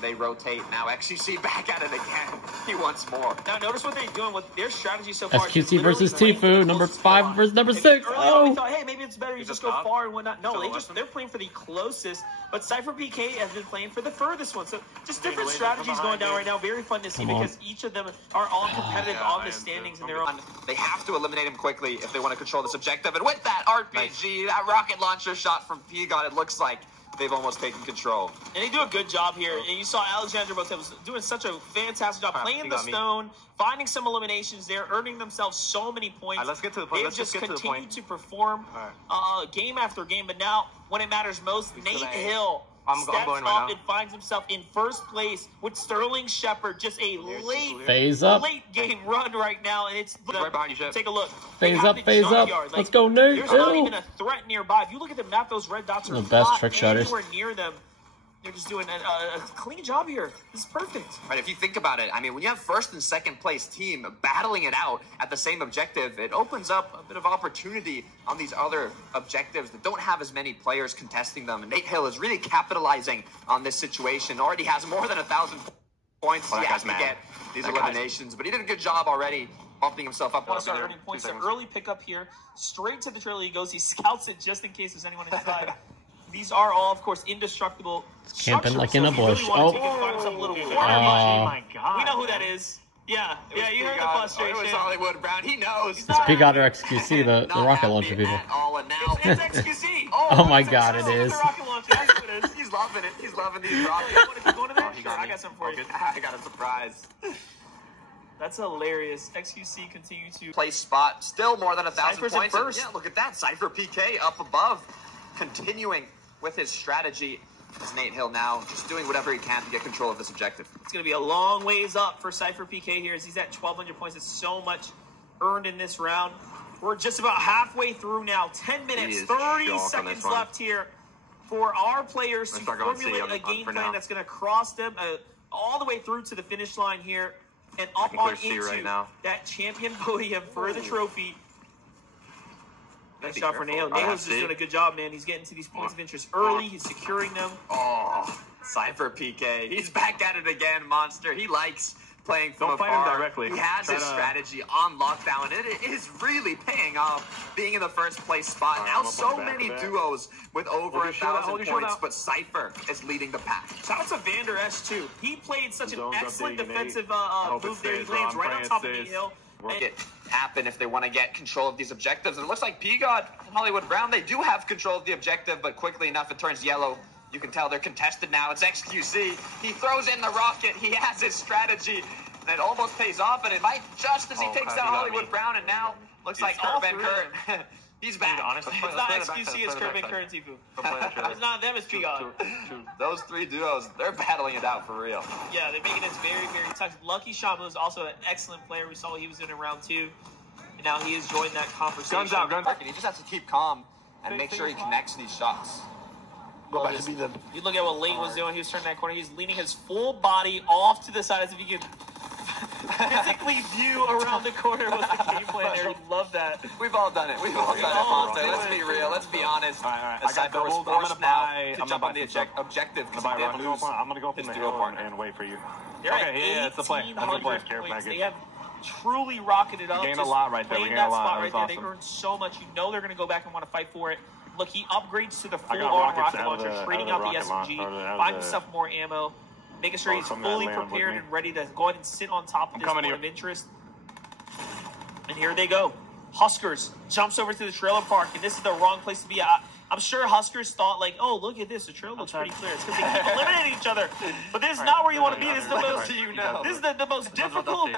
they rotate. Now XQC back at it again. He wants more. Now notice what they're doing with their strategy so far. XQC versus Tfue, number 5 versus number 6. Earlier we thought, hey, maybe it's better you just go far and whatnot. No, they're playing for the closest, but Cypher PK has been playing for the furthest one. So just different strategies going down right now. Very fun to see because each of them are all competitive on the standings in their own. They have to eliminate him quickly if they want to control this objective. And with that RPG, that rocket launcher shot from P-God, it looks like they've almost taken control. And they do a good job here. And you saw Alexander Botel was doing such a fantastic job playing the stone, finding some eliminations there, earning themselves so many points. Let's get to the point. They've just continued to perform game after game. But now, when it matters most, Nate Hill steps up and finds himself in first place with Sterling Shepard. Just a late game run right now. And it's right behind you, Shep. Take a look. Phase up. Let's go, Nate. There's not even a threat nearby. If you look at the map, those red dots are not anywhere near them. They're just doing a clean job here. This is perfect. Right, if you think about it, I mean, when you have first and second place team battling it out at the same objective, it opens up a bit of opportunity on these other objectives that don't have as many players contesting them. And Nate Hill is really capitalizing on this situation. Already has more than 1,000 points. He has to get these eliminations, but he did a good job already bumping himself up. Start earning points. The early pickup here, straight to the trailer he goes. He scouts it just in case there's anyone inside. These are all, of course, indestructible. Camping like in a bush. My God. We know who that is. Yeah, you heard the frustration. It was Hollywood Brown. He knows. It's P-God or XQC, the rocket launcher people. It's XQC. Oh my God, it is. He's loving it. He's loving these rockets. Going to that? Sure, I got something for you. I got a surprise. That's hilarious. XQC continue to place spot. Still more than 1,000 Cypher's points. First. Yeah, look at that. Cypher PK up above. Continuing with his strategy. As Nate Hill now just doing whatever he can to get control of this objective. It's going to be a long ways up for Cypher PK here as he's at 1,200 points. It's so much earned in this round. We're just about halfway through now. 10 minutes, 30 seconds left here for our players to formulate a game plan that's going to cross them all the way through to the finish line here and up on into that champion podium for the trophy. Nice shot for Nail. Nail's just doing a good job, man. He's getting to these points of interest early. He's securing them. Oh, Cypher PK. He's back at it again, Monster. He likes playing from afar. Don't fight him directly. He has his strategy on lockdown. It is really paying off being in the first place spot. Now so many duos with over 1,000 points, but Cypher is leading the pack. Shout out to Vander Esch, too. He played such an excellent defensive move there. He lands right on top of Nate Hill. Make it happen if they want to get control of these objectives. And it looks like P-God and Hollywood Brown, they do have control of the objective, but quickly enough it turns yellow. You can tell they're contested now. It's XQC. He throws in the rocket. He has his strategy. And it almost pays off, and it might just as he takes out Hollywood Brown, and now looks like Kurt Van Curren. He's back. Honestly, it's not XQC, it's Kurt Van Curren, Tfue. It's not them, it's P-God. Those three duos, they're battling it out for real. Yeah, they're making this very, very tough. Lucky Shamu is also an excellent player. We saw what he was doing in round 2. And now he has joined that conversation. Guns out. He just has to keep calm and make sure he connects these shots. You look at what Lane was doing. He was turning that corner. He's leaning his full body off to the side as if he could physically view around the corner with the game plan there. You love that. We've all done it. We've all done it, Monster. Let's be real. Let's be honest. All right. I got doubles. I'm going to buy. I'm on the objective. I'm going to go up in the hill and wait for you. Okay, it's the play. That's the play. They have truly rocking it up. Gained a just lot right there. playing We gained a that lot. spot That right was there. awesome. They earned so much. You know they're going to go back and want to fight for it. Look, he upgrades to the I got full-on rockets rocket out of launcher, the- trading out out of the the rocket SMG, launcher, out of find the- himself more ammo, making sure he's something that fully landed with prepared me. and ready to go ahead and sit on top of I'm this coming point here. of interest. And here they go. Huskers jumps over to the trailer park, and this is the wrong place to be. I'm sure Huskers thought, like, oh, look at this. The trailer looks pretty clear. It's because they keep eliminating each other. But this is not where you want to be. This is the most, this is the most difficult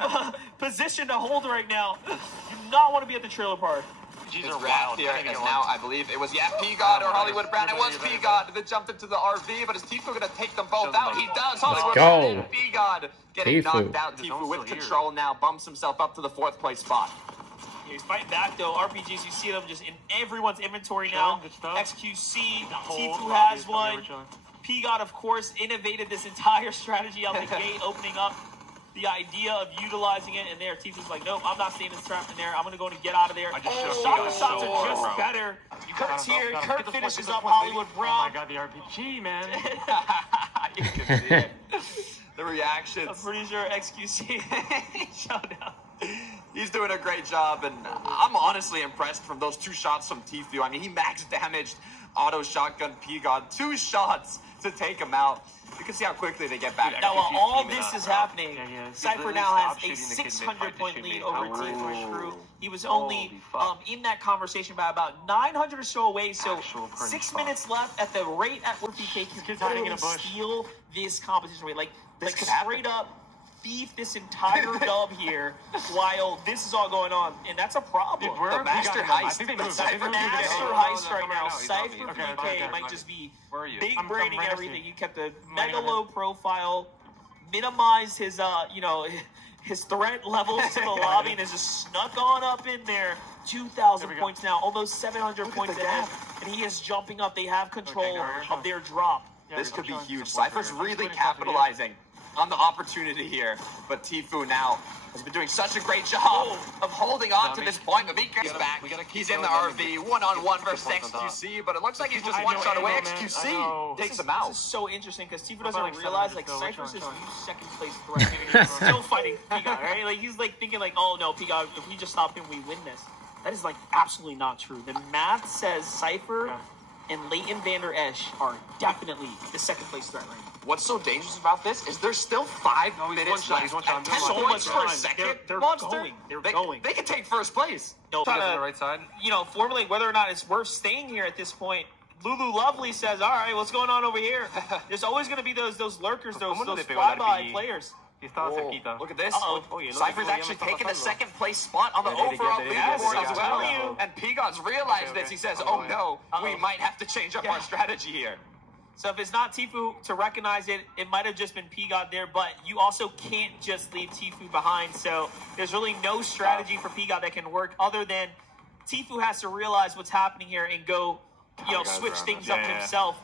position to hold right now. You do not want to be at the trailer park. It's wrapped here, and now I believe it was, P-God or Hollywood Brown. It was P-God that jumped into the RV, but is Tfue going to take them both out? He does. Hollywood go. Brown and P-God getting Tfue. knocked out. Tfue with control now, bumps himself up to the 4th place spot. He's fighting back, though. RPGs, you see them just in everyone's inventory now. XQC, Tfue has one. P-God, of course, innovated this entire strategy out the gate, opening up the idea of utilizing it, and there, Tfue's like, nope, I'm not staying trapped in there. I'm going to go and get out of there. Shots are just better. Kurt's here. Kurt finishes up Hollywood Brown. Oh my god, the RPG, man. You can see it. The reactions. I'm pretty sure XQC showed up. He's doing a great job, and I'm honestly impressed from those 2 shots from Tfue. I mean, he max damaged auto shotgun P-God. 2 shots to take him out. You can see how quickly they get back. Now, while all this is happening, Cypher now has a 600-point lead over Tfue Crew. He was only in that conversation by about 900 or so away, so 6 minutes left at the rate at which PK can literally steal this competition away. Like straight up thief this entire dub here while this is all going on, and that's a problem. The Master Heist. Cypher Master Heist right now. Cypher PK might just be big braining everything. He kept a mega low profile, minimized his his threat levels to the lobby, and has just snuck on up in there. 2,000 points now, almost 700 points ahead, and he is jumping up. They have control of their drop. This could be huge. Cypher's really capitalizing on the opportunity here, but Tfue now has been doing such a great job of holding on to this point. But he's back. He's in the RV, one-on-one versus XQC, but it looks like he's just one shot away. XQC takes him out. This is so interesting because Tfue doesn't realize like Cypher's his new second place threat. He's still fighting P-God, right? Like he's like thinking like, oh no, P-God, if we just stop him, we win this. That is like absolutely not true. The math says Cypher and Leighton Vander Esch are definitely the second place threat right now. What's so dangerous about this is there's still 5 minutes left. At 10 points per second, They're Monster. going. They're going. They can take first place. No, on the right side. Formulate whether or not it's worth staying here at this point. Lulu Lovely says, all right, what's going on over here? There's always going to be those lurkers, those flyby players. Look at this. Cypher's actually taking the second place spot on the overall leaderboard as well. And P-God's realized this. He says, oh no, we might have to change up our strategy here. So if it's not Tfue to recognize it, it might have just been P-God there, but you also can't just leave Tfue behind. So there's really no strategy for P-God that can work other than Tfue has to realize what's happening here and go, switch things up himself.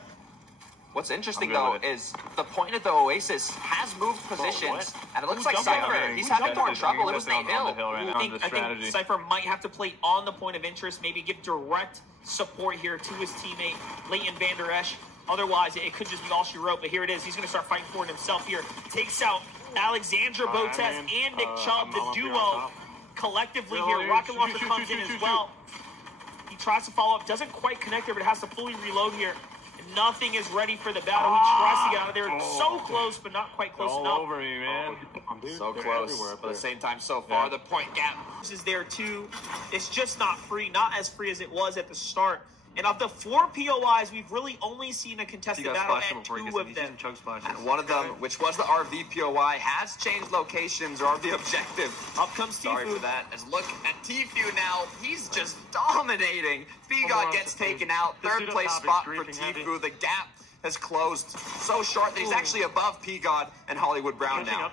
What's interesting, though, is the point of the Oasis has moved positions, and it looks like Cypher, he's having more trouble. It was Nate Hill. I think Cypher might have to play on the point of interest, maybe give direct support here to his teammate, Leighton Vander Esch. Otherwise, it could just be all she wrote, but here it is. He's going to start fighting for it himself here. Takes out Alexandra Botes and Nick Chubb, the duo, collectively here. Rocket Launcher comes in as well. He tries to follow up, doesn't quite connect there, but has to fully reload here. Nothing is ready for the battle. He tries to get out of there. So close, but not quite close enough. All over me, man. So close, but at the same time, so far, the point gap. This is there, too. It's just not free. Not as free as it was at the start. And of the 4 POIs, we've really only seen a contested battle at 2 of them. And one of them, which was the RV POI, has changed locations or the objective. Up comes Tfue. Sorry for that. As look at Tfue now, he's just dominating. P-God gets taken out. 3rd place spot for Tfue. The gap has closed so short that he's actually above P-God and Hollywood Brown now.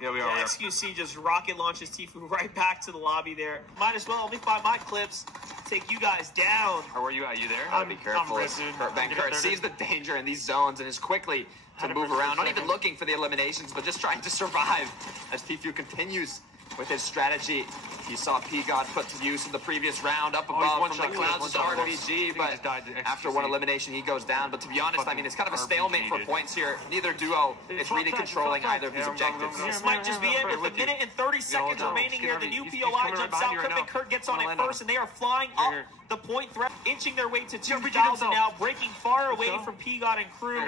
Yeah, we are. XQC just rocket launches Tfue right back to the lobby there. Might as well, let me find my clips, take you guys down. Or where you at? You there? Gotta be careful. Kurt sees the danger in these zones and is quickly to move around, not even looking for the eliminations, but just trying to survive as Tfue continues with his strategy. He saw P-God put to use in the previous round up above from the clouds of the RBG, but after one elimination, he goes down. But to be honest, I mean, it's kind of a stalemate for points here. Neither duo is really controlling either of these objectives. This might just be it with a minute and 30 seconds remaining here. The new POI jumps out. Kirk and Kurt gets on it first, and they are flying up the point threat, inching their way to 2,000 now, breaking far away from P-God and crew,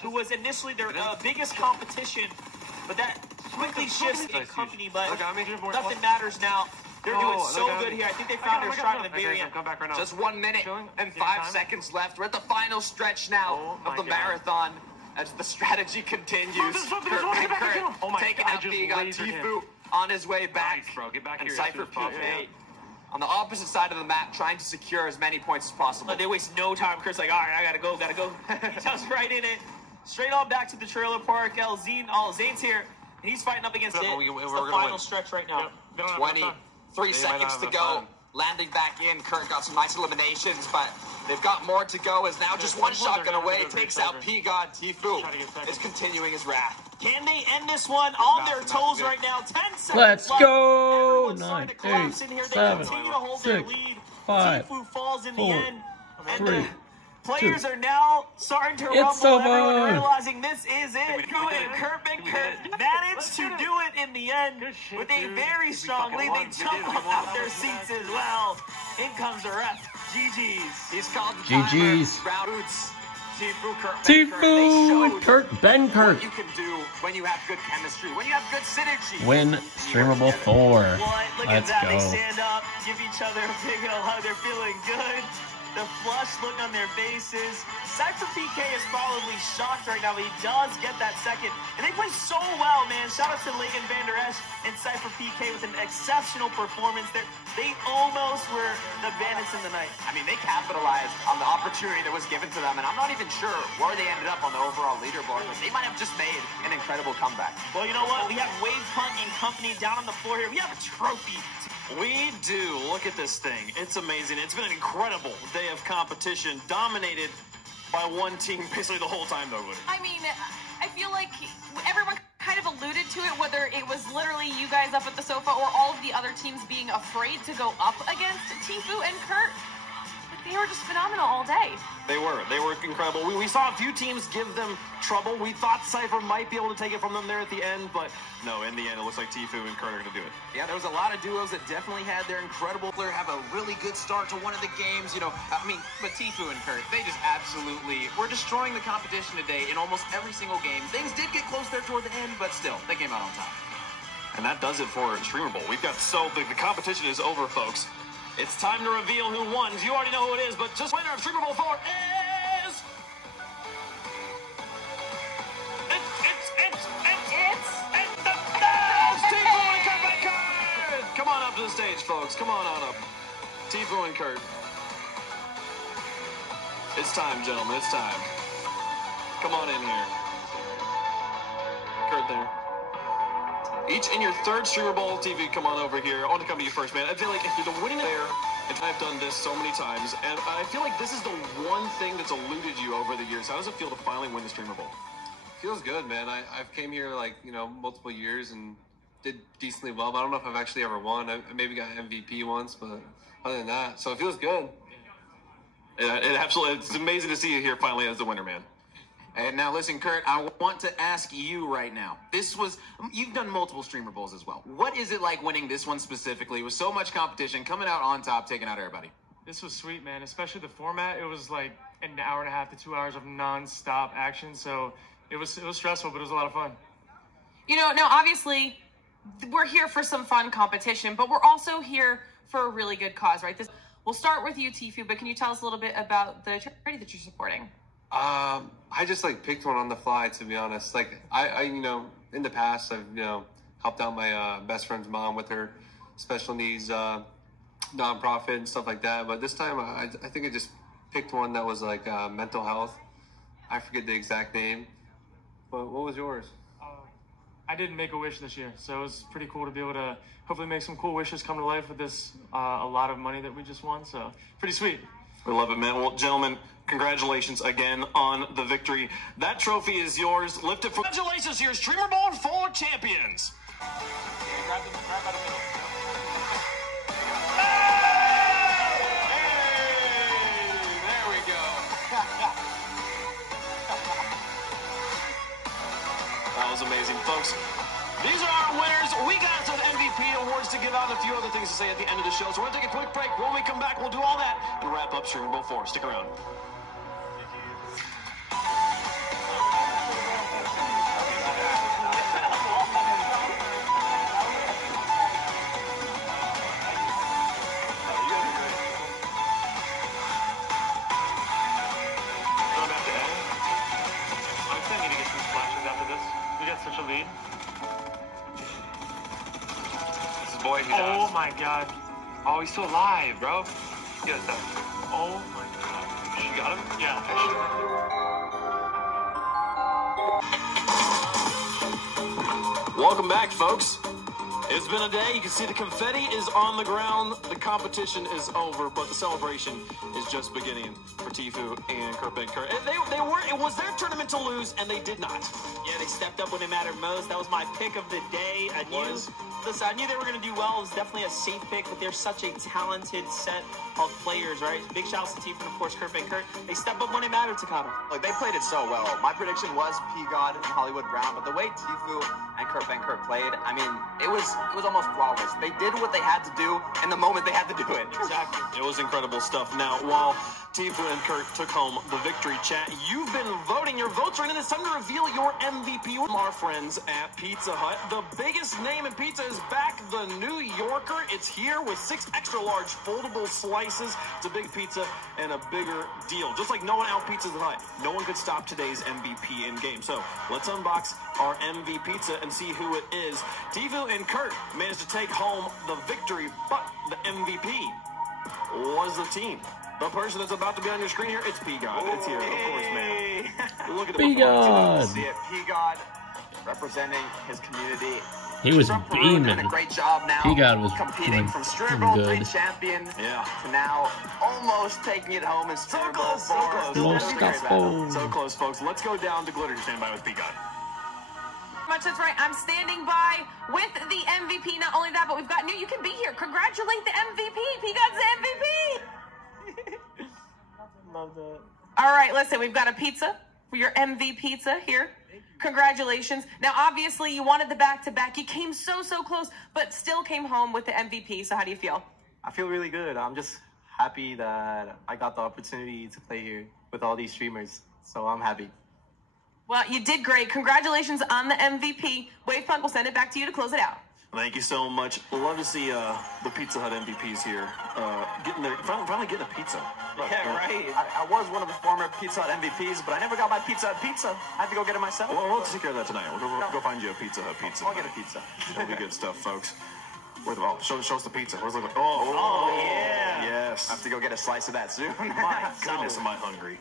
who was initially their biggest competition. But that quickly shifts in company, but nothing matters now. They're doing so good here. I think they found their shot in the very end. Just 1 minute and 5 seconds left. We're at the final stretch now of the marathon as the strategy continues. Kurt taking out P-God. Tfue on his way back. And Cypher PK on the opposite side of the map trying to secure as many points as possible. They waste no time. Kurt's like, all right, I gotta go. He jumps right in it. Straight on back to the trailer park. Zane's here, and he's fighting up against it. It's the final stretch right now. 23 seconds to go. Landing back in. Kurt got some nice eliminations, but they've got more to go as now just one shotgun away takes out P-God. Tfue is continuing his wrath. Can they end this one on their toes right now? 10 seconds Let's left. go! Everyone's 9, 8, in here. They 7, continue to hold 6, their lead. 5, Tfue falls in 4, the end. And 3, players are now starting to It's rumble. over. Everyone realizing this is it. Kurt managed to do it in the end with a very strong lead. They jump up out their seats as well. In comes the ref. GG's. He's called GG's. Tfue, Kurt Benkert. What you can do when you have good chemistry, when you have good synergy. Win Streamable 4. Look Let's at that. go. They stand up, give each other a big old hug. They're feeling good. The flush look on their faces. Cypher PK is probably shocked right now, but he does get that second. And they play so well, man. Shout out to Lagan van der Esch and Cypher PK with an exceptional performance there. They almost were the bandits in the night. I mean, they capitalized on the opportunity that was given to them, and I'm not even sure where they ended up on the overall leaderboard, but they might have just made an incredible comeback. Well, you know what? We have Wave Punk and company down on the floor here. We have a trophy. We do. Look at this thing. It's amazing. It's been an incredible day of competition, dominated by one team basically the whole time, though. I mean, I feel like everyone kind of alluded to it, whether it was literally you guys up at the sofa or all of the other teams being afraid to go up against Tfue and Kurt. But they were just phenomenal all day. They were incredible. We saw a few teams give them trouble. We thought Cypher might be able to take it from them there at the end, but no, in the end, it looks like Tfue and Kurt are going to do it. Yeah, there was a lot of duos that definitely had their incredible player have a really good start to one of the games, you know. I mean, but Tfue and Kurt, they just absolutely were destroying the competition today in almost every single game. Things did get close there toward the end, but still, they came out on top. And that does it for Streamer Bowl. We've got the competition is over, folks. It's time to reveal who won. You already know who it is, but just winner of Streamer Bowl 4 is... It's the Tfue and Kurt Benkert! Come on up to the stage, folks. Come on up. Tfue and Kurt. It's time, gentlemen. It's time. Come on in here. Kurt there. Each in your third Streamer Bowl TV, come on over here. I want to come to you first, man. I feel like if you're the winning player, and I've done this so many times, and I feel like this is the one thing that's eluded you over the years. How does it feel to finally win the Streamer Bowl? Feels good, man. I've came here multiple years and did decently well, but I don't know if I've actually ever won. I maybe got MVP once, but other than that, so it feels good. It's amazing to see you here finally as the winner, man. And now listen, Kurt, I want to ask you right now. You've done multiple Streamer Bowls as well. What is it like winning this one specifically with so much competition, coming out on top, taking out everybody? This was sweet, man, especially the format. It was like an hour and a half to 2 hours of non-stop action, so it was stressful, but it was a lot of fun. You know, now obviously we're here for some fun competition, but we're also here for a really good cause, right? We'll start with you, Tfue, but can you tell us a little bit about the charity that you're supporting? I just picked one on the fly, to be honest. I in the past I've helped out my best friend's mom with her special needs nonprofit and stuff like that. But this time I think I just picked one that was mental health. I forget the exact name. But what was yours? I didn't make a wish this year, so it was pretty cool to be able to hopefully make some cool wishes come to life with this a lot of money that we just won. So pretty sweet. We love it, man. Well, gentlemen, congratulations again on the victory. That trophy is yours. Lift it for... Congratulations, your Streamer Bowl 4 champions. Grab by the middle. There we go. That was amazing, folks. These are our winners. We got some MVP awards to give out and a few other things to say at the end of the show. So we're going to take a quick break. When we come back, we'll do all that and wrap up Streamer Bowl 4. Stick around. Such a lead. This is boy. Oh my god. Oh, he's still alive, bro. Get that. Oh my god. You got him? Yeah. Welcome back, folks. It's been a day. You can see the confetti is on the ground. The competition is over, but the celebration is just beginning for Tfue and Kurt Benkert. They were. It was their tournament to lose, and they did not. Yeah, they stepped up when it mattered most. That was my pick of the day. I knew they were going to do well. It was definitely a safe pick, but they're such a talented set of players, right? Big shouts to Tfue and, of course, Kurt Benkert. They stepped up when it mattered, Takata. Like, they played it so well. My prediction was P-God and Hollywood Brown, but the way Tfue and Kurt Benkert played, I mean, it was almost flawless. They did what they had to do in the moment they had to do it. Exactly. It was incredible stuff. Now, while Tfue and Kurt took home the victory chat, you've been voting your votes right now. It's time to reveal your MVP from our friends at Pizza Hut. The biggest name in pizza is back, the New Yorker. It's here with 6 extra large foldable slices. It's a big pizza and a bigger deal. Just like no one out Pizza Hut, no one could stop today's MVP in game. So let's unbox our MV pizza and see who it is. Tfue and Kurt managed to take home the victory, but the MVP was the team. The person that's about to be on your screen here, it's P-God. It's here, of course, man. Look at the P-God. See it, P-God representing his community. He was beaming. Doing a great job now. P-God was competing from Streamer Bowl 3 good. champion to now almost taking it home in Streamer Bowl 4. So close, folks. Let's go down to Glitter to stand by with P-God. That's right. I'm standing by with the MVP. Not only that, but we've got new. You can be here. Congratulate the MVP. P-God's the MVP. Love that. All right, listen, we've got a pizza for your MV pizza here. Congratulations. Now, obviously, you wanted the back-to-back. You came so close, but still came home with the MVP. So how do you feel? I feel really good. I'm just happy that I got the opportunity to play here with all these streamers. So I'm happy. Well, you did great. Congratulations on the MVP. Wave Punk will send it back to you to close it out. Thank you so much. Love to see the Pizza Hut MVPs here finally getting a pizza. Yeah, right. I was one of the former Pizza Hut MVPs, but I never got my Pizza Hut pizza. I had to go get it myself. Well, we'll take care of that tonight. We'll go find you a Pizza Hut pizza. I'll get a pizza. That'll be good stuff, folks. Show us the pizza. Where's the yeah. Yes. I have to go get a slice of that soon. My goodness, am I hungry.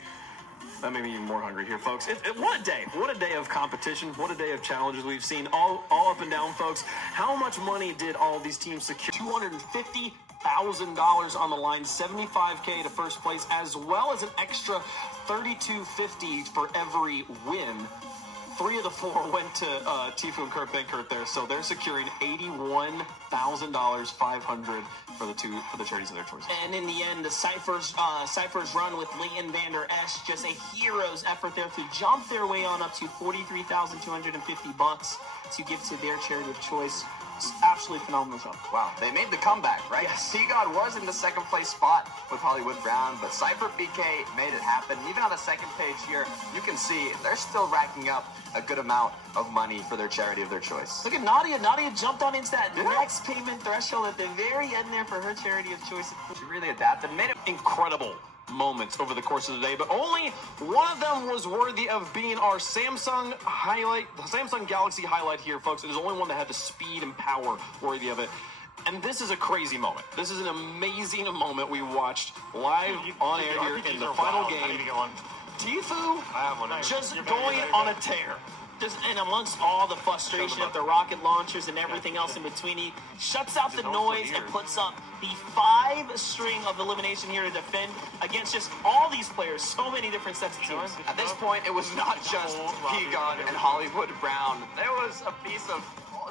That made me even more hungry here, folks. What a day. What a day of competition. What a day of challenges we've seen all up and down, folks. How much money did all these teams secure? $250,000 on the line, $75K to first place, as well as an extra $3,250 for every win. 3 of the 4 went to Tfue and Kurt Benkert there, so they're securing $81,000, $500 for the charities of their choice. And in the end, the Cypher's run with Leighton Vander Esch, just a hero's effort there to jump their way on up to $43,250 to give to their charity of choice. It's absolutely phenomenal job. Wow, they made the comeback, right? Yes. P-God was in the second place spot with Hollywood Brown, but Cypher BK made it happen. Even on the second page here, you can see they're still racking up a good amount of money for their charity of their choice. Look at Nadia. Nadia jumped on into that next payment threshold at the very end there for her charity of choice. She really adapted, made it incredible moments over the course of the day, but only one of them was worthy of being our Samsung highlight, the Samsung Galaxy highlight here, folks. It is the only one that had the speed and power worthy of it. And this is a crazy moment. This is an amazing moment we watched live on air here in the final game. Tfue just going on a tear. Just and amongst all the frustration of the rocket launchers and everything else in between, he shuts out the noise and puts up the 5-string of elimination here to defend against just all these players, so many different sets of teams. At this point, it was not just P-God and Hollywood Brown. There was a piece of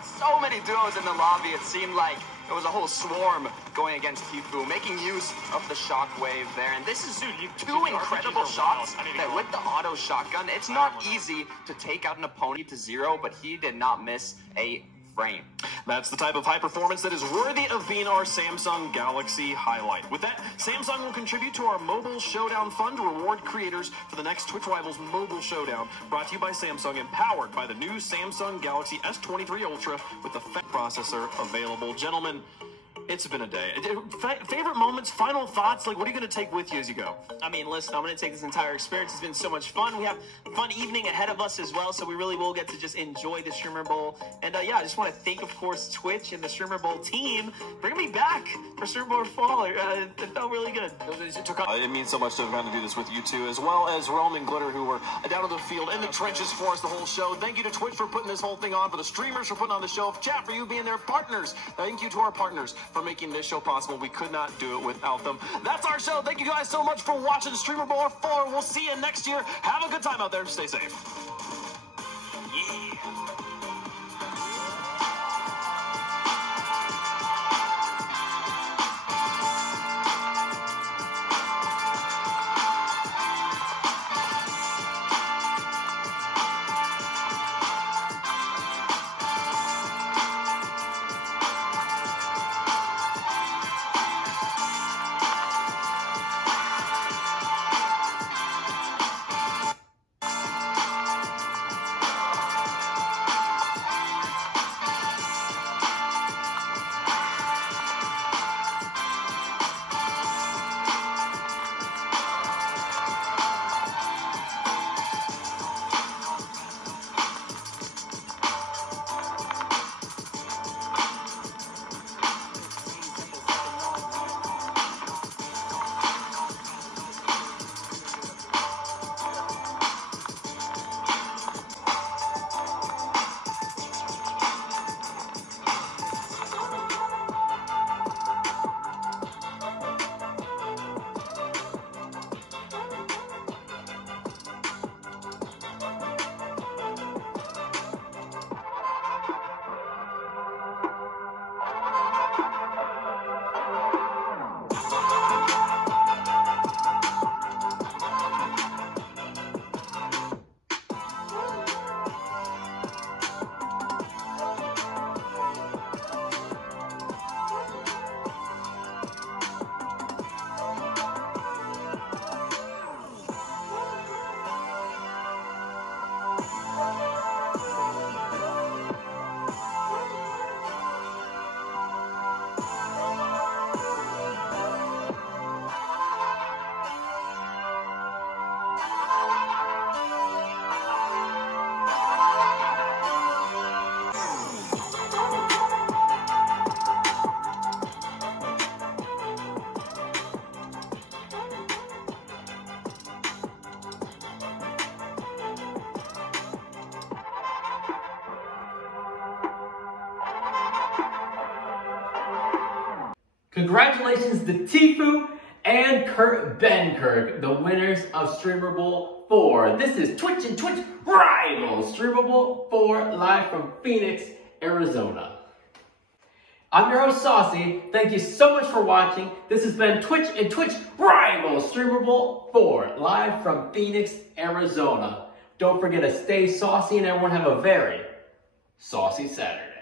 So many duos in the lobby, it seemed like it was a whole swarm going against Tfue, making use of the shockwave there. And this is two incredible shots that with the auto shotgun, it's not easy to take out an opponent to 0, but he did not miss a frame. That's the type of high performance that is worthy of being our Samsung Galaxy highlight. With that, Samsung will contribute to our Mobile Showdown Fund to reward creators for the next Twitch Rivals Mobile Showdown, brought to you by Samsung and powered by the new Samsung Galaxy S23 Ultra with the processor available. Gentlemen, it's been a day. Favorite moments, final thoughts? Like, what are you going to take with you as you go? I mean, listen, I'm going to take this entire experience. It's been so much fun. We have a fun evening ahead of us as well, so we really will get to just enjoy the Streamer Bowl. And yeah, I just want to thank, of course, Twitch and the Streamer Bowl team bringing me back for Streamer Bowl Fall. It felt really good. It means so much to have gotten to do this with you two, as well as Realm and Glitter, who were down on the field in the trenches for us the whole show. Thank you to Twitch for putting this whole thing on, for the streamers for putting on the show, chat for you being their partners. Thank you to our partners for making this show possible. We could not do it without them. That's our show. Thank you guys so much for watching Streamer Bowl 4. We'll see you next year. Have a good time out there. Stay safe. Yeah. Congratulations to Tfue and Kurt Benkirk, the winners of Streamer Bowl 4. This is Twitch and Twitch Rivals, Streamer Bowl 4, live from Phoenix, Arizona. I'm your host, Saucy. Thank you so much for watching. This has been Twitch and Twitch Rivals, Streamer Bowl 4, live from Phoenix, Arizona. Don't forget to stay saucy and everyone have a very saucy Saturday.